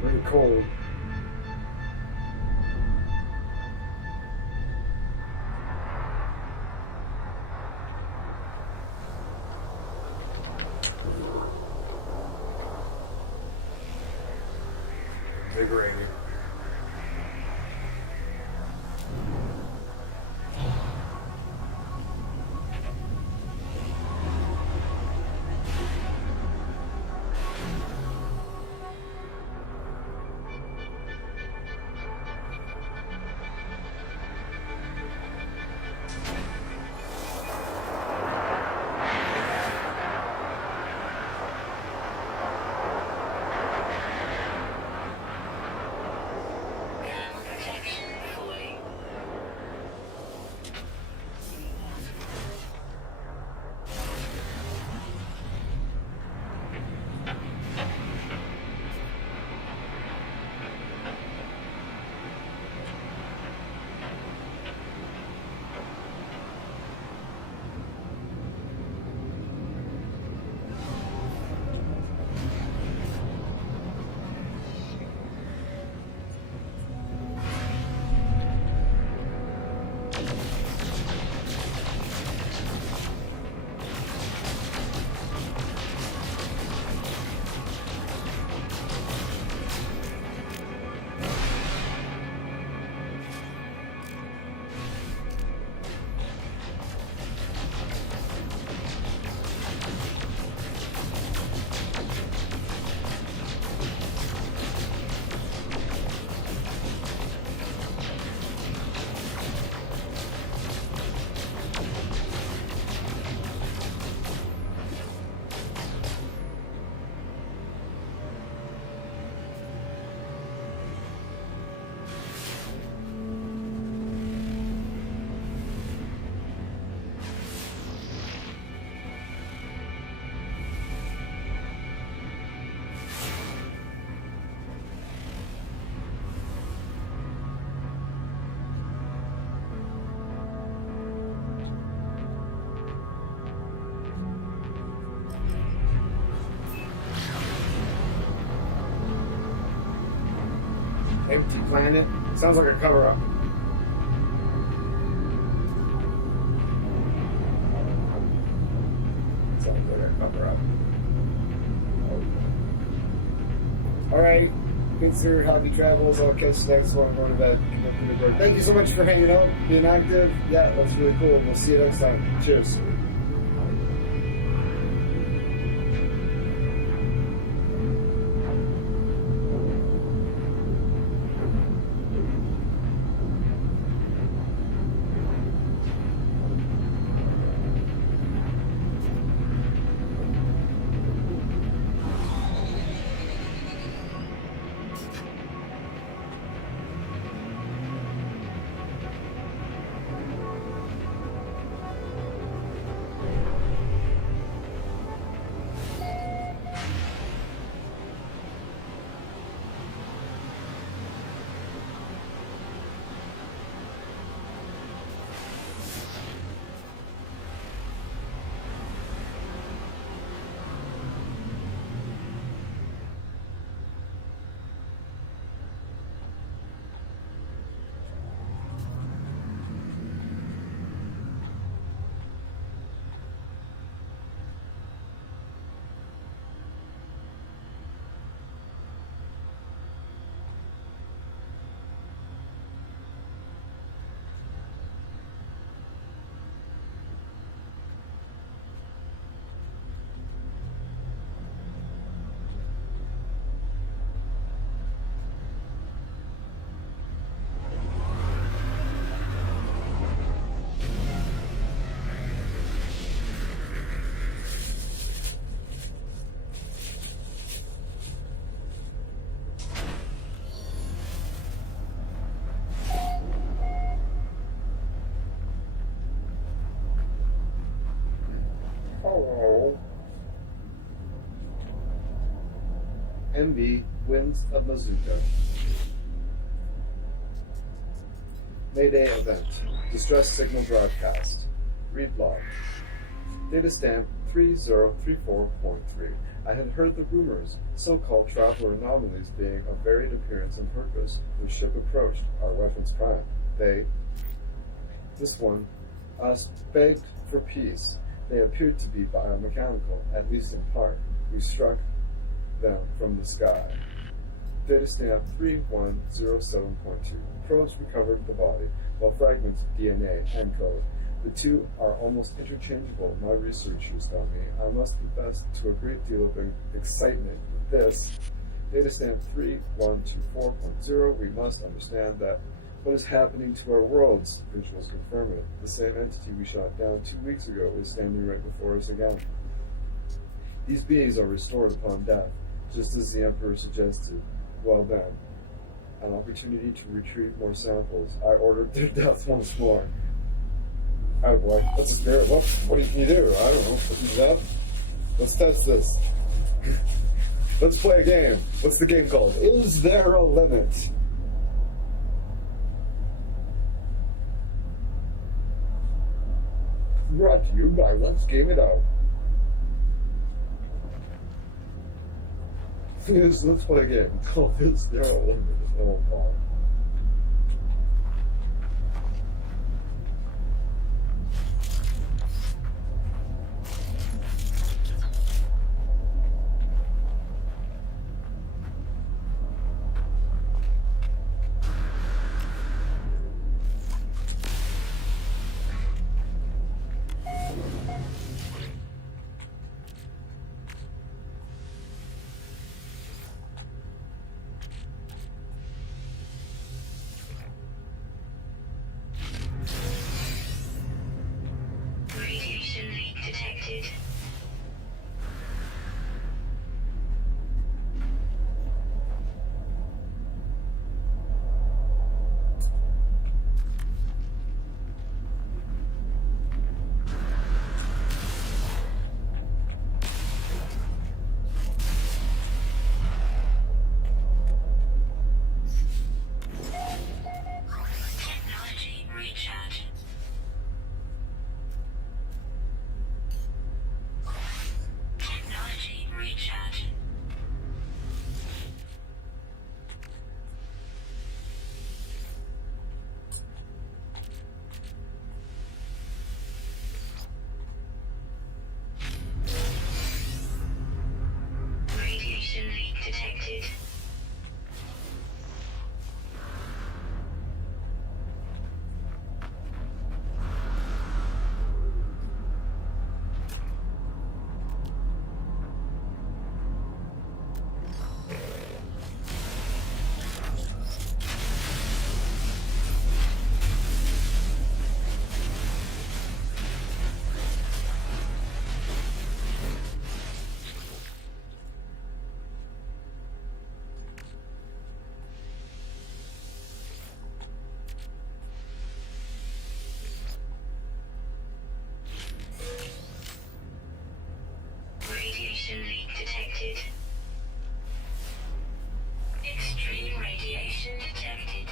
Very cold. Invigorating. Protection fully. Empty planet. Sounds like a cover-up. Sounds like a cover-up. Alright. Consider happy travels. I'll catch you next one. I'm going to bed. Thank you so much for hanging out, being active. Yeah, that's really cool. We'll see you next time. Cheers. MB, Winds of Mazuka. Mayday event. Distress signal broadcast. Read log. Data stamp 3034.3. I had heard the rumors, so-called traveler anomalies being of varied appearance and purpose. The ship approached, our weapons primed. This one, us, begged for peace. They appeared to be biomechanical, at least in part. We struck them from the sky. Data stamp 3107.2. Probes recovered the body, while fragments of DNA and code. The two are almost interchangeable, my researchers tell me. I must confess to a great deal of excitement with this. Data stamp 3124.0. We must understand that what is happening to our worlds, visuals confirm it. The same entity we shot down 2 weeks ago is standing right before us again. These beings are restored upon death, just as the Emperor suggested. Well then, an opportunity to retrieve more samples. I ordered their death once more. Attaboy. That's a spirit. What can you do? I don't know. Put these up. Let's test this. Let's play a game. What's the game called? Is there a limit? Brought to you by Let's Game It Out. Yes, let's play a game called Is There a Limit? Oh, wow. Radiation leak detected. Technology recharge. Technology recharge. Radiation leak detected. Radiation leak detected. Extreme radiation detected.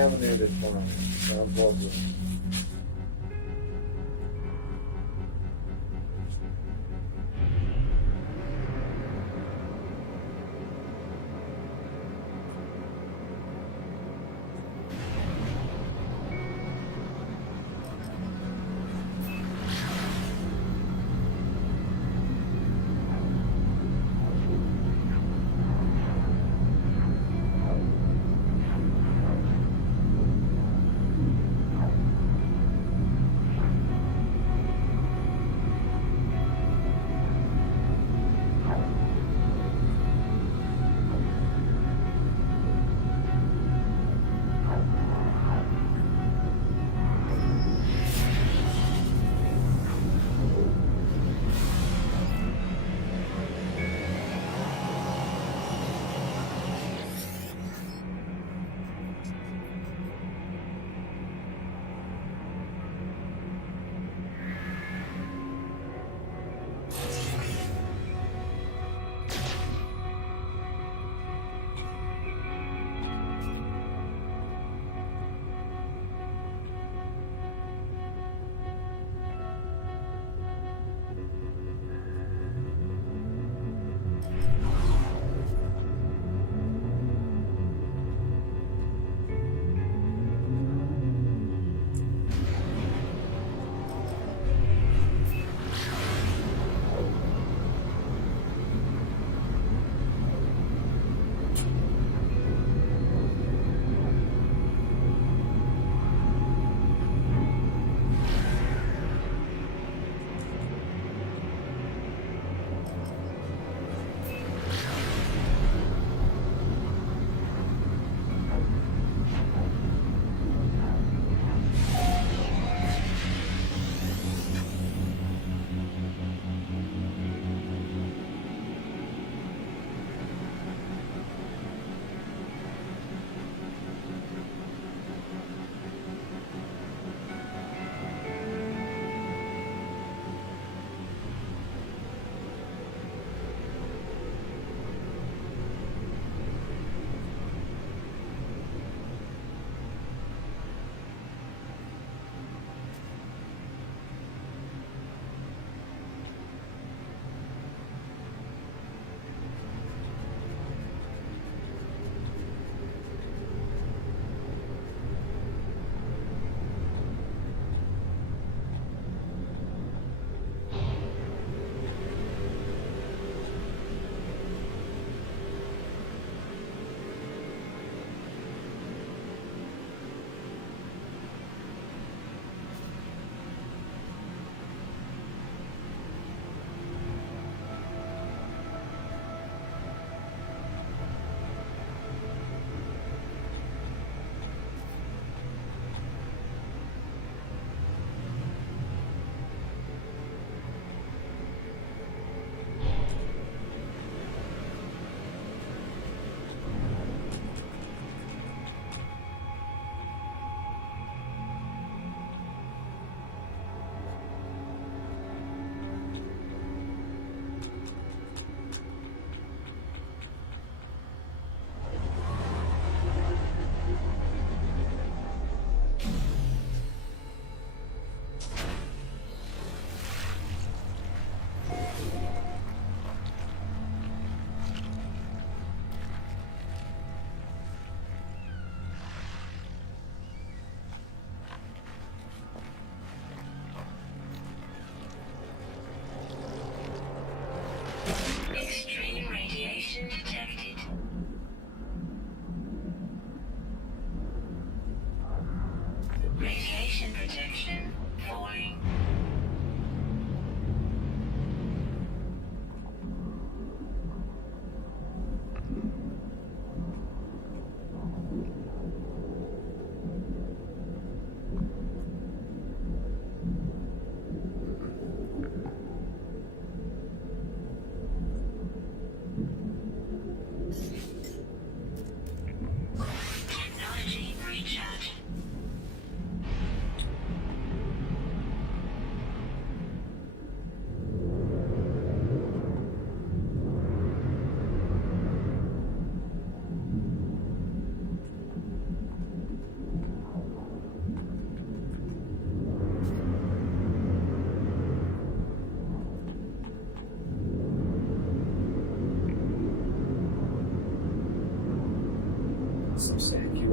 contaminated planet. Sounds lovely.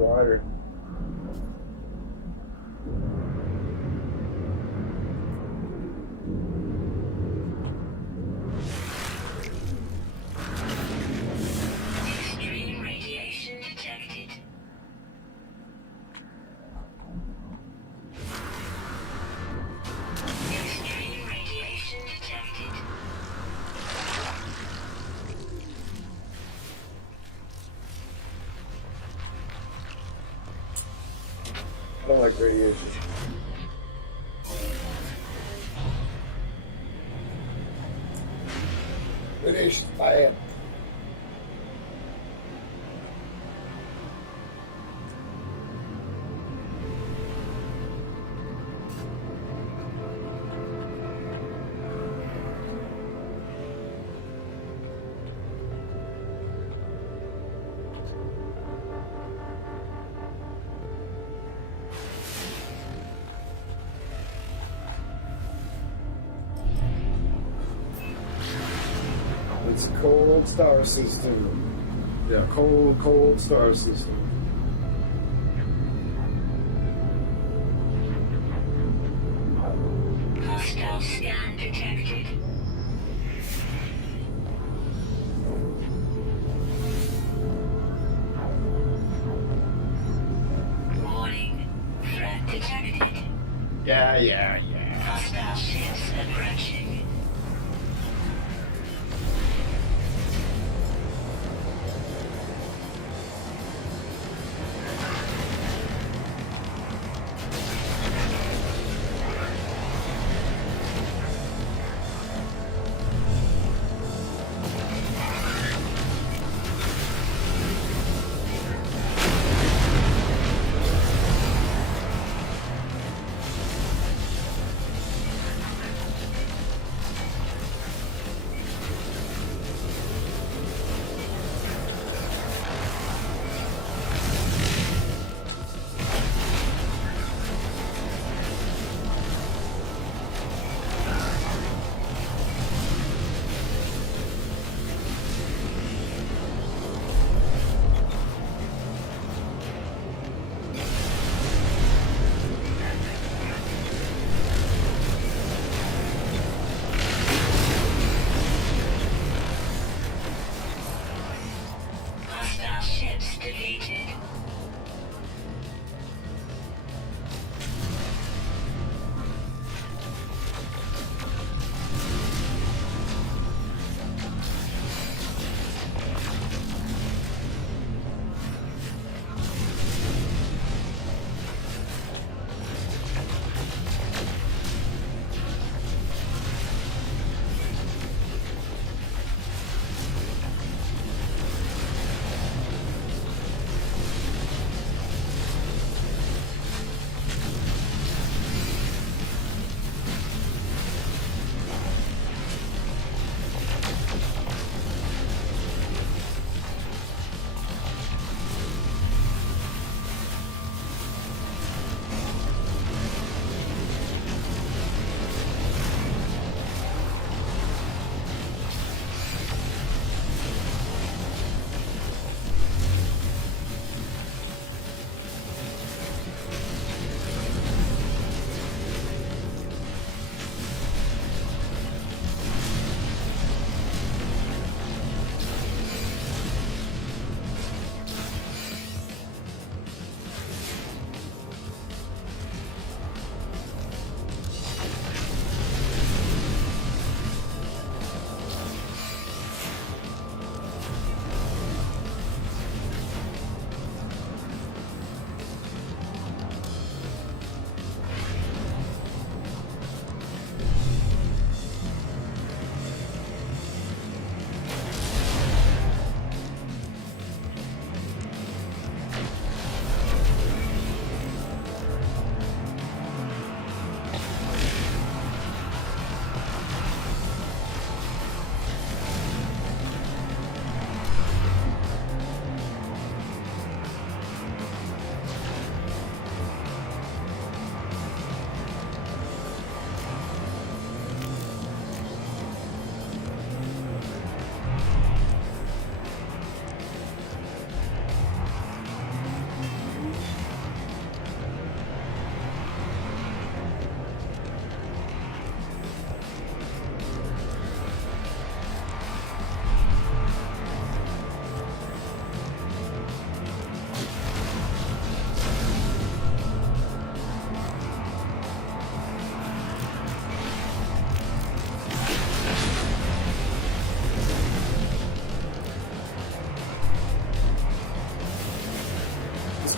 water. Extreme radiation detected. Extreme radiation detected. I don't like radiation. Radiation's bad. It's a cold star system. Yeah, cold star system. Hostile scan detected. Warning. Threat detected. Yeah. Hostile ships approaching.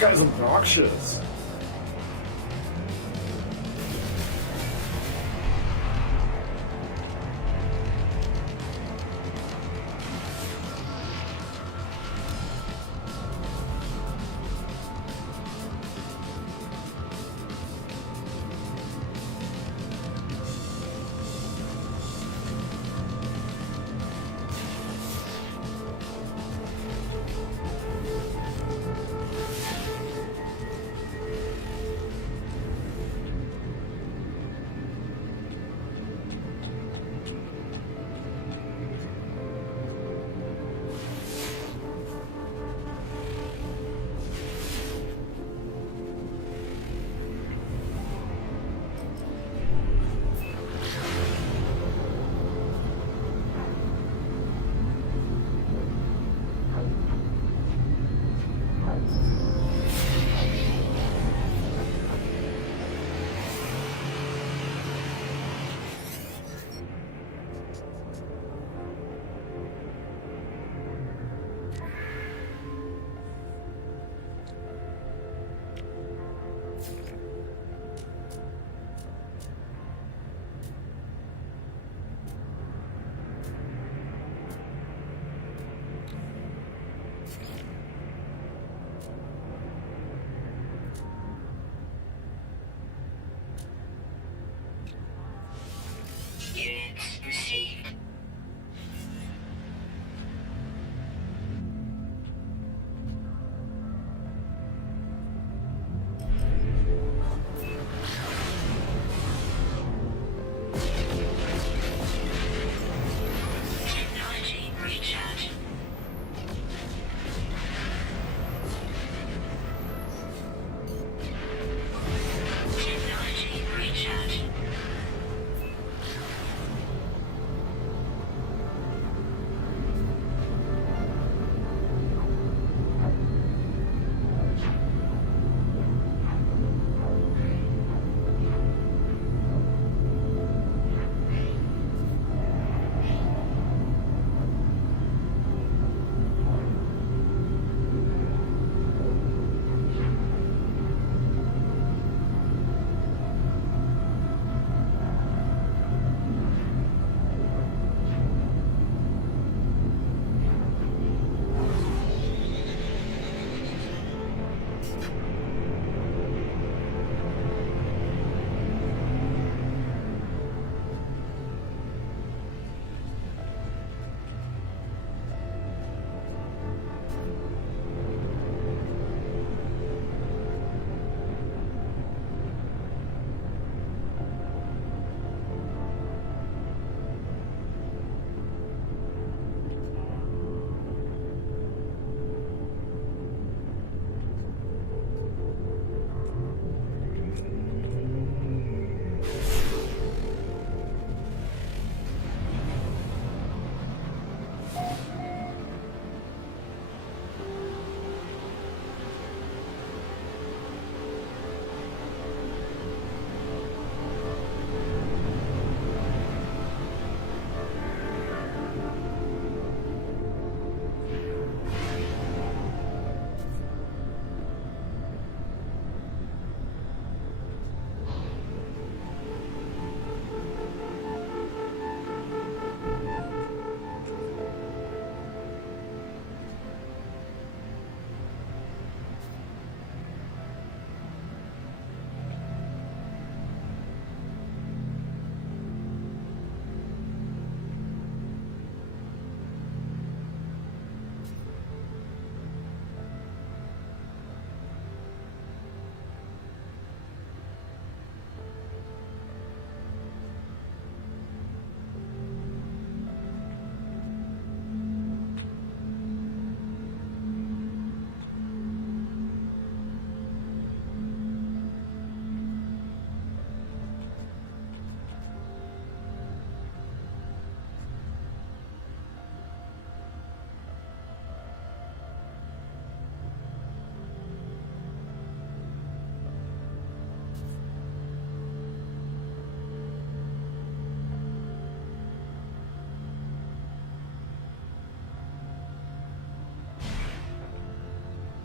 guy's obnoxious. Units received. Technology recharge. Technology recharge.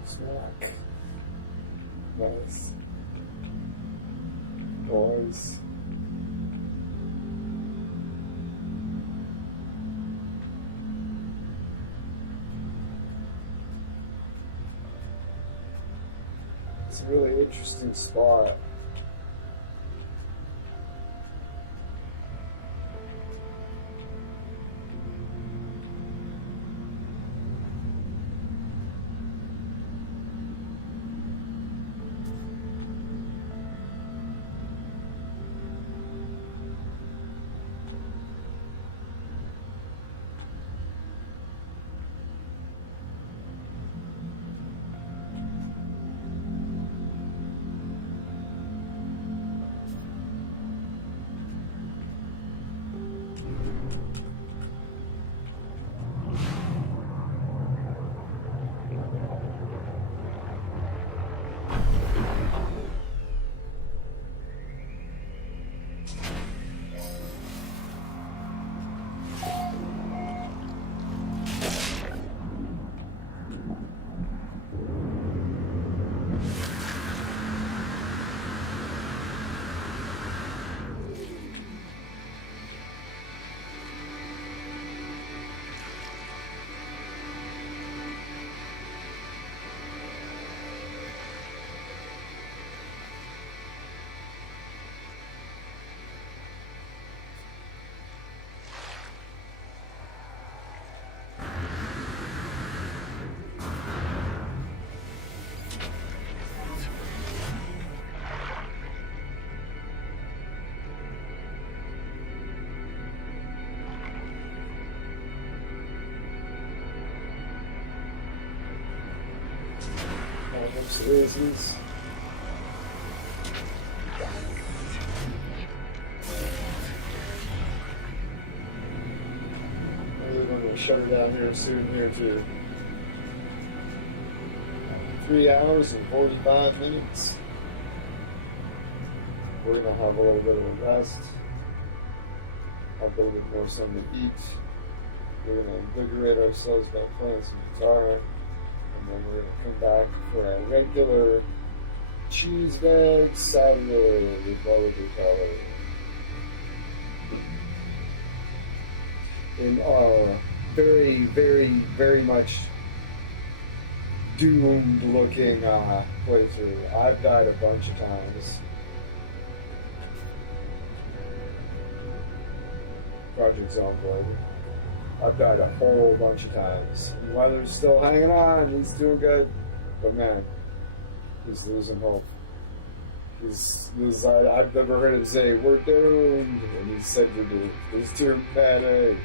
Snack. Nice. Noise. It's a really interesting spot. Daisies. We're going to shut her down here soon here too. 3 hours and 45 minutes. We're going to have a little bit of a rest. Have a little bit more something to eat. We're going to invigorate ourselves by playing some guitar. And then we're going to come back for our regular cheese bag Saturday with all of your color. In our very, very, very much doomed looking playthrough. I've died a bunch of times. Project Zomboid. I've died a whole bunch of times. And Weather's still hanging on. He's doing good. But man, he's losing hope. I've never heard him say, "We're doomed." And he said to me, "He's too panic."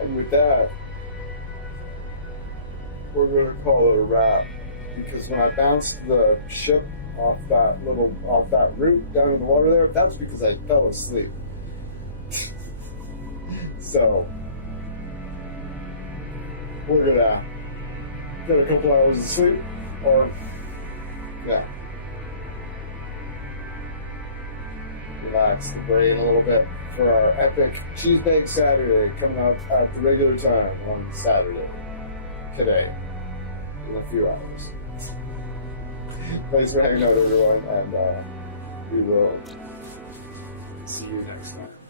And with that, we're going to call it a wrap, because when I bounced the ship off that route down in the water there, that's because I fell asleep. So we're gonna get a couple hours of sleep, or relax the brain a little bit for our epic cheese bake Saturday coming out at the regular time on Saturday today. In a few hours. Thanks for hanging out, everyone, and we will see you next time.